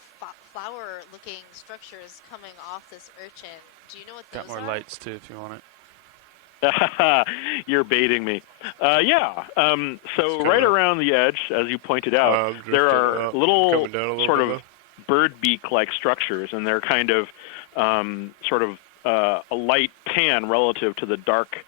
flower-looking structures coming off this urchin. Do you know what those are? Got more lights too, if you want it. You're baiting me. So right around the edge, as you pointed out, there are little sort of bird beak-like structures, and they're kind of sort of a light tan relative to the dark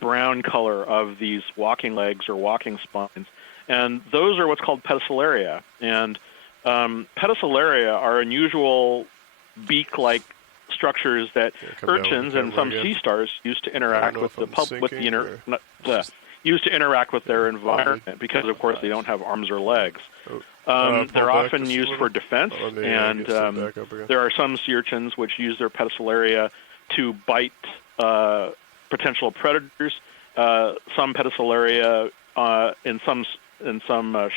brown color of these walking legs or walking spines. And those are what's called pedicelaria. And pedicelaria are unusual beak-like structures that urchins and some sea stars use to interact with interact with their environment because, of course, they don't have arms or legs. They're often used for defense, and there are some sea urchins which use their pedicelaria to bite potential predators. Some pedicelaria in some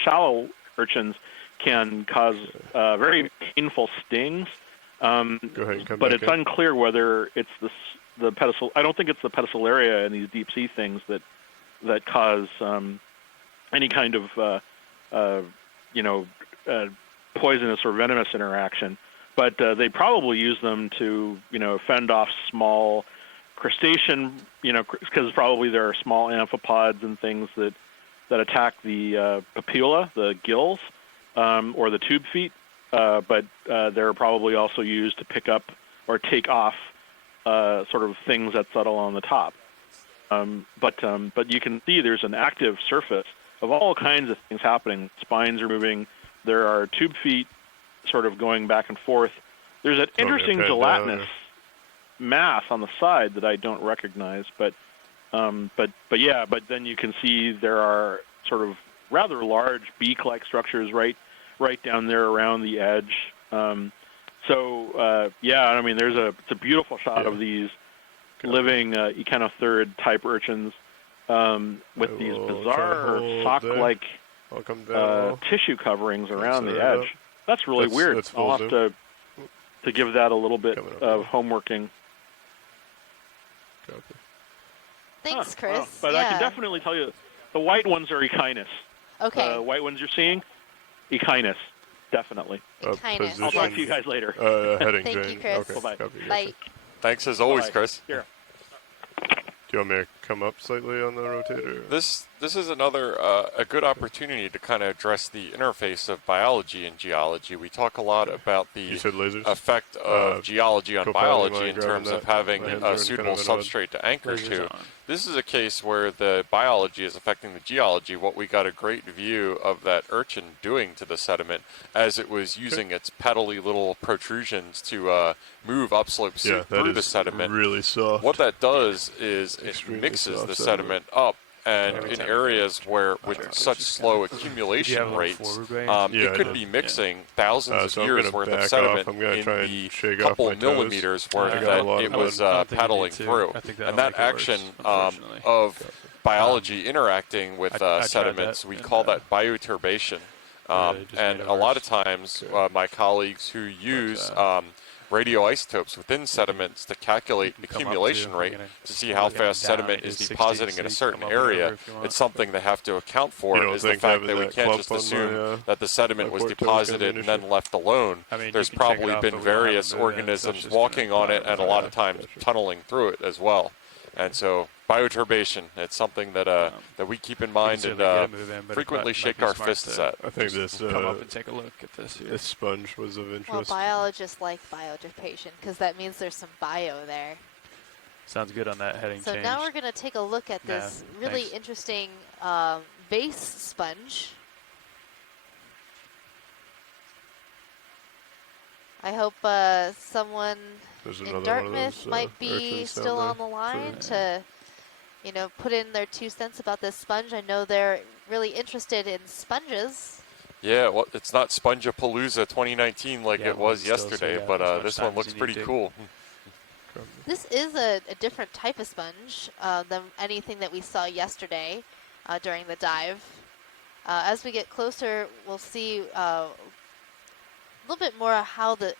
shallow urchins can cause very painful stings. Go ahead and come but back it's unclear whether it's the pedicel. I don't think it's the pedicelaria in these deep sea things that cause any kind of poisonous or venomous interaction. But they probably use them to fend off small crustacean. Because probably there are small amphipods and things that attack the papilla, the gills, or the tube feet. But they're probably also used to pick up or take off sort of things that settle on the top. But you can see there's an active surface of all kinds of things happening. Spines are moving. There are tube feet sort of going back and forth. There's an interesting gelatinous mass on the side that I don't recognize. But then you can see there are sort of rather large beak-like structures right down there around the edge. I mean, it's a beautiful shot of these living Echinothurid type urchins with these bizarre sock-like tissue coverings around the edge. That's really weird. I'll have to give that a little bit of homeworking. Thanks, Chris. But I can definitely tell you, the white ones are Echinus. Okay. The white ones you're seeing. Echinus, definitely. Echinus, I'll talk to you guys later. Heading Thank you, change. Chris. Okay, Bye-bye. copy, Bye. gotcha. Thanks as always, Bye. Chris. Here. Do you want me to come up slightly on the rotator? This is another a good opportunity to kind of address the interface of biology and geology. We talk a lot about You the said lasers? effect of geology on co-pilot, biology mind in grabbing terms of that? having My hands a are in suitable kind of an odd- substrate to anchor Lasers to. on. This is a case where the biology is affecting the geology. What we got a great view of that urchin doing to the sediment as it was using its pedally little protrusions to move upslope Yeah, that through the is sediment. really soft. What that does is it Extremely mixes soft the sediment. sediment up, and Every in time you areas where with Sure. such Just slow Did you have accumulation a little rates, forward range? Yeah, it I could did. be mixing thousands so of I'm years gonna worth of back sediment off. I'm gonna in try and the shake off couple my toes. millimeters worth I got a that lot it of was mud. I don't think you paddling need to. through. I think that'll And that make it worse, action unfortunately. of biology interacting with I tried sediments, that, we and, call that bioturbation. really just And made it a lot worse. of times, my colleagues who use radioisotopes within sediments to calculate can come up accumulation to, rate I'm gonna to see how look at fast them down, sediment I is did 60, depositing in so a you certain come up and over area. if you want. It's something they have to account for. You don't Is the think fact having that we that can't clump just on assume my, that the sediment my was port toes gonna be deposited an and then issue? left alone. I mean, There's you can check it probably off, been but we don't have various it moving, so it's organisms just walking gonna on it, and a lot of times Gotcha. tunneling through it as well. And so bioturbation, it's something that that we keep in mind and frequently shake our fists at. I think this come up and take a look at this here. this sponge was of Well, interest. biologists like bioturbation because that means there's some bio there. Sounds good on that heading So change. now we're going to take a look at this really thanks. interesting vase sponge. I hope someone There's in another one of Dartmouth those, might be urchins still down on the there. line to, you know, put in their 2 cents about this sponge. I know they're really interested in sponges. Yeah, well, it's not Spongapalooza 2019 like it was yesterday, but this one looks pretty cool. This is a different type of sponge than anything that we saw yesterday during the dive. As we get closer, we'll see a little bit more how the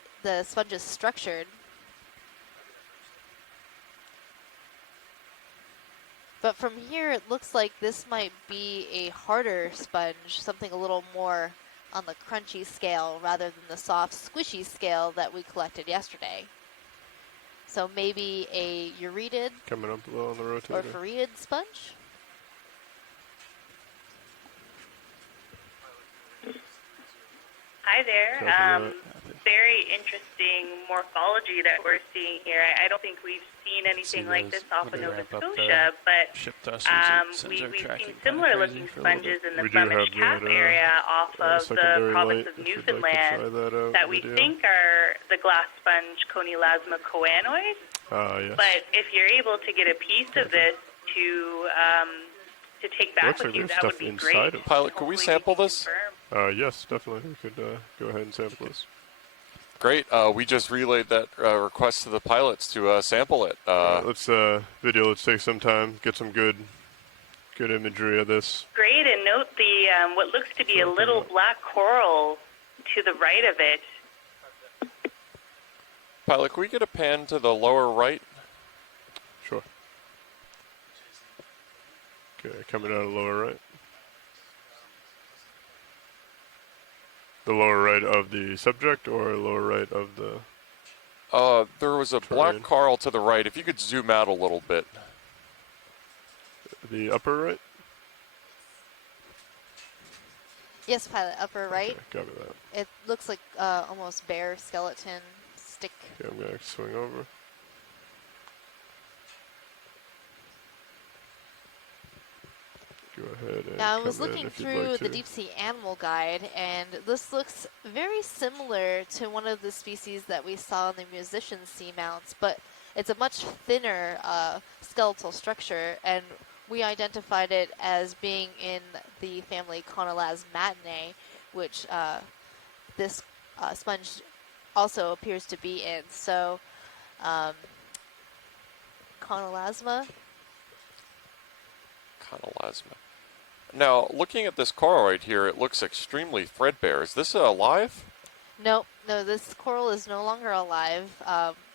sponge is structured. But from here, it looks like this might be a harder sponge, something a little more on the crunchy scale rather than the soft, squishy scale that we collected yesterday. So maybe a uretid Coming up low on the or rotator. ferritid sponge? Hi there. Copy Very interesting morphology that we're seeing here. I don't think we've seen anything like this off of Nova Scotia, but we've seen similar looking sponges in the Flemish Cap area off of the province of Newfoundland that we think are the glass sponge Conilasma coanois. Yes. But if you're able to get a piece of this to take back Looks with like you, there's that would stuff be inside great. it. Pilot, can we sample this? Yes, definitely. We could go ahead and sample this. Great. We just relayed that request to the pilots to sample it. Let's video. Let's take some time, get some good imagery of this. Great, and note the what looks to be a little black coral to the right of it. Pilot, can we get a pan to the lower right? Sure. Okay, coming out of lower right. The lower right of the subject or lower right of the... There was a terrain? black coral to the right. If you could zoom out a little bit. The upper right? Yes, pilot, upper right. Okay, copy that. It looks like almost bare skeleton stick. Okay, I'm going to swing over. Go ahead and Now, I was come in looking if you'd through like the to. Deep Sea Animal Guide, and this looks very similar to one of the species that we saw in the musician seamounts, but it's a much thinner skeletal structure, and we identified it as being in the family Conolasmatinae, which this sponge also appears to be in. So, Conolasma. Conolasma. Now, looking at this coraloid here, it looks extremely threadbare. Is this alive? No, this coral is no longer alive.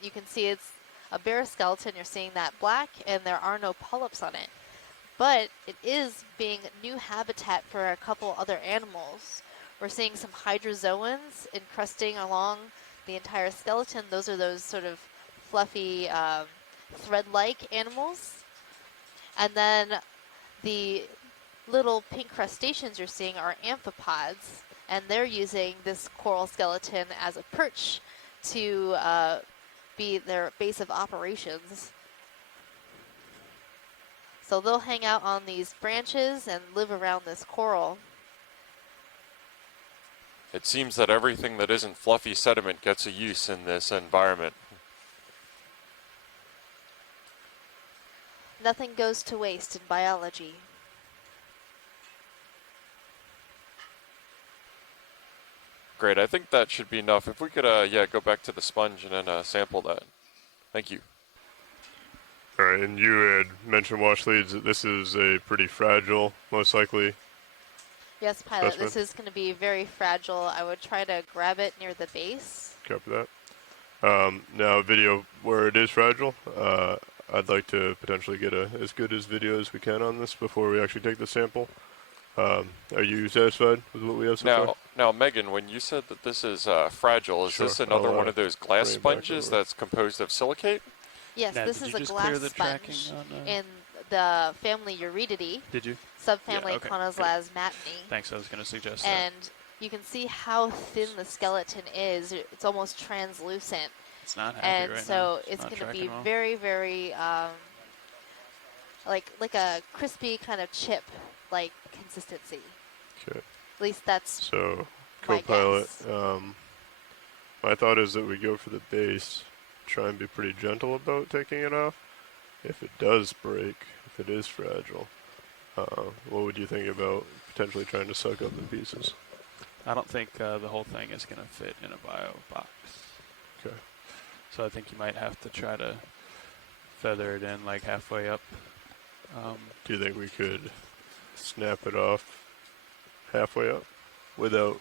You can see it's a bare skeleton. You're seeing that black, and there are no polyps on it. But it is being new habitat for a couple other animals. We're seeing some hydrozoans encrusting along the entire skeleton. Those are those sort of fluffy thread-like animals. And then the little pink crustaceans you're seeing are amphipods, and they're using this coral skeleton as a perch to be their base of operations. So they'll hang out on these branches and live around this coral. It seems that everything that isn't fluffy sediment gets a use in this environment. Nothing goes to waste in biology. Great, I think that should be enough. If we could, go back to the sponge and then sample that. Thank you. All right, and you had mentioned, wash leads, that this is a pretty fragile, most likely. Yes, pilot, specimen. this is going to be very fragile. I would try to grab it near the base. Copy that. Now, video where it is fragile, I'd like to potentially get as good as video as we can on this before we actually take the sample. Are you satisfied with what we have so far? Now, Megan, when you said that this is fragile, is Sure, this another I'll, one of those glass bring it back sponges over. that's composed of silicate? Yes, Now, this did is you a just glass clear the tracking sponge on, in the family Eurydidae, Did you? subfamily Yeah, okay. Conoslazmatinae. Thanks, I was going to suggest And you can see how thin the skeleton is. It's almost translucent. It's not happy And right now. so It's it's not going to tracking be well. very, very, like a crispy kind of chip-like consistency. Okay. At least that's So, my co-pilot, guess. my thought is that we go for the base, try and be pretty gentle about taking it off. If it does break, if it is fragile, what would you think about potentially trying to suck up the pieces? I don't think the whole thing is going to fit in a bio box. Okay. So I think you might have to try to feather it in like halfway up. Do you think we could snap it off halfway up without...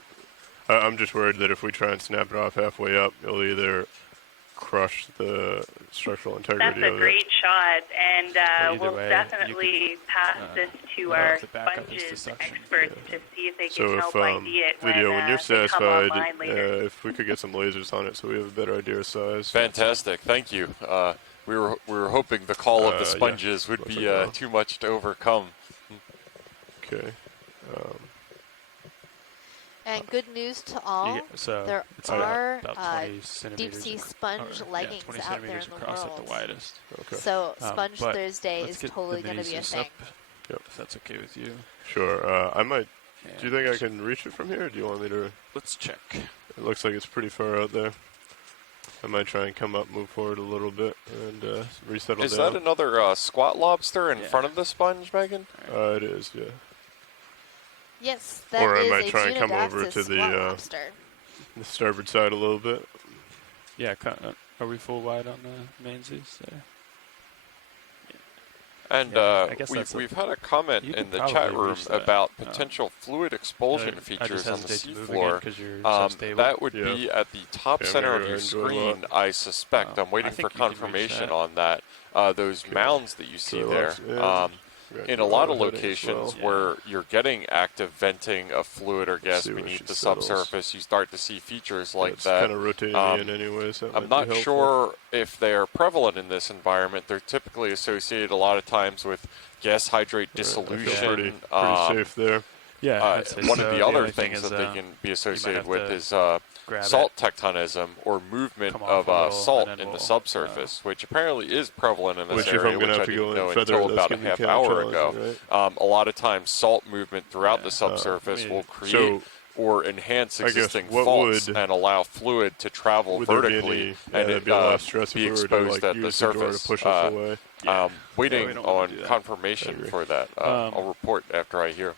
I'm just worried that if we try and snap it off halfway up, it'll either crush the structural integrity That's of a it. great shot, and Well, either we'll way, definitely pass this to let our off the back up is the sponges suction. experts to see if they can So help if ID it video, when you're they come satisfied, online later. if we could get some lasers on it so we have a better idea of size. Fantastic, thank you. We were hoping the call of the yeah, sponges would looks be like too much to overcome. Okay. And good news to all, so there it's are about 20 centimeters deep-sea ac- sponge or, leggings 20 out there in centimeters the across world. at the widest. Okay. So Sponge but Thursday let's is get totally the going to be a Venezius thing. up, Yep. if that's okay with you. Sure. I might... Do you And think I can reach it from here, or do you want me to... Let's check. It looks like it's pretty far out there. I might try and come up, move forward a little bit, and resettle Is down. that another squat lobster in Yeah. front of the sponge, Megan? It is, yeah. Yes, that Or I is might a try and come over Junodaxis to the, squat lobster. The starboard side a little bit. Yeah, are we full wide on the mainsies there? And Yeah, I guess that's we've had a comment you in could the probably chat room reach that. about potential fluid expulsion I features just on the hesitate to move seafloor. again 'cause you're so stable. That would Yeah. be at the top Yeah, I'm center gonna of go your ahead and do a screen, lot. I suspect. I'm I waiting think for you can reach confirmation that. on that. Those Okay. mounds that you see So there. that's in. In a lot of Heading as locations well. where you're getting active venting of fluid or gas see when beneath she the settles. subsurface, you start to see features like It's that. kind of rotating me in anyways. That I'm might not be helpful. sure if they're prevalent in this environment. They're typically associated a lot of times with gas hydrate All right, I feel dissolution. pretty safe there. Yeah, I'd say One so. of the other only thing things is, that they can be associated have with to is grab salt it, tectonism or movement come off of a little, salt and then in the we'll, subsurface, which apparently is prevalent in this Which if area, I'm gonna which I have to didn't go know and feather, until that's about a gonna be half kinda hour ago. challenging, right? A lot of times salt movement throughout the Yeah. subsurface I will mean, create so or enhance I guess existing what faults would- and allow fluid to travel Would there be vertically any, and that'd be a lot of stress be if we were to exposed like at the use the door to surface. push us away. Yeah. Waiting we don't wanna on do that. I confirmation agree. for that. I'll report after I hear.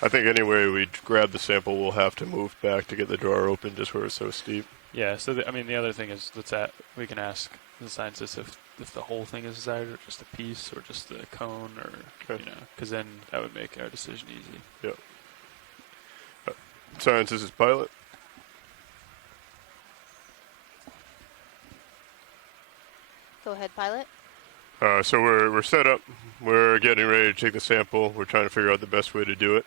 I think anyway we grab the sample, we'll have to move back to get the drawer open just where it's so steep. Yeah, so the other thing is we can ask the scientists if the whole thing is desired, or just a piece, or just the cone, or Okay. because then that would make our decision easy. Yep. Science, this is pilot. Go ahead, pilot. So we're set up. We're getting ready to take the sample. We're trying to figure out the best way to do it.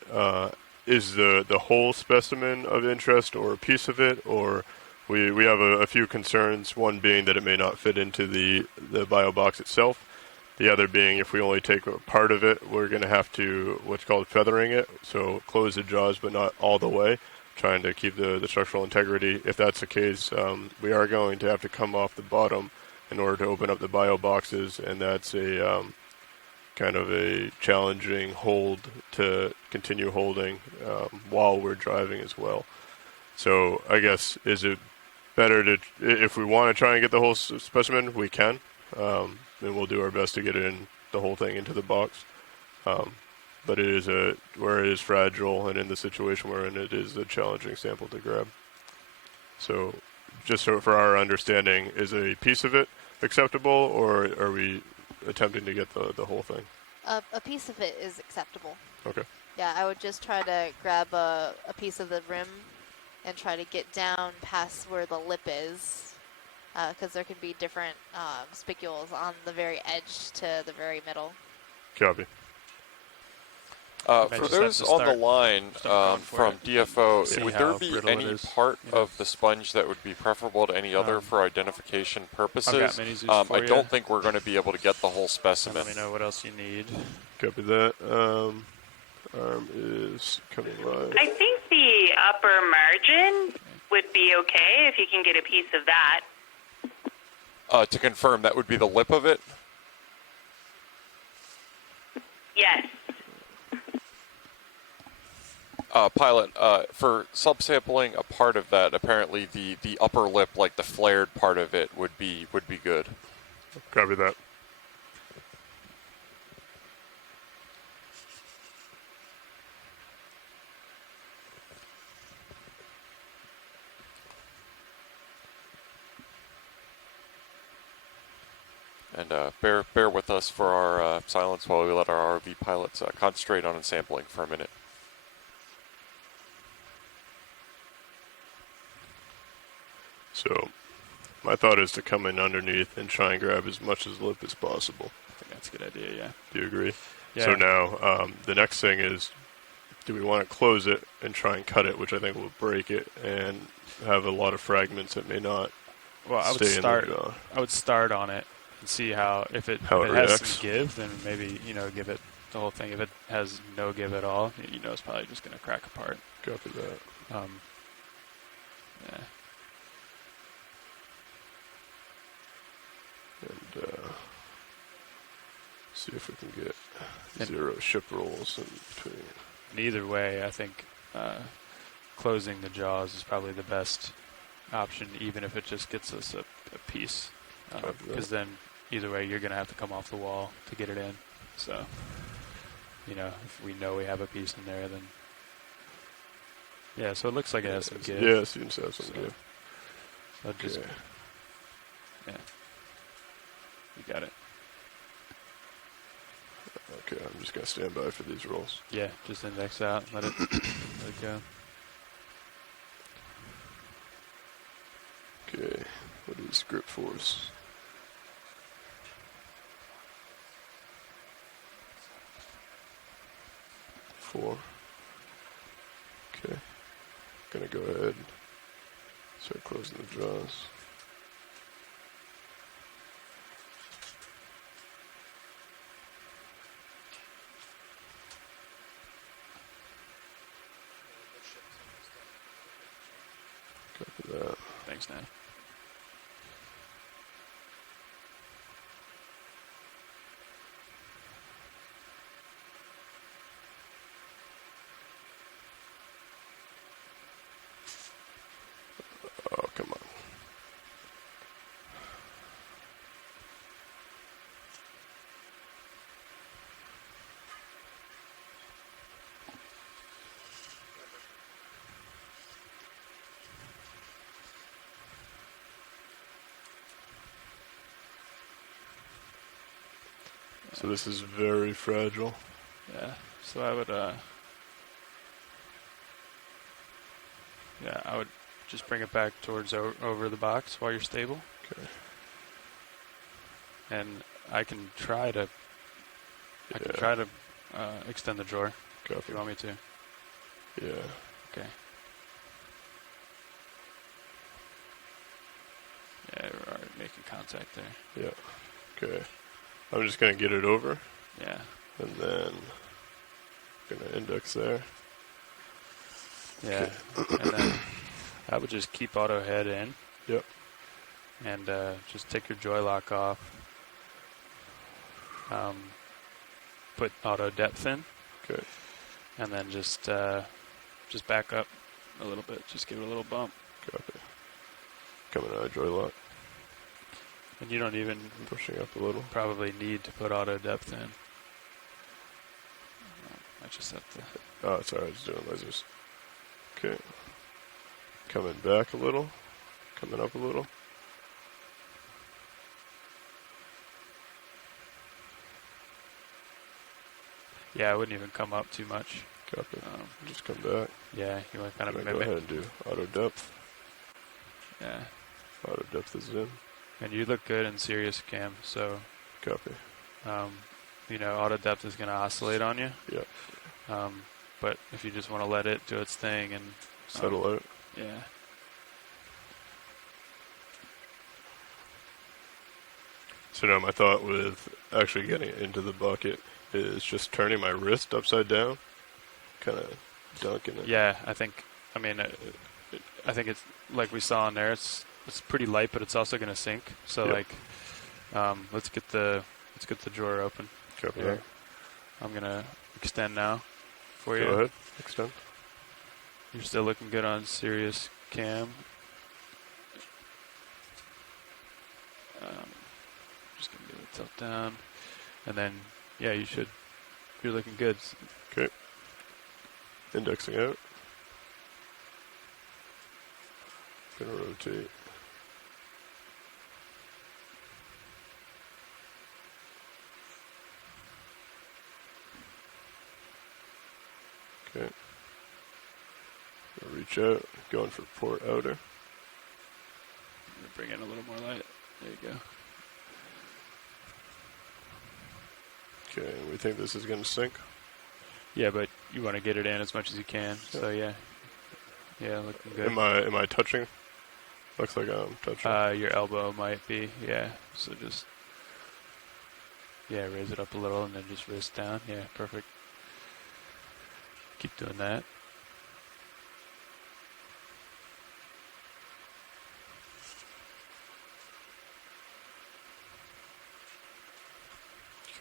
is the whole specimen of interest or a piece of it, or we have a few concerns, one being that it may not fit into the bio box itself. The other being if we only take a part of it, we're going to have to what's called feathering it, so close the jaws but not all the way, trying to keep the structural integrity. If that's the case, we are going to have to come off the bottom in order to open up the bio boxes, and that's a kind of a challenging hold to continue holding while we're driving as well. So I guess, is it better to, if we want to try and get the whole specimen, we can, and we'll do our best to get the whole thing into the box. But it is where it is fragile, and in the situation we're in, it is a challenging sample to grab. So just so for our understanding, is a piece of it acceptable, or are we attempting to get the whole thing? A piece of it is acceptable. Okay. Yeah, I would just try to grab a piece of the rim and try to get down past where the lip is, because there can be different spicules on the very edge to the very middle. Copy. For those on the line from DFO, would there be any part of the sponge that would be preferable to any other for identification purposes? I don't think we're going to be able to get the whole specimen. Let me know what else you need. Copy that. Arm is coming live. I think the upper margin would be okay if you can get a piece of that. To confirm, that would be the lip of it? Yes. Pilot, for subsampling a part of that, apparently the upper lip, like the flared part of it, would be good. Copy that. And bear with us for our silence while we let our RV pilots concentrate on sampling for a minute. So my thought is to come in underneath and try and grab as much as lip as possible. I think that's a good idea, yeah. Do you agree? Yeah. So now the next thing is, do we want to close it and try and cut it, which I think will break it and have a lot of fragments that may not stay in the jaw. I would start on it and see how if it has reacts. some give, then maybe give it the whole thing. If it has no give at all, it's probably just going to crack apart. Copy that. Yeah. And see if we can get 0 ship rolls in between. And either way, I think closing the jaws is probably the best option, even if it just gets us a piece. Because then, either way, you're going to have to come off the wall to get it in. So, if we know we have a piece in there, then... Yeah, so it looks like it has some give. Yeah, it seems to have some give. So just... Yeah. You got it. Okay, I'm just going to stand by for these rolls. Yeah, just index out, let it go. Okay, what is grip force? Four. Okay, gonna go ahead, start closing the jaws. Copy that. Thanks, Nat. Oh, come on. So this is very fragile. Yeah, so I would, I would just bring it back towards over the box while you're stable. Okay. And I can try to, extend the drawer if you want me to. Yeah. Okay. Yeah, we're already making contact there. Yeah. Okay. I'm just gonna get it over. Yeah. And then gonna index there. Yeah. And then I would just keep auto head in. Yep. And just take your joy lock off. Put auto depth in. Okay. And then just back up a little bit. Just give it a little bump. Copy. Coming out of joy lock. And you don't even pushing up a little. Probably need to put auto depth in. I just have to. Oh, sorry, I was doing lasers. Okay. Coming back a little. Coming up a little. Yeah, I wouldn't even come up too much. Copy. Just come back. Yeah, you want to kind of go ahead and do auto depth. Yeah. Auto depth is in. And you look good in serious cam, so. Copy. You know, auto depth is going to oscillate on you. Yep. But if you just want to let it do its thing and settle out. Yeah. So now my thought with actually getting it into the bucket is just turning my wrist upside down, kind of dunking it. Yeah, I think it's like we saw in there. It's pretty light, but it's also going to sink. So yep. like, let's get the drawer open. Copy here. I'm gonna extend now for you. Go ahead, extend. You're still looking good on serious cam. Just gonna give it a tilt down, and then yeah, you're looking good. Okay. Indexing out. Gonna rotate. Okay. Reach out, going for port outer. Bring in a little more light. There you go. Okay, we think this is going to sink? Yeah, but you want to get it in as much as you can. Yeah. So yeah. Yeah, looking good. Am I touching? Looks like I'm touching. Your elbow might be, yeah. So just raise it up a little and then just wrist down. Yeah, perfect. Keep doing that.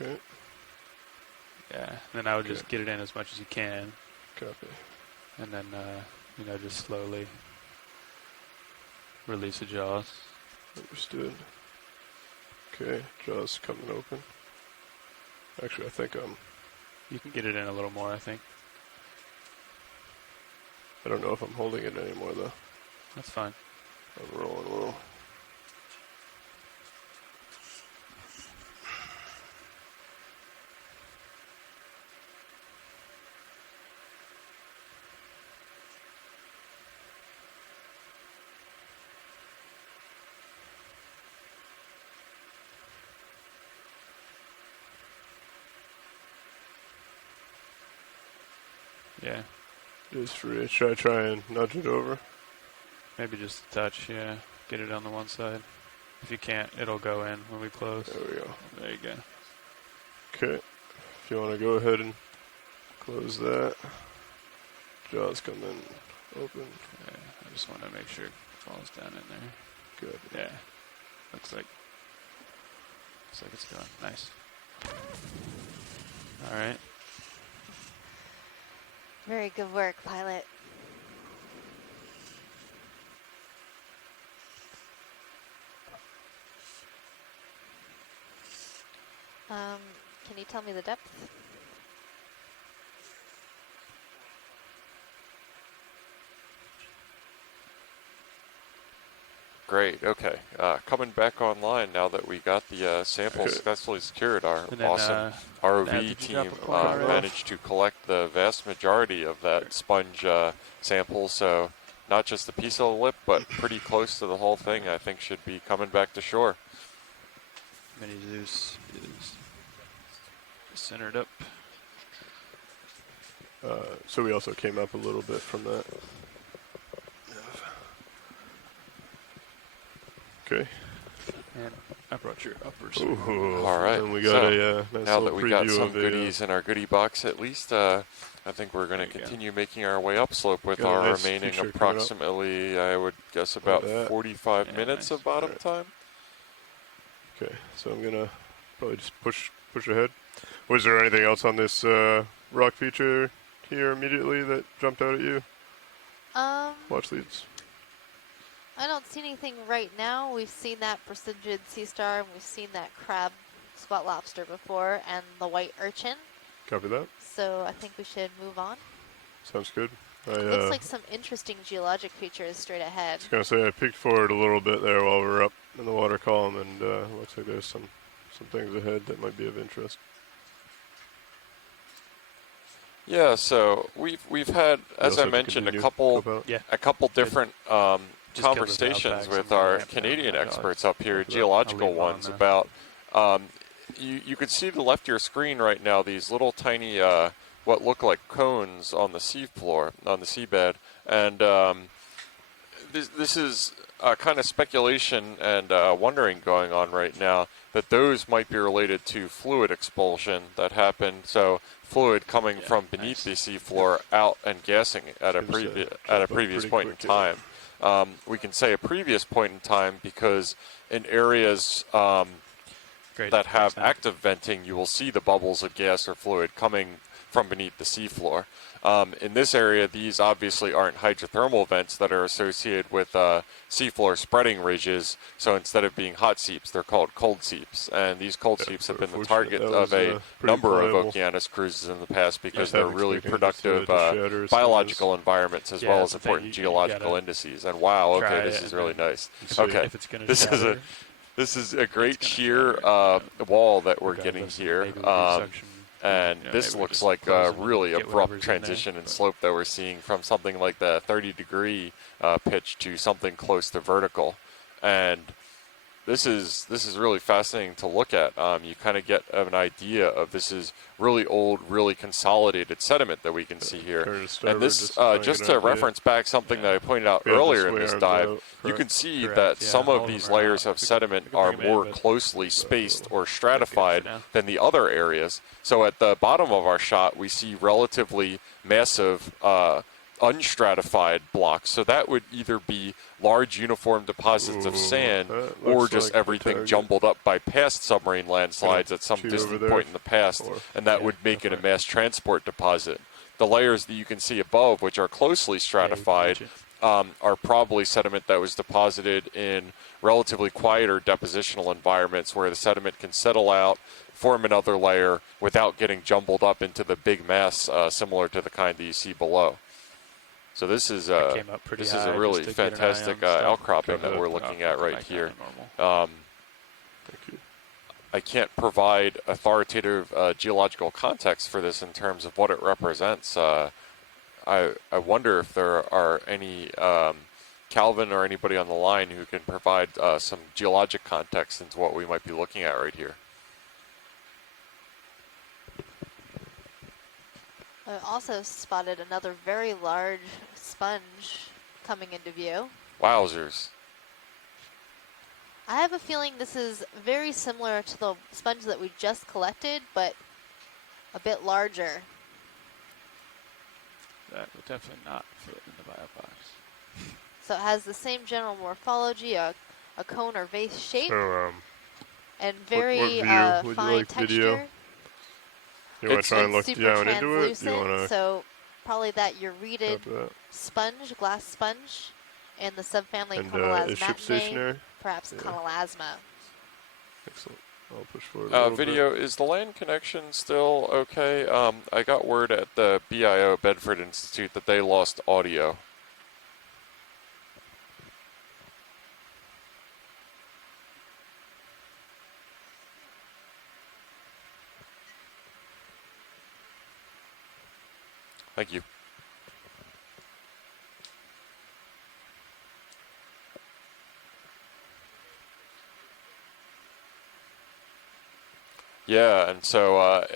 Okay. Yeah, and then I would just get it in as much as you can. Copy. And then, just slowly release the jaws. Understood. Okay, jaws coming open. Actually, I think You can get it in a little more, I think. I don't know if I'm holding it anymore, though. That's fine. I'm rolling a little. Yeah. It is free. Should I try and nudge it over? Maybe just a touch, yeah. Get it on the one side. If you can't, it'll go in when we close. There we go. There you go. Okay. If you want to go ahead and close that. Jaws come in open. Yeah, I just want to make sure it falls down in there. Good. Yeah. Looks like it's going. Nice. All right. Very good work, pilot. Can you tell me the depth? Great. Okay. Coming back online now that we got the sample successfully secured. Our awesome ROV team managed to collect the vast majority of that sponge sample. So not just the piece of the lip, but pretty close to the whole thing, I think should be coming back to shore. Mini Zeus is centered up. So we also came up a little bit from that. Okay. And I brought your uppers. Ooh, All right. and we got so a nice now little that we got preview some of a, goodies in our goodie box, at least, I think we're going to continue making our way upslope with got a our nice remaining feature coming up. approximately, I would guess, Like about that. 45 minutes of bottom time. Okay, so I'm gonna probably just push ahead. Was there anything else on this rock feature here immediately that jumped out at you? Watch leads. I don't see anything right now. We've seen that Persingid sea star, and we've seen that crab spot lobster before, and the white urchin. Copy that. So I think we should move on. Sounds good. Looks like some interesting geologic features straight ahead. I was gonna say I peeked forward a little bit there while we were up in the water column, and looks like there's some things ahead that might be of interest. Yeah, so we've had, as I mentioned, a couple different conversations with our Canadian experts up here, geological ones, about you could see to the left of your screen right now these little tiny what look like cones on the seafloor, on the seabed, and this is kind of speculation and wondering going on right now that those might be related to fluid expulsion that happened. So fluid coming from beneath the seafloor out and gassing at a previous point in time. We can say a previous point in time because in areas that have active venting, you will see the bubbles of gas or fluid coming from beneath the seafloor. In this area, these obviously aren't hydrothermal vents that are associated with seafloor spreading ridges, so instead of being hot seeps, they're called cold seeps. And these cold seeps have been the target of a number of Okeanos cruises in the past because they're really productive biological environments as well as important geological indices. And wow, okay, this is really nice. Okay, this is a great sheer wall that we're getting here. And this looks like a really abrupt transition in slope that we're seeing from something like the 30-degree pitch to something close to vertical. And this is really fascinating to look at. You kind of get an idea of this is really old, really consolidated sediment that we can see here. And this, just to reference back something that I pointed out earlier in this dive, you can see that some of these layers of sediment are more closely spaced or stratified than the other areas. So at the bottom of our shot, we see relatively massive unstratified blocks. So that would either be large uniform deposits of sand or just everything jumbled up by past submarine landslides at some distant point in the past, and that would make it a mass transport deposit. The layers that you can see above, which are closely stratified, are probably sediment that was deposited in relatively quieter depositional environments where the sediment can settle out, form another layer without getting jumbled up into the big mass similar to the kind that you see below. So this is a really fantastic outcropping that we're looking at right here. I can't provide authoritative geological context for this in terms of what it represents. I wonder if there are any Calvin or anybody on the line who can provide some geologic context into what we might be looking at right here. I also spotted another very large sponge coming into view. Wowzers. I have a feeling this is very similar to the sponge that we just collected, but a bit larger. That would definitely not fit in the BioBox. So it has the same general morphology, a cone or vase shape, and very fine texture. You want to try and look super down into it? You want to? So probably that urated sponge, glass sponge, and the subfamily Conolasmatinae, perhaps Conolasma. Excellent. I'll push forward a little video, is the land connection still okay? I got word at the BIO, Bedford Institute, that they lost audio. Thank you. Yeah, and so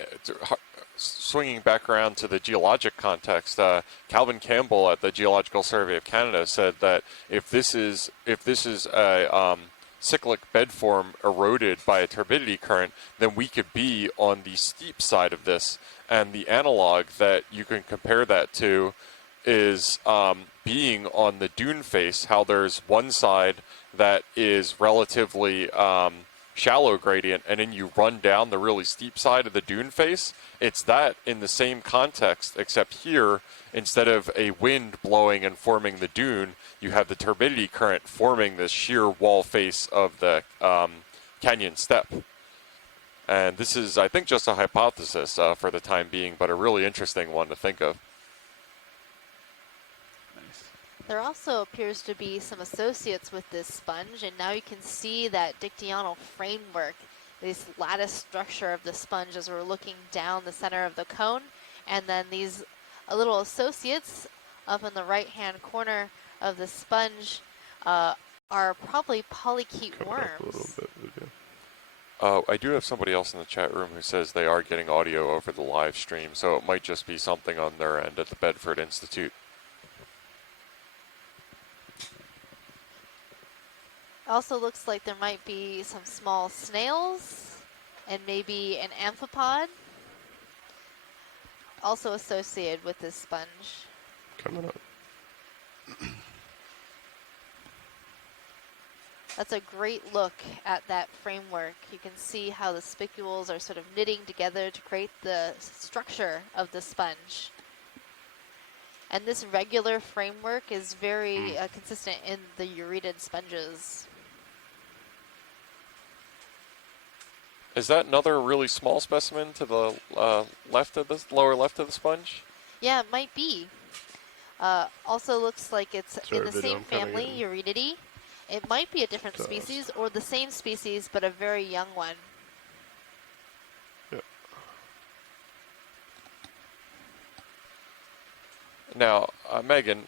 swinging back around to the geologic context, Calvin Campbell at the Geological Survey of Canada said that if this is a cyclic bed form eroded by a turbidity current, then we could be on the steep side of this. And the analog that you can compare that to is being on the dune face, how there's one side that is relatively shallow gradient, and then you run down the really steep side of the dune face. It's that in the same context, except here, instead of a wind blowing and forming the dune, you have the turbidity current forming the sheer wall face of the canyon step. And this is, I think, just a hypothesis for the time being, but a really interesting one to think of. There also appears to be some associates with this sponge, and now you can see that dictyonal framework, this lattice structure of the sponge as we're looking down the center of the cone, and then these little associates up in the right-hand corner of the sponge are probably polychaete worms. I do have somebody else in the chat room who says they are getting audio over the live stream, so it might just be something on their end at the Bedford Institute. Also looks like there might be some small snails and maybe an amphipod also associated with this sponge. Coming up. That's a great look at that framework. You can see how the spicules are sort of knitting together to create the structure of the sponge. And this regular framework is very consistent in the euretid sponges. Is that another really small specimen to the left of the lower left of the sponge? Yeah, it might be. Also looks like it's in the same family, Euretidae. It might be a different species or the same species, but a very young one. Yeah. Now, Megan,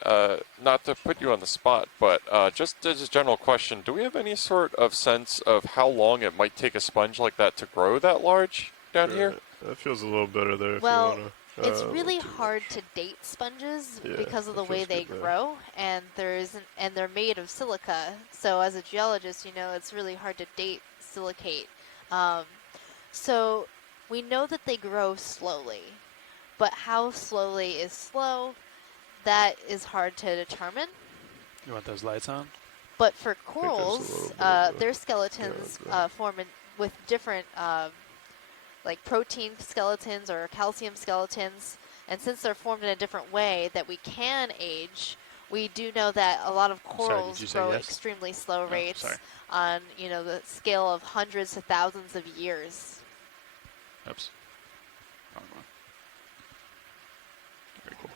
not to put you on the spot, but just as a general question, do we have any sort of sense of how long it might take a sponge like that to grow that large down here? That feels a little better there. Well, if you wanna, it's really hard to date sponges because of the way they grow, and they're made of silica. So as a geologist, you know it's really hard to date silicate. So we know that they grow slowly, but how slowly is slow? That is hard to determine. You want those lights on? But for corals, their skeletons form with different like protein skeletons or calcium skeletons, and since they're formed in a different way that we can age, we do know that a lot of corals grow extremely slow rates on, you know, the scale of hundreds to thousands of years. Oops. Wrong one. Very cool.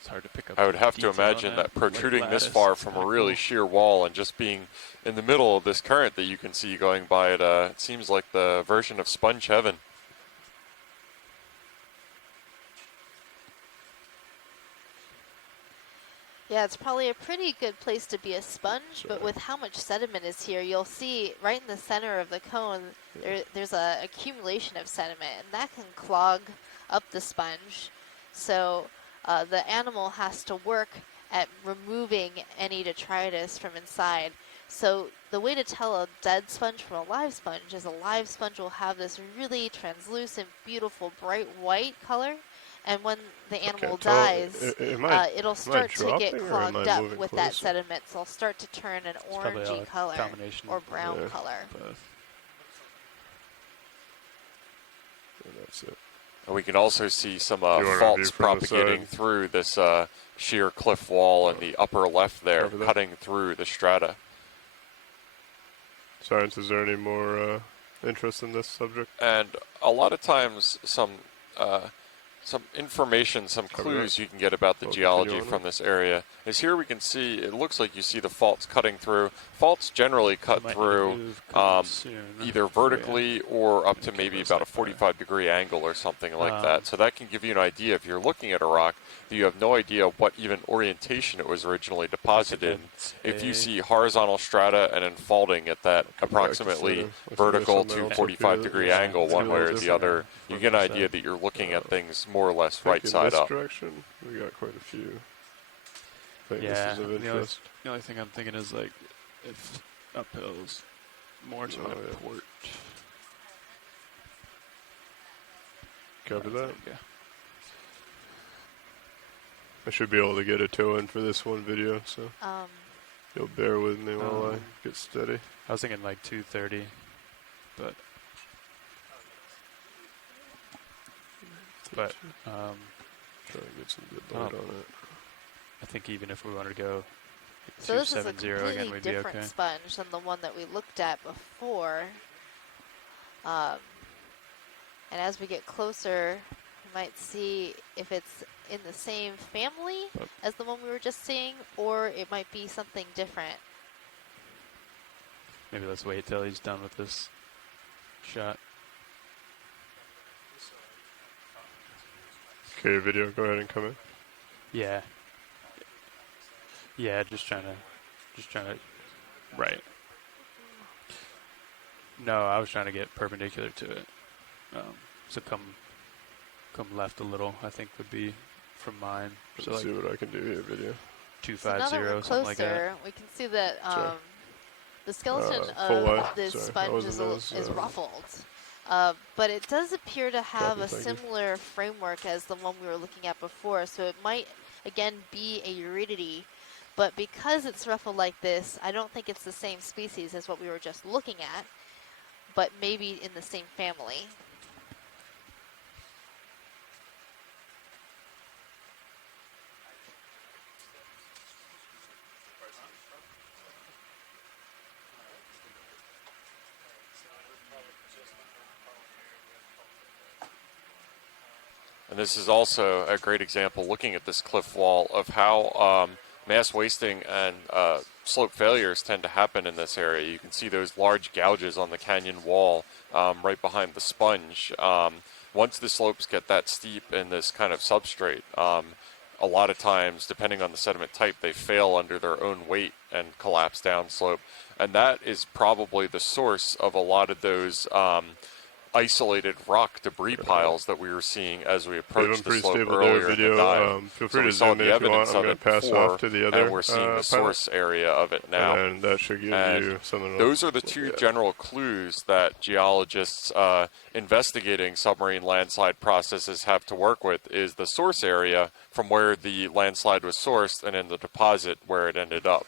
It's hard to pick up. I would have to imagine that protruding this far from a really sheer wall and just being in the middle of this current that you can see going by it, it seems like the version of sponge heaven. Yeah, it's probably a pretty good place to be a sponge, but with how much sediment is here, you'll see right in the center of the cone, there's a accumulation of sediment, and that can clog up the sponge. So the animal has to work at removing any detritus from inside. So the way to tell a dead sponge from a live sponge is a live sponge will have this really translucent, beautiful, bright white color. And when the animal dies, it'll start to get clogged up with that sediment. So it'll start to turn an orangey color or brown color. That's it. And we can also see some faults propagating through this sheer cliff wall in the upper left there, cutting through the strata. Science, is there any more interest in this subject? And a lot of times some some information, some Cover clues that. you can get about the I'll geology continue on from it. this area is here we can see, it looks like you see the faults cutting through. Faults generally cut might need to through move coming soon. either vertically or up to maybe about a 45-degree angle or something like that. So that can give you an idea if you're looking at a rock that you have no idea what even orientation it was originally deposited in. If you see horizontal strata and then faulting at that approximately vertical to 45-degree angle one way or the other, you get an idea that you're looking at things more or less right in side this up. direction, we got quite a few. I think Yeah, this is of interest. the only thing I'm thinking is like if uphills more to my port. Copy that. Yeah. I should be able to get a toe in for this one video, so you'll bear with me while I get steady. I was thinking like 230, but try and get some good light on it. I think even if we wanted to go So this is a 270 again, completely we'd be different okay. sponge than the one that we looked at before. And as we get closer, we might see if it's in the same family as the one we were just seeing, or it might be something different. Maybe let's wait till he's done with this shot. Okay, video, go ahead and come in. Yeah. Yeah, just trying to, right. No, I was trying to get perpendicular to it. So come left a little, I think would be from mine. So Let's like see what I can do here, video. 250, So now that we're something like that. closer, we can see that the skeleton full of light. this Sorry, sponge that wasn't is those, ruffled. But it does appear to have Copy, a thank you. similar framework as the one we were looking at before, so it might, again, be a euridity. But because it's ruffled like this, I don't think it's the same species as what we were just looking at, but maybe in the same family. And this is also a great example, looking at this cliff wall, of how mass wasting and slope failures tend to happen in this area. You can see those large gouges on the canyon wall right behind the sponge. Once the slopes get that steep in this kind of substrate, a lot of times, depending on the sediment type, they fail under their own weight and collapse downslope. And that is probably the source of a lot of those isolated rock debris piles that we were seeing as we approached the pretty slope stable earlier there, in the video. dive. Feel So free we to saw zoom the in if you want. evidence I'm of going it to pass before, off to the other and we're seeing the pilot. source area of it now. And that should give you something. Those are the two general clues that geologists investigating submarine landslide processes have to work with: is the source area from where the landslide was sourced, and in the deposit where it ended up.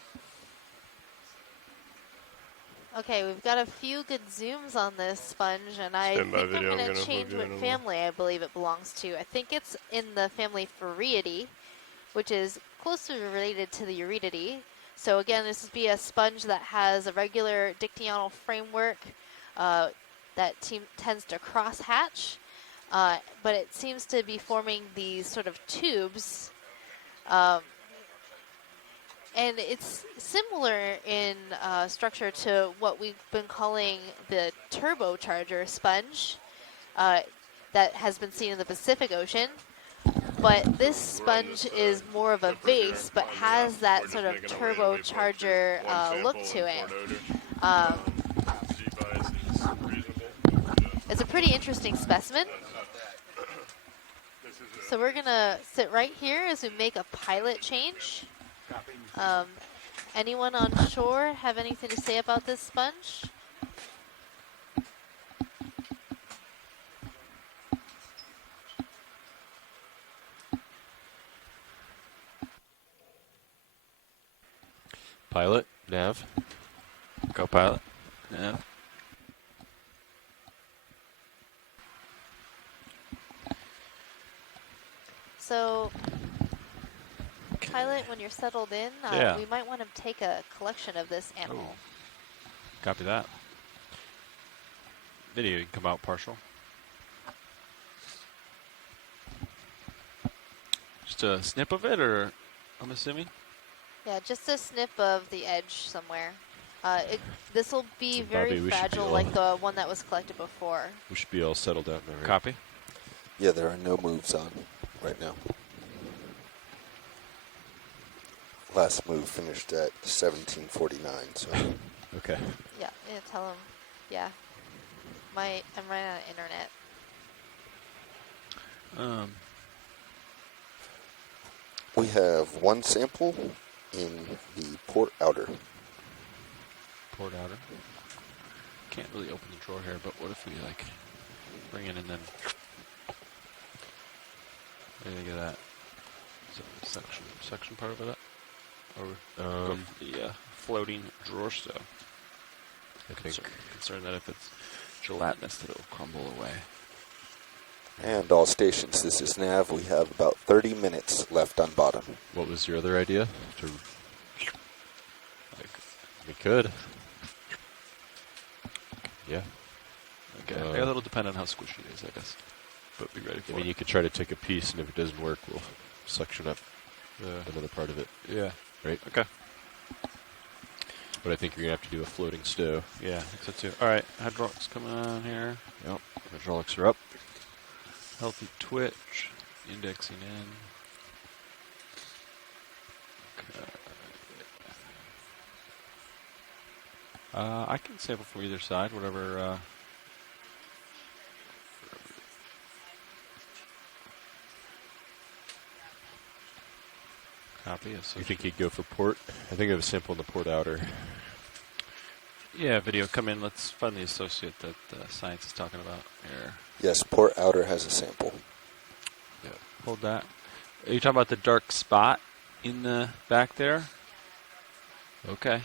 Okay, we've got a few good zooms on this sponge, and I think I'm video, I'm going to gonna change move you what in a little. family I believe it belongs to. I think it's in the family Verrill, which is closely related to the eurydidy. So again, this would be a sponge that has a regular dictyonal framework that tends to cross-hatch, but it seems to be forming these sort of tubes. And it's similar in structure to what we've been calling the turbocharger sponge that has been seen in the Pacific Ocean. But this sponge is more of a vase, but has that sort of turbocharger look to it. It's a pretty interesting specimen. So we're going to sit right here as we make a pilot change. Anyone on shore have anything to say about this sponge? Pilot, nav. Go pilot. Yeah. So, pilot, when you're settled in, Yeah. we might want to take a collection of this animal. Copy that. Video, you can come out partial. just a snip of it, or I'm assuming? Yeah, just a snip of the edge somewhere. This will be So, very Bobby, we should be fragile, all- like the one that was collected before. We should be all settled out now, right? Copy. Yeah, there are no moves on right now. Last move finished at 1749, so. Okay. Yeah, tell him. Yeah. I'm running out of internet. We have one sample in the port outer. Port outer. Can't really open the drawer here, but what if we like bring it and then what do you think of that? Is that the section part of it? Or go for the floating drawer stove? Concerned that if it's gelatinous that it will crumble away. And all stations, this is Nav. We have about 30 minutes left on bottom. What was your other idea? We could. Yeah. Okay. It'll depend on how squishy it is, I guess. But be ready for it. I mean, you could try to take a piece, and if it doesn't work, we'll suction up another part of it. Yeah. Right? Okay. But I think you're going to have to do a floating stove. Yeah, I think so too. All right, hydraulics coming on here. Yep. Hydraulics are up. Healthy twitch. Indexing in. Okay. I can sample from either side, whatever. Copy. You think you'd go for port? I think I have a sample in the port outer. Yeah, video, come in. Let's find the associate that Science is talking about here. Yes, port outer has a sample. Yeah. Hold that. Are you talking about the dark spot in the back there? Okay.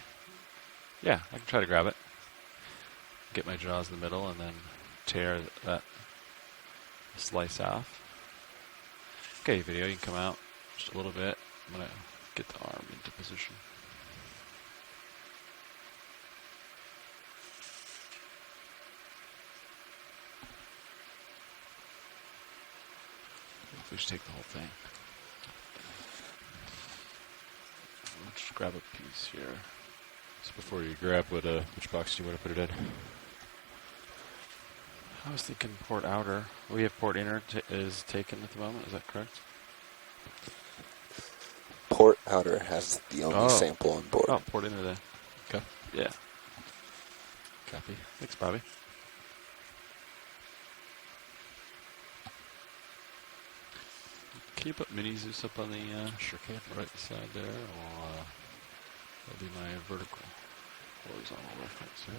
Yeah, I can try to grab it. Get my jaws in the middle and then tear that slice off. Okay, video, you can come out just a little bit. I'm going to get the arm into position. We should take the whole thing. Let's just grab a piece here. So before you grab, which box do you want to put it in? I was thinking port outer. We have port inner is taken at the moment. Is that correct? Port outer has the only sample on board. Oh, port inner then. Okay. Yeah. Copy. Thanks, Bobby. Can you put mini Zeus up on the sure can. Right side there? Or, that'll be my vertical horizontal reference here.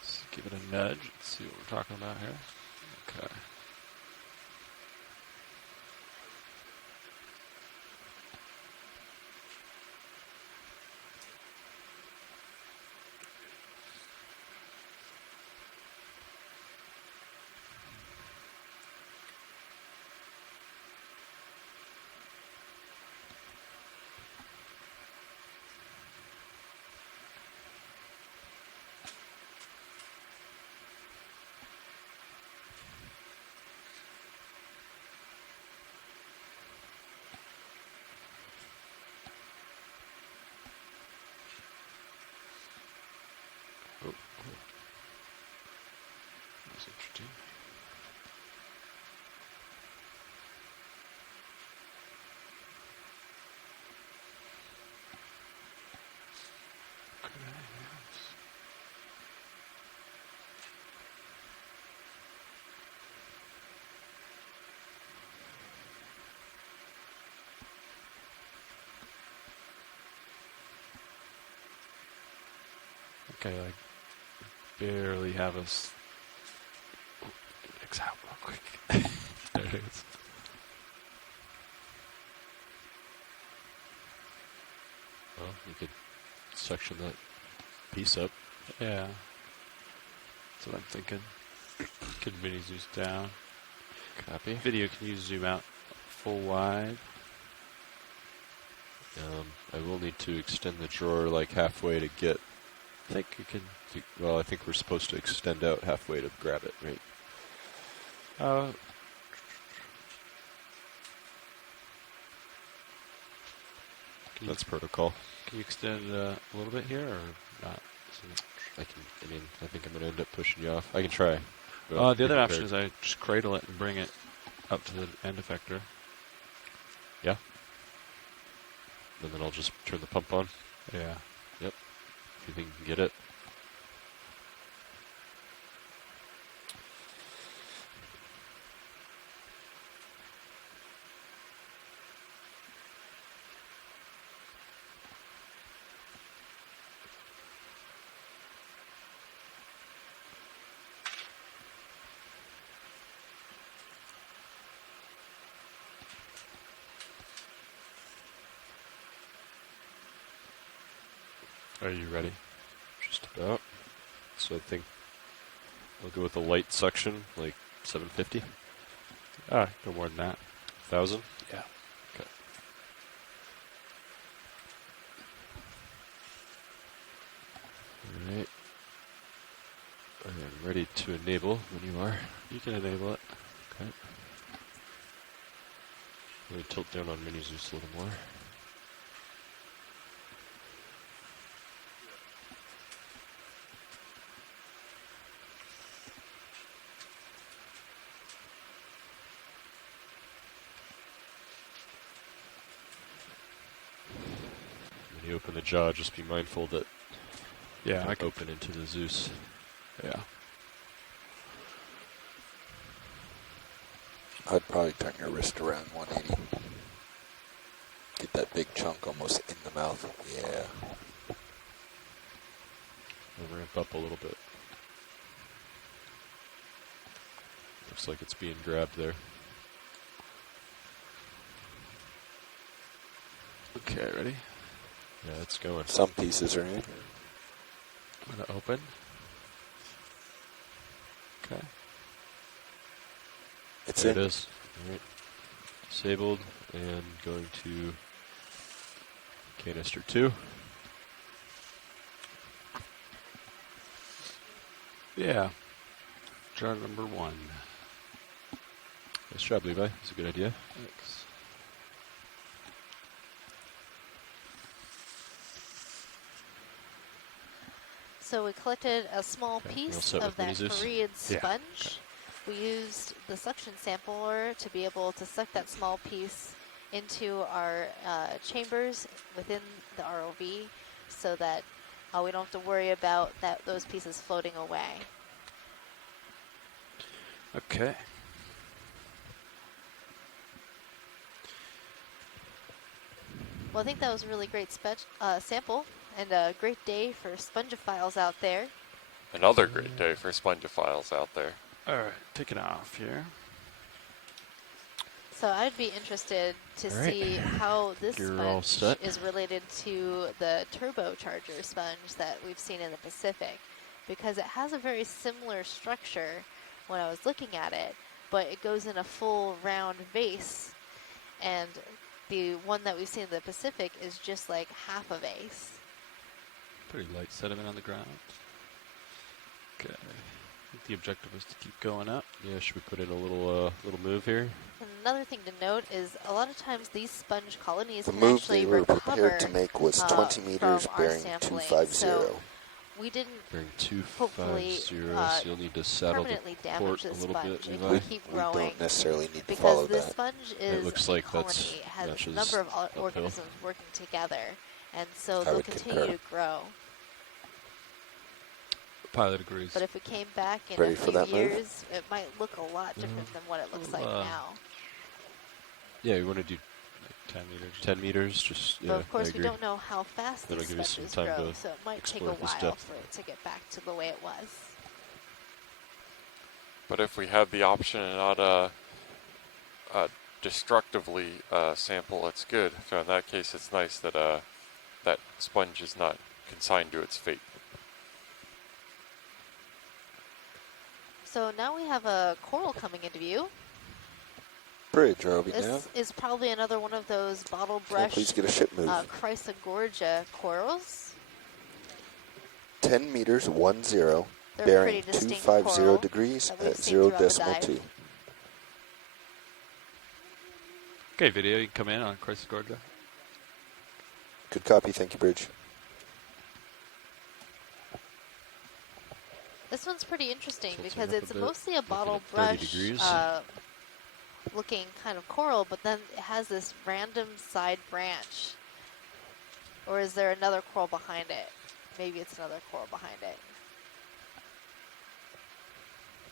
Let's give it a nudge. Let's see what we're talking about here. Okay. That's interesting. Okay, I barely have us. X out real quick. There it is. Well, you could section that piece up. Yeah. That's what I'm thinking. Could mini Zeus down. Copy. Video, can you zoom out full wide? I will need to extend the drawer like halfway to get. I think you can. Well, I think we're supposed to extend out halfway to grab it, right? That's protocol. Can you extend a little bit here or not? I think I'm going to end up pushing you off. I can try. The other option is I just cradle it and bring it up to the end effector. Yeah. And then I'll just turn the pump on. Yeah. Yep. If you think you can get it. Are you ready? Just about. So I think I'll go with a light suction, like 750. No more than that. 1,000? Yeah. Okay. Alright. I am ready to enable when you are. You can enable it. Okay. Let me tilt down on Mini Zeus a little more. When you open the jaw, just be mindful that I can open into the Zeus. Yeah. I'd probably turn your wrist around 180. Get that big chunk almost in the mouth. Yeah. I'll ramp up a little bit. Looks like it's being grabbed there. Okay, ready? Yeah, it's going. Some pieces are in. I'm going to open. Okay. It's there in. It is. All right. Disabled and going to canister 2. Yeah. Jar number 1. Nice job, Levi. That's a good idea. Thanks. So we collected a small piece of that Verrill sponge. We used the suction sampler to be able to suck that small piece into our chambers within the ROV so that we don't have to worry about those pieces floating away. Okay. Well, I think that was a really great sample and a great day for spongophiles out there. Another great day for spongophiles out there. All right, take it off here. So I'd be interested to see how this sponge is related to the turbocharger sponge that we've seen in the Pacific, because it has a very similar structure when I was looking at it, but it goes in a full round vase, and the one that we've seen in the Pacific is just like half a vase. Pretty light sediment on the ground. Okay. I think the objective is to keep going up. Yeah, should we put in a little move here? And another thing to note is a lot of times these sponge colonies The can move actually they were recover prepared to make was 20 meters from bearing our sampling. 250. So we didn't bearing 250, hopefully so you'll need to saddle permanently the damage port the a little sponge. bit, It Levi. can keep growing. We don't necessarily need to because follow this that. sponge is It looks like colony, that's has a matches number of uphill. organisms working together, and so I they'll would continue concur. to grow. Pilot agrees. But if we came back in Ready a for few that move? years, it might look a lot different than what it looks like now. Yeah, you want to do like 10 meters. 10 meters, just, yeah, But of course, I we agree. don't know how fast That'll these give us some sponges time grow, to so it might take a explore this while depth. for it to get back to the way it was. But if we had the option and not destructively sample, it's good. So in that case, it's nice that that sponge is not consigned to its fate. So now we have a coral coming into view. Bridge, are we now? This is probably another one of those bottle Can I brush please get a ship move? Chrysogorgia corals. 10 meters, 10, They're bearing pretty distinct 250 coral degrees that we've at seen throughout the dive. 0.2. Okay, video, you can come in on Chrysogorgia. Good copy. Thank you, Bridge. This one's pretty interesting Tilting because up a it's bit, mostly a looking bottle at 30 brush degrees. looking kind of coral, but then it has this random side branch. Or is there another coral behind it? Maybe it's another coral behind it.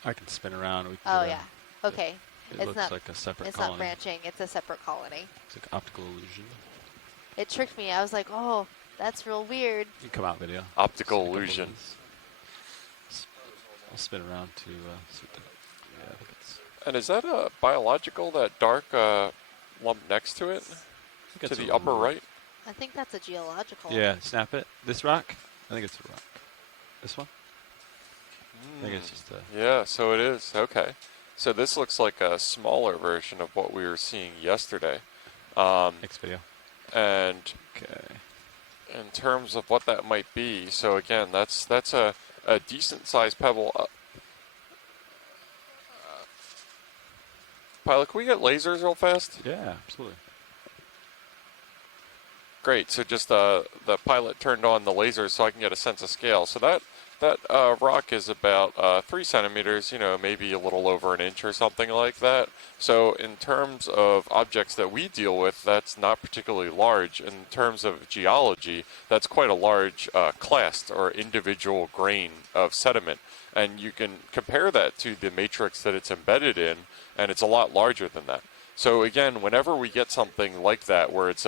I can spin around. We can Oh, get yeah. Okay. It it's looks not, like a separate it's colony. not branching. It's a separate colony. It's like optical illusion. It tricked me. I was like, oh, that's real weird. You can come out video. Optical See a couple of illusion. these. I'll spin around to see what the, yeah, I think it's, And is that a biological, that dark lump next to it? To the upper right? I think that's a geological. yeah, snap it. This rock? I think it's the rock. This one? I think it's just a... Yeah, so it is. Okay. So this looks like a smaller version of what we were seeing yesterday. Next video. And okay. in terms of what that might be, so again, that's a decent sized pebble. Pilot, can we get lasers real fast? Yeah, absolutely. Great. So just the pilot turned on the lasers so I can get a sense of scale. So that rock is about 3 centimeters, you know, maybe a little over an inch or something like that. So in terms of objects that we deal with, that's not particularly large. In terms of geology, that's quite a large clast or individual grain of sediment. And you can compare that to the matrix that it's embedded in, and it's a lot larger than that. So again, whenever we get something like that, where it's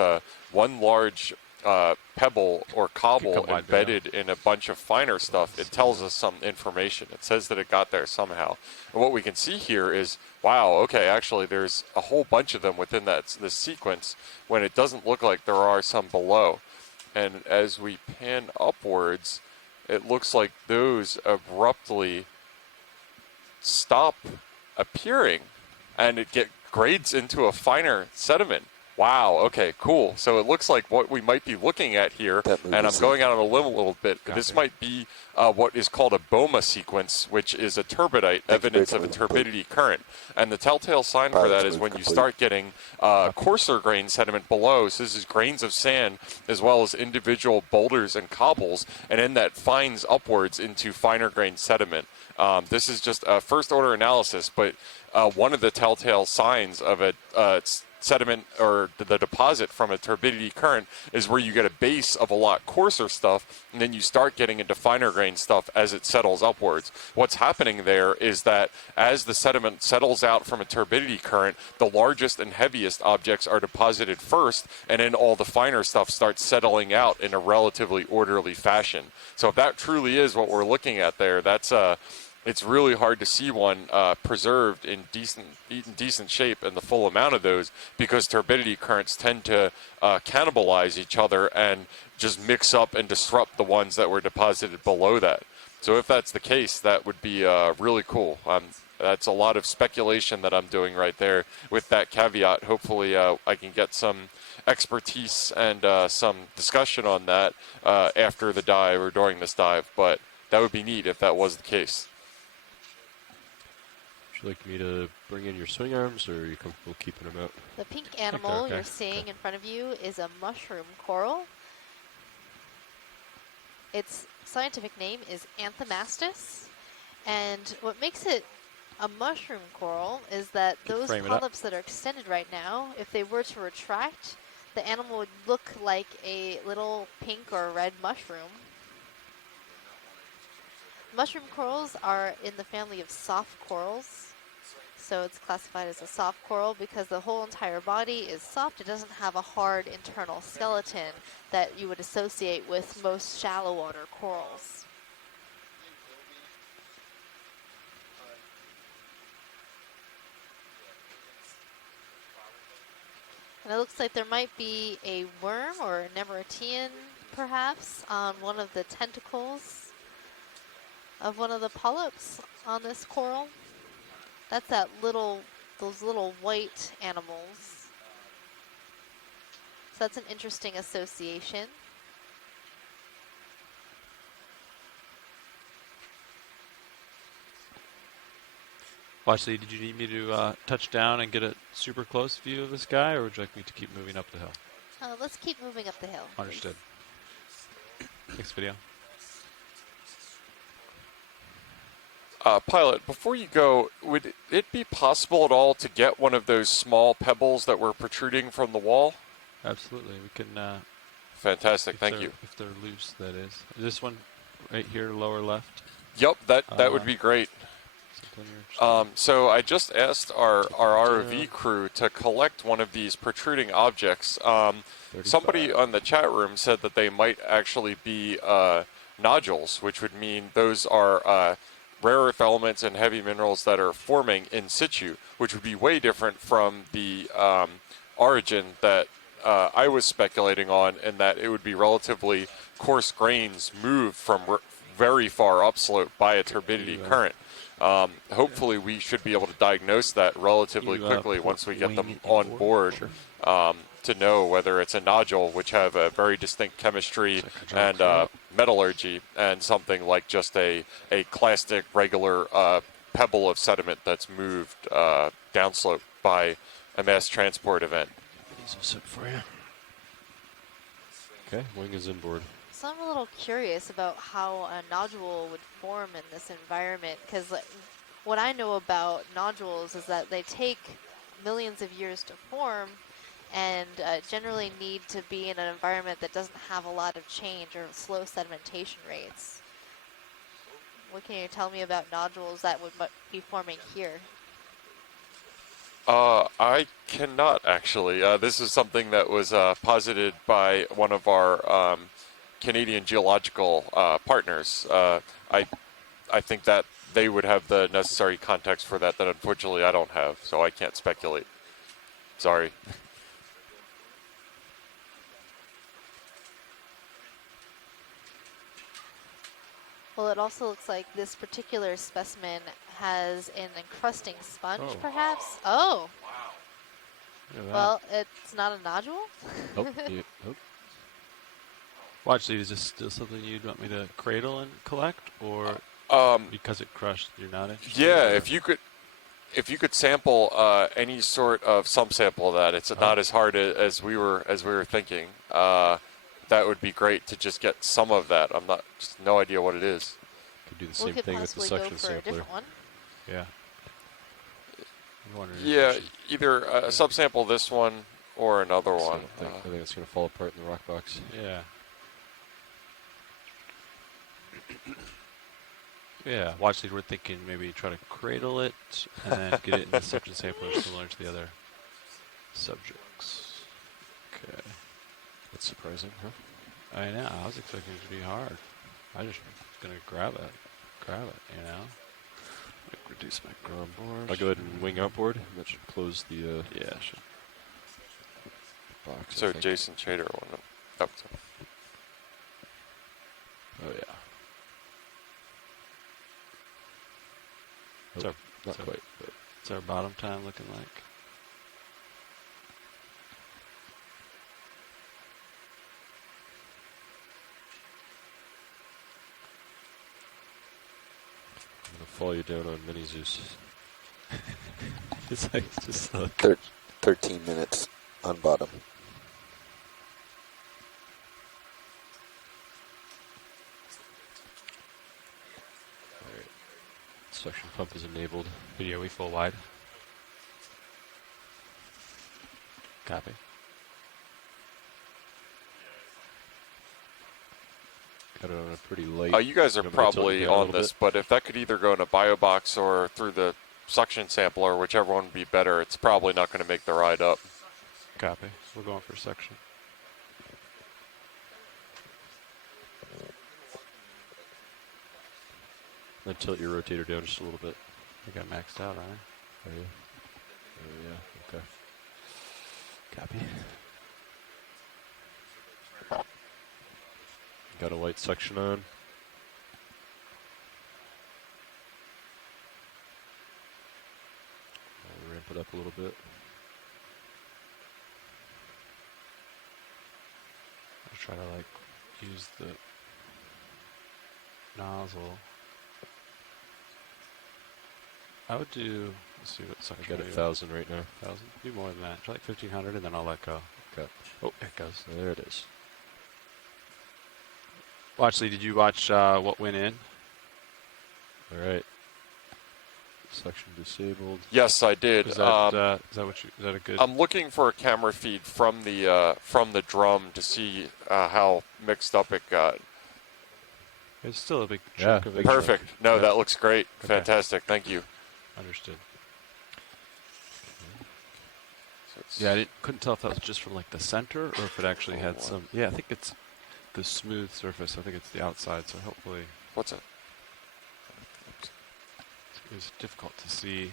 one large pebble or cobble embedded in a bunch of finer stuff, it tells us some information. It says that it got there somehow. And what we can see here is, wow, okay, actually there's a whole bunch of them within this sequence, when it doesn't look like there are some below. And as we pan upwards, it looks like those abruptly stop appearing, and it grades into a finer sediment. Wow, okay, cool. So it looks like what we might be looking at here, and I'm going out on a limb a little bit, but this might be what is called a BOMA sequence, which is a turbidite, evidence of a turbidity current. And the telltale sign for that is when you start getting coarser grain sediment below, so this is grains of sand, as well as individual boulders and cobbles, and then that fines upwards into finer grain sediment. This is just a first order analysis, but one of the telltale signs of a sediment or the deposit from a turbidity current is where you get a base of a lot coarser stuff, and then you start getting into finer grain stuff as it settles upwards. What's happening there is that as the sediment settles out from a turbidity current, the largest and heaviest objects are deposited first, and then all the finer stuff starts settling out in a relatively orderly fashion. So if that truly is what we're looking at there, that's it's really hard to see one preserved in decent shape and the full amount of those, because turbidity currents tend to cannibalize each other and just mix up and disrupt the ones that were deposited below that. So if that's the case, that would be really cool. That's a lot of speculation that I'm doing right there. With that caveat, hopefully I can get some expertise and some discussion on that after the dive or during this dive, but that would be neat if that was the case. Would you like me to bring in your swing arms, or are you comfortable keeping them out? The pink animal you're seeing in front of you is a mushroom coral. Its scientific name is Anthomastus, and what makes it a mushroom coral is that those polyps that are extended right now, if they were to retract, the animal would look like a little pink or red mushroom. Mushroom corals are in the family of soft corals. So it's classified as a soft coral because the whole entire body is soft. It doesn't have a hard internal skeleton that you would associate with most shallow water corals. And it looks like there might be a worm or a nematodeon, perhaps, on one of the tentacles of one of the polyps on this coral. That's those little white animals. So that's an interesting association. Watchley, did you need me to touch down and get a super close view of this guy, or would you like me to keep moving up the hill? Let's keep moving up the hill. Understood. Next video. Pilot, before you go, would it be possible at all to get one of those small pebbles that were protruding from the wall? Absolutely. We can. Fantastic. Thank you. If they're loose, that is. This one right here, lower left. Yep, that would be great. So I just asked our ROV crew to collect one of these protruding objects. Somebody on the chat room said that they might actually be nodules, which would mean those are rare earth elements and heavy minerals that are forming in situ, which would be way different from the origin that I was speculating on, in that it would be relatively coarse grains moved from very far upslope by a turbidity current. Hopefully we should be able to diagnose that relatively quickly once we get them on board, to know whether it's a nodule, which have a very distinct chemistry and metallurgy, and something like just a clastic regular pebble of sediment that's moved downslope by a mass transport event. These are set for you. Okay, wing is inboard. So I'm a little curious about how a nodule would form in this environment, because what I know about nodules is that they take millions of years to form, and generally need to be in an environment that doesn't have a lot of change or slow sedimentation rates. What can you tell me about nodules that would be forming here? I cannot actually. This is something that was posited by one of our Canadian geological partners. I think that they would have the necessary context for that unfortunately I don't have, so I can't speculate. Sorry. Well, it also looks like this particular specimen has an encrusting sponge, perhaps. Oh. Well, it's not a nodule? Oh, yeah, oh. Watch, is this still something you'd want me to cradle and collect, or because it crushed, you're not interested? Yeah, if you could sample any sort of some sample of that, it's not as hard as we were thinking. That would be great to just get some of that. I'm not, just no idea what it is. Could do the same thing with the suction sampler. Yeah. Yeah, either a subsample this one or another one. I think it's going to fall apart in the rock box. Yeah. Yeah, watch, we're thinking maybe try to cradle it and then get it in the suction sampler similar to the other subjects. Okay. That's surprising, huh? I know, I was expecting it to be hard. I just was going to grab it, you know? Reduce my ground board. I'll go ahead and wing outboard. That should close the yeah, should. Box. So Jason Chater went up to. Oh yeah. What's our, not quite. But what's our bottom time looking like? I'm gonna follow you down on Mini Zeus. It's like just 13 minutes on bottom. Alright. Suction pump is enabled. Video we full wide. Copy. Got it on a pretty light. You guys are probably on this, but if that could either go in a bio box or through the suction sampler, whichever one would be better, it's probably not going to make the ride up. Copy. We're going for suction. Then tilt your rotator down just a little bit. I got maxed out, aren't I? Are you? Oh yeah, okay. Copy. Got a light suction on. I'll ramp it up a little bit. I'll try to like use the nozzle. I would do, let's see what suction. I got 1,000 right now. 1,000? Do more than that. Try like 1,500 and then I'll let go. crap. Oh, there it goes. There it is. Watch, Lee, did you watch what went in? All right. Suction disabled. Yes, I did. Is that is that a good? I'm looking for a camera feed from the drum to see how mixed up it got. It's still a big chunk of it. Perfect. No, Yeah. that looks great. Okay. Fantastic. Thank you. Understood. So Yeah, couldn't tell if that was just from like the center or if it actually had some. Yeah, I think it's the smooth surface. I think it's the outside. So hopefully. What's it? It's difficult to see.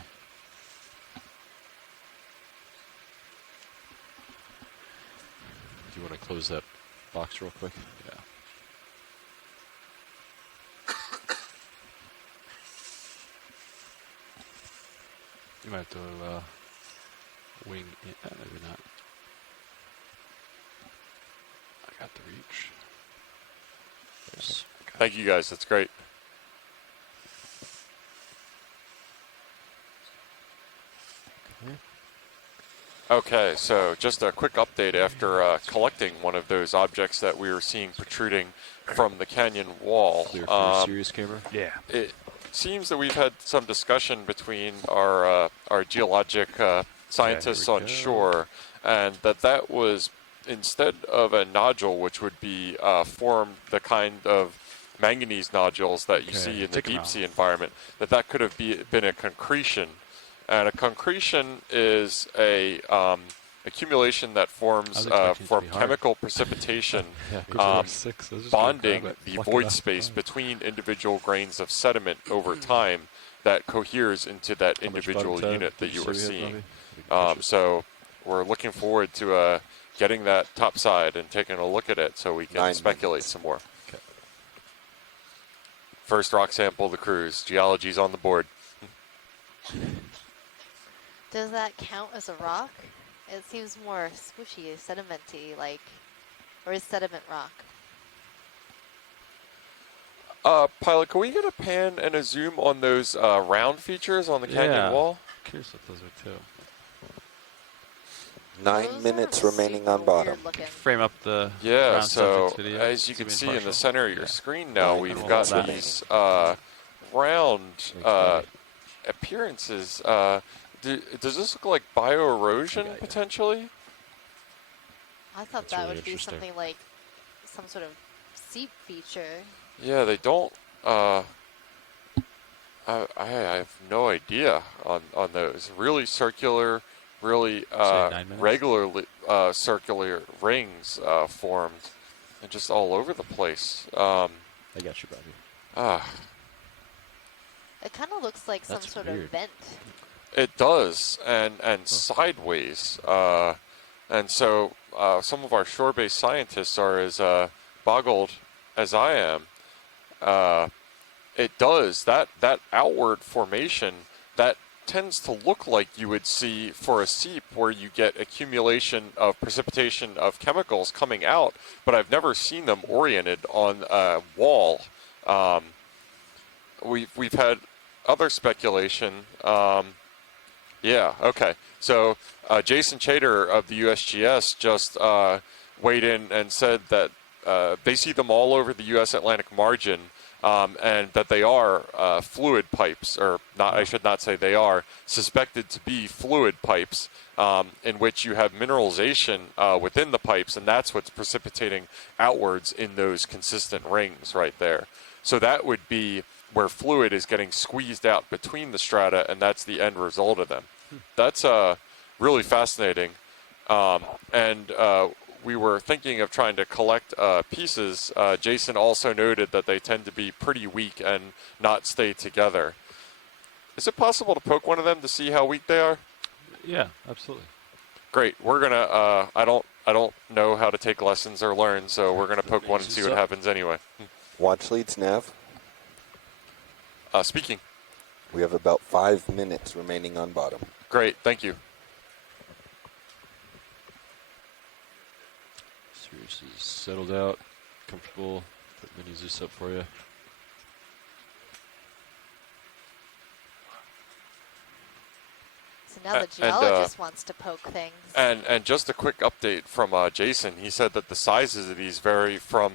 Do you want to close that box real quick? Yeah. You might have to wing it. Maybe not. I got the reach. Thank you guys. That's great. Okay, so just a quick update after collecting one of those objects that we were seeing protruding from the canyon wall. Clear for a serious camera? Yeah. It seems that we've had some discussion between our geologic scientists on shore, and that was, instead of a nodule, which would be formed the kind of manganese nodules that you see in the deep sea environment, that could have been a concretion. And a concretion is a accumulation that forms from chemical precipitation, bonding the void space between individual grains of sediment over time that coheres into that individual unit that you are seeing. So we're looking forward to getting that topside and taking a look at it so we can speculate some more. Okay. First rock sample of the cruise. Geology's on the board. Does that count as a rock? It seems more squishy, sedimenty, or is sediment rock? Pilot, can we get a pan and a zoom on those round features on the canyon wall? Curious what those are too. 9 minutes remaining on bottom. Frame up the Yeah, round so subject video. as you can see in the center of your screen now, Yeah, we've cool. got these round appearances. Does this look like bioerosion potentially? I thought that would be something like some sort of seep feature. Yeah, they don't. I have no idea on those. Really circular, really regularly circular rings formed, and just all over the place. I got you, Bobby. It kind of looks like some sort of vent. It does, and sideways. And so some of our shore-based scientists are as boggled as I am. It does. That outward formation, that tends to look like you would see for a seep where you get accumulation of precipitation of chemicals coming out, but I've never seen them oriented on a wall. We've had other speculation. Yeah, okay. So Jason Chater of the USGS just weighed in and said that they see them all over the U.S. Atlantic margin, and that they are fluid pipes, or not. I should not say they are, suspected to be fluid pipes, in which you have mineralization within the pipes, and that's what's precipitating outwards in those consistent rings right there. So that would be where fluid is getting squeezed out between the strata, and that's the end result of them. That's really fascinating. And we were thinking of trying to collect pieces. Jason also noted that they tend to be pretty weak and not stay together. Is it possible to poke one of them to see how weak they are? Yeah, absolutely. Great. We're gonna. I don't know how to take lessons or learn, so we're gonna poke one and see what happens anyway. Watch leads, Nav. Speaking. We have about 5 minutes remaining on bottom. Great, thank you. Sirius is settled out, comfortable. Put mini Zeus up for you. So now the And, geologist wants to poke things. And just a quick update from Jason. He said that the sizes of these vary from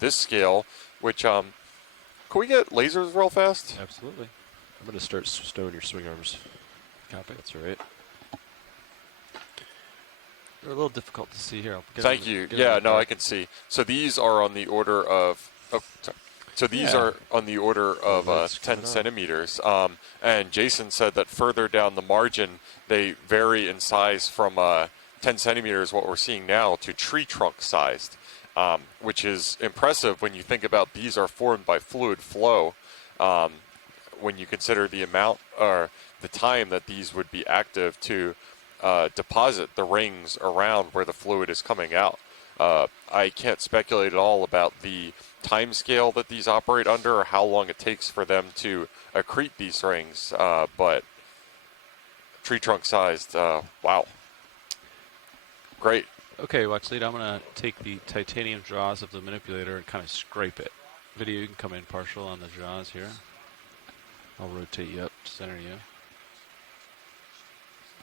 this scale, which can we get lasers real fast? Absolutely. I'm going to start stowing your swing arms. Copy. That's all right. They're a little difficult to see here. Thank you. Yeah, no, I can see. So these are on the order of. Oh, sorry. So these are on the order of 10 centimeters. And Jason said that further down the margin, they vary in size from 10 centimeters, what we're seeing now, to tree trunk sized, which is impressive when you think about these are formed by fluid flow. When you consider the amount or the time that these would be active to deposit the rings around where the fluid is coming out. I can't speculate at all about the time scale that these operate under or how long it takes for them to accrete these rings, but tree trunk sized, wow. Great. Okay, watch lead. I'm going to take the titanium jaws of the manipulator and kind of scrape it. Video, you can come in partial on the jaws here. I'll rotate you up to center you.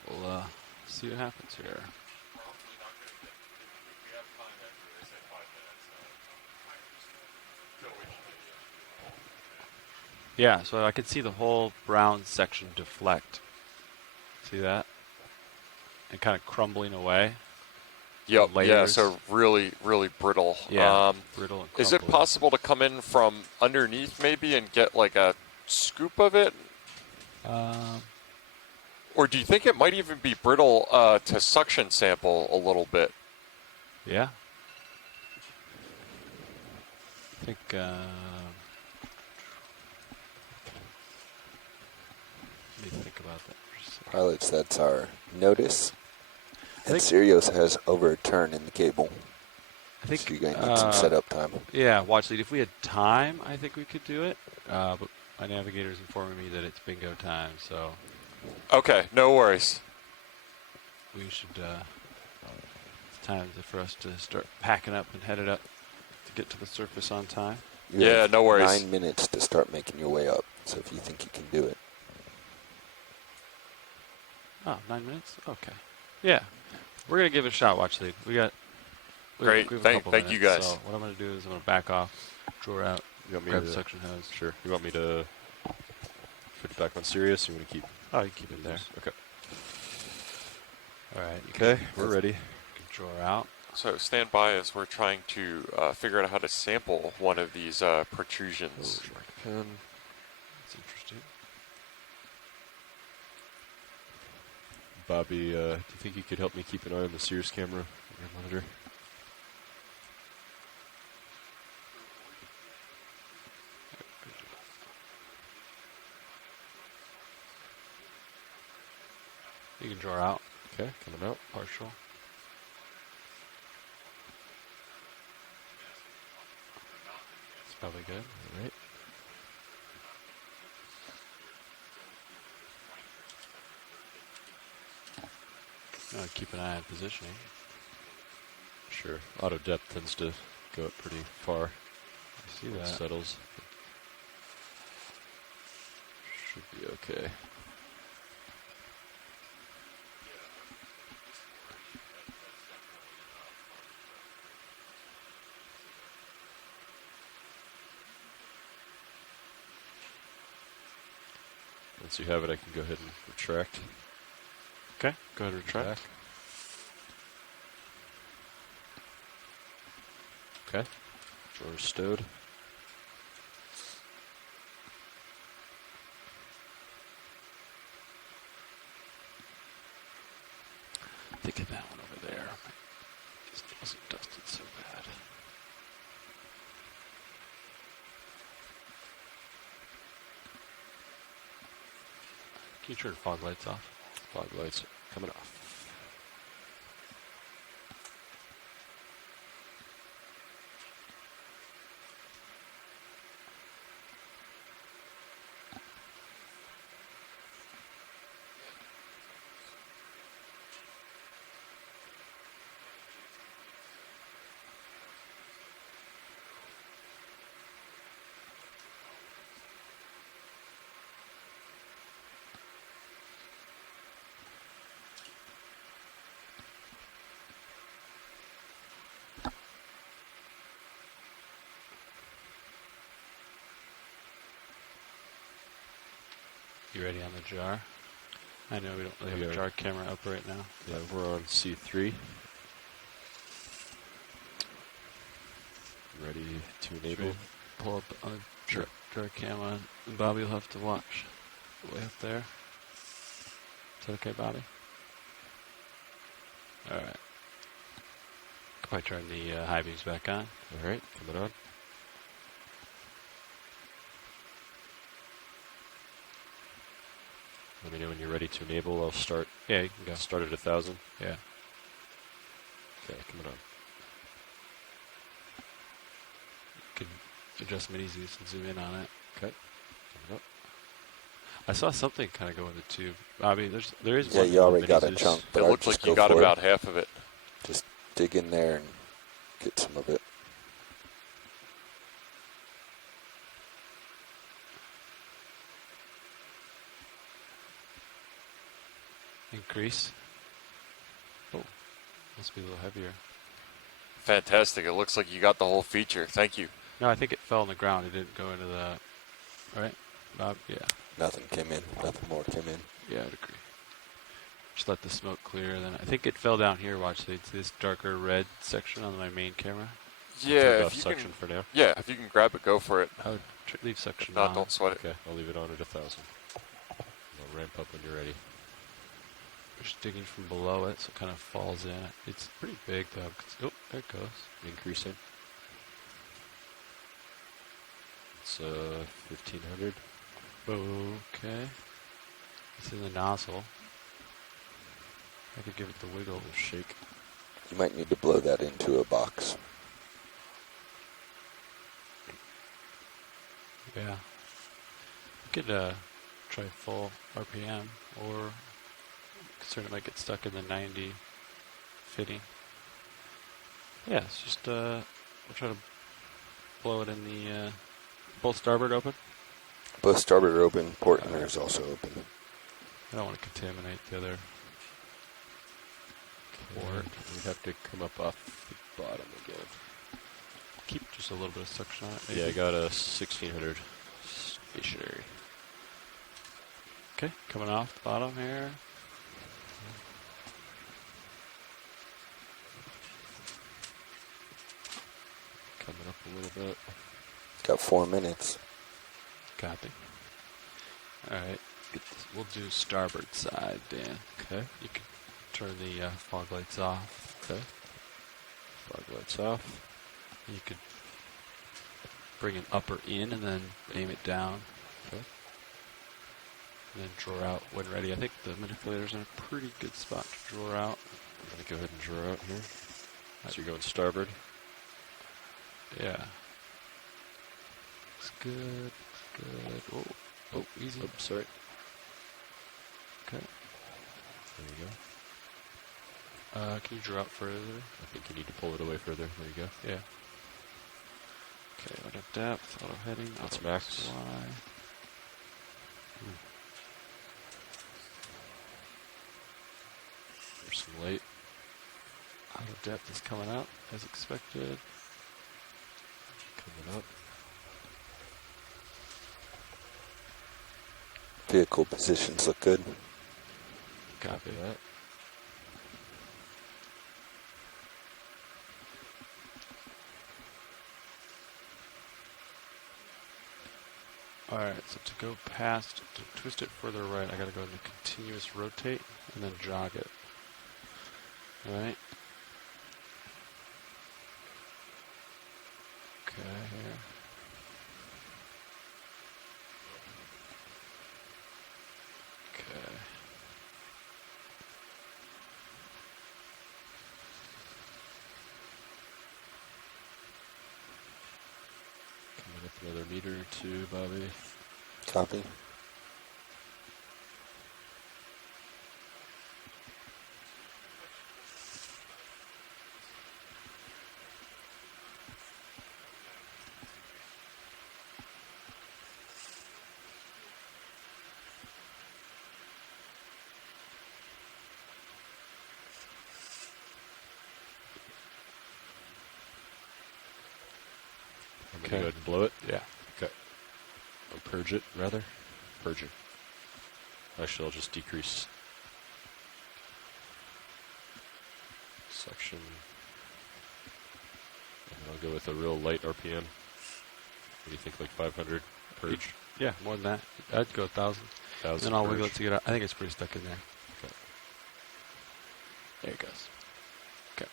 We'll see what happens here. Yeah, so I can see the whole brown section deflect. See that? And kind of crumbling away. Yep. Yeah. So really, really brittle. Yeah. Brittle and crumbling. Is it possible to come in from underneath maybe and get like a scoop of it? Or do you think it might even be brittle to suction sample a little bit? Yeah. I think. Let me think about that for a second. Pilots, that's our notice. And Sirius has over a turn in the cable. I think so you're going to need some setup time. Yeah, watch lead. If we had time, I think we could do it. But my navigator's informing me that it's bingo time, so. Okay, no worries. We should. It's time for us to start packing up and headed up to get to the surface on time. Yeah, no worries. 9 minutes to start making your way up. So if you think you can do it. Oh, 9 minutes? Okay. Yeah. We're going to give it a shot, watch lead. Great. Thank you guys. So what I'm going to do is I'm going to back off, draw out, grab the suction hose. Sure. You want me to put it back on Sirius? Or you want to keep? Oh, you keep it there. Okay. All right. Okay, we're ready. You can draw out. So stand by as we're trying to figure out how to sample one of these protrusions. Pen. That's interesting. Bobby, do you think you could help me keep an eye on the Sears camera on your monitor? You can draw out. Okay, coming out. Partial. That's probably good. All right. Keep an eye on positioning. Sure. Auto depth tends to go up pretty far. I see that. It settles. Should be okay. Once you have it, I can go ahead and retract. Okay, go ahead and retract. Back. Okay, drawer stowed. Thinking that one over there just wasn't dusted so bad. Can you turn fog lights off? Fog lights coming off. You ready on the jar? I know we don't really have a Yeah. jar camera up right now. Yeah, we're on C3. Ready to enable. Pull up on jar camera, and Bobby will have to watch. Way up there. Is that okay, Bobby? All right. Could probably turn the high beams back on. All right, coming on. Let me know when you're ready to enable. I'll start. Yeah, you can go. Start at 1,000. Yeah. Okay, coming on. You can adjust mini Zeus and zoom in on it. Okay. Coming up. I saw something kind of go in the tube. Bobby, there is Yeah, one you little already mini got a Zeus. chunk. It But looked like you got about half of it. Just dig in there and get some of it. Increase. Oh, must be a little heavier. Fantastic. It looks like you got the whole feature. Thank you. No, I think it fell on the ground. It didn't go into the... Right? Bob? Yeah. Nothing came in. Nothing more came in. Yeah, I'd agree. Just let the smoke clear. Then I think it fell down here. Watch this darker red section on my main camera. Yeah, Turned if off you suction can, for now. Yeah, if you can grab it, go for it. I would leave suction If not, on. don't sweat it. Okay, I'll leave it on at 1,000. I'll ramp up when you're ready. Just digging from below it, so it kind of falls in. It's pretty big though. Oh, there it goes. Increasing. It's 1,500. Okay. It's in the nozzle. I could give it the wiggle. Shake. You might need to blow that into a box. Yeah. You could try full RPM, or concerned it might get stuck in the 90 fitting. Yeah, it's just we'll try to blow it in the both starboard open. Both starboard are open. Port inner is also open. I don't want to contaminate the other port. We'd have to come up off the bottom again. Keep just a little bit of suction on it. Maybe. Yeah, I got a 1,600 stationary. Okay, coming off the bottom here. Coming up a little bit. Got 4 minutes. Copy. Alright, we'll do starboard side, Dan. Okay. You can turn the fog lights off. Okay. Fog lights off. You could bring an upper in and then aim it down. Okay. And then draw out when ready. I think the manipulator's in a pretty good spot to draw out. I'm going to go ahead and draw out here. So you're going starboard? Yeah. It's good. Good. Oh, easy. Oh, sorry. Okay. There you go. Can you draw out further? I think you need to pull it away further. There you go. Yeah. Okay, auto depth, auto heading, That's auto max. XY. There's some light. Auto depth is coming up as expected. Coming up. Vehicle positions look good. Copy that. Alright, so to go past, to twist it further right, I gotta go into continuous rotate and then jog it. Alright. Okay, here. Okay. Coming up another meter or two, Bobby. Copy. I'm going to go ahead and blow it. Yeah. Okay. Or purge it, rather. Purge it. Actually, I'll just decrease section. And I'll go with a real light RPM. What do you think, like 500 purge? Yeah, more than that. I'd go 1,000. 1,000 Then I'll wiggle purge. it to get out. I think it's pretty stuck in there. Okay. There it goes. Okay.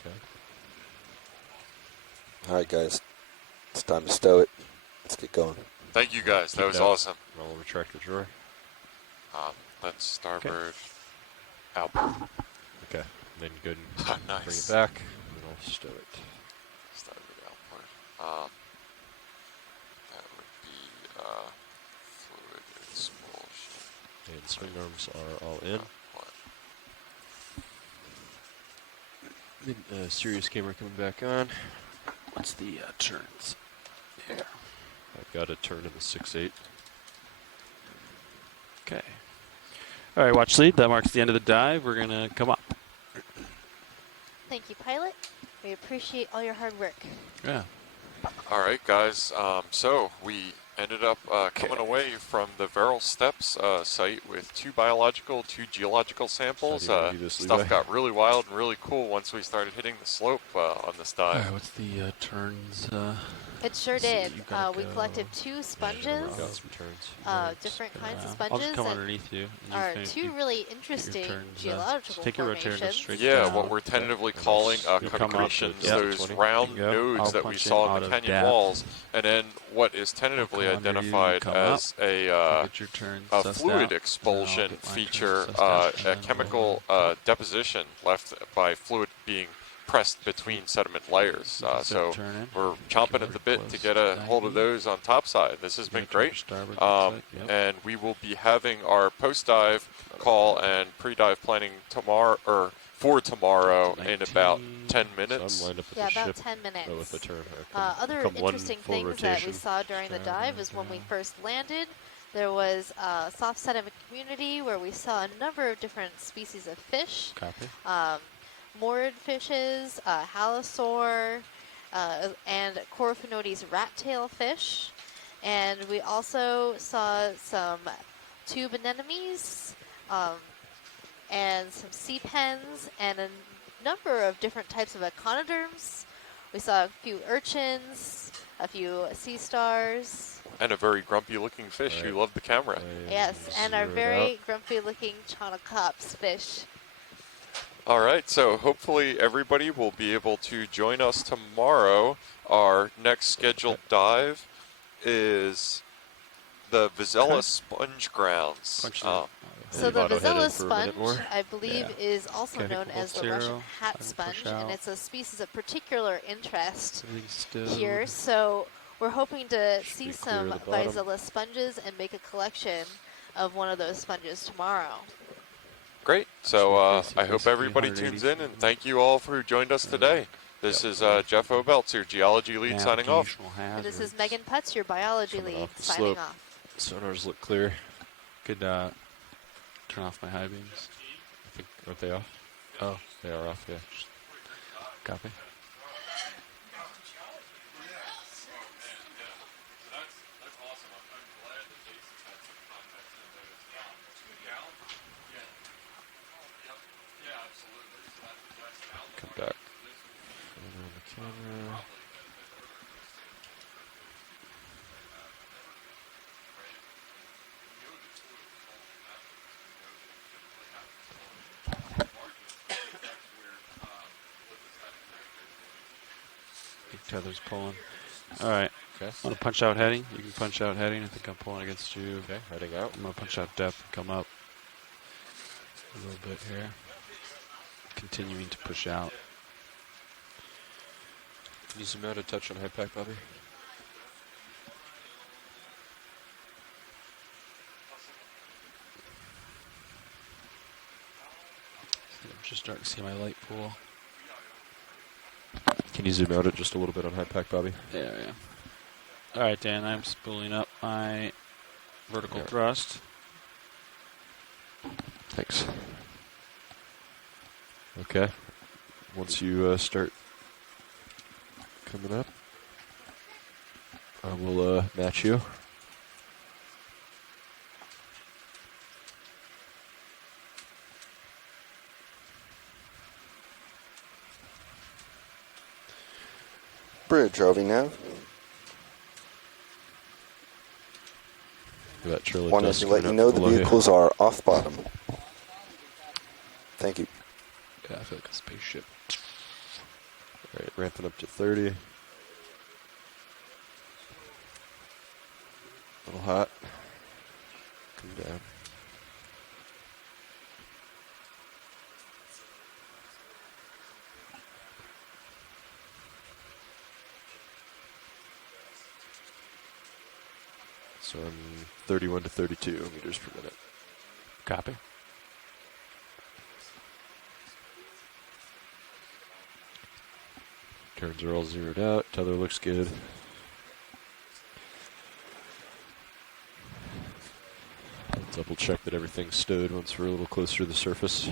Okay. All right, guys. It's time to stow it. Let's get going. Thank you guys. That Keep was that. awesome. And I'll retract the drawer. That's starboard, outboard. Okay. Then go ahead and Oh, bring nice. it back, and then I'll stow it. Starboard, outboard. That would be fluid expulsion. And swing arms are all in. Then Sirius camera coming back on. What's the turns? There. I've got a turn in the 6/8. Okay. All right, watch lead. That marks the end of the dive. We're going to come up. Thank you, pilot. We appreciate all your hard work. Yeah. All right, guys. So we ended up coming away from the Verrill Steps site with 2 biological, 2 geological samples. So do you wanna do this, Stuff Levi? got really wild and really cool once we started hitting the slope on this All dive. right, what's the turns? It sure Let's see, did. you've gotta We go- collected 2 sponges, Got some turns. different kinds of I'll sponges, just come and underneath you. And you are can- 2 you really get your interesting turns, geological take your rotator and go formations. straight Yeah, down. what we're tentatively Yep. calling You come up concretions, to those 20. round You go. nodes I'll that we punch in saw in out the of canyon depth. walls, and then what is tentatively I'll come under you, identified come as up, a get your turn a sussed fluid out, and expulsion I'll get my turn feature, sussed out, and a then chemical we'll deposition left by fluid being pressed between sediment layers. You can So turn in. we're chomping at the bit to get a hold of those on topside. This has been Get a turn great. starboard, looks like. Yep. And we will be having our post-dive call and pre-dive planning tomorrow, or for tomorrow, in about 10 So minutes. I'm lined up with Yeah, the about ship. 10 minutes. Oh, with the turn. Other come one interesting full things that we rotation. saw during the dive is when we first landed, there was a soft sediment community where we saw a number of different species of fish. Copy. Moored fishes, halosaur, and Coryphaenotes rat-tail fish. And we also saw some tube anemones, and some sea pens, and a number of different types of echinoderms. We saw a few urchins, a few sea stars. And a very grumpy-looking fish who loved the camera. Yes, and our very grumpy-looking Chaunacops fish. All right, so hopefully everybody will be able to join us tomorrow. Our next scheduled dive is the Vizela Sponge Grounds. So the Levato head in Vizela for a minute sponge, more. I believe, is also Okay, known equal as the 0. Russian I hat can sponge, push and out. it's a species of particular interest Everything's still here. So we're hoping to see be clear some of the bottom. Vizela sponges and make a collection of one of those sponges tomorrow. Great. So I hope basically everybody 180 tunes in, and thank you all for who joined us today. This is Jeff Obeltz, your geology lead, signing off. And this is Megan Putz, your biology Coming lead, off the signing slope. off. Sonars look clear. Could turn off my high beams. I think, aren't they off? Oh, They are off, yeah. copy. Come back. Further on the camera. Big tether's pulling. All right. Okay. Want to punch out heading? You can punch out heading. I think I'm pulling against you. Okay, heading out. I'm going to punch out depth and come up a little bit here. Continuing to push out. Can you zoom out a touch on high pack, Bobby? I'm just starting to see my light pool. Can you zoom out it just a little bit on high pack, Bobby? Yeah. All right, Dan, I'm spooling up my vertical thrust. Thanks. Okay. Once you start coming up, I will match you. bridge, RV nav. That trail of Wanted dust to let coming you up know from the below vehicles are off bottom. Thank you. Yeah, I feel like a spaceship. Alright, ramping up to 30. A little hot. Come down. So I'm 31 to 32 meters per minute. Copy. Turns are all zeroed out. Tether looks good. Double check that everything's stowed once we're a little closer to the surface.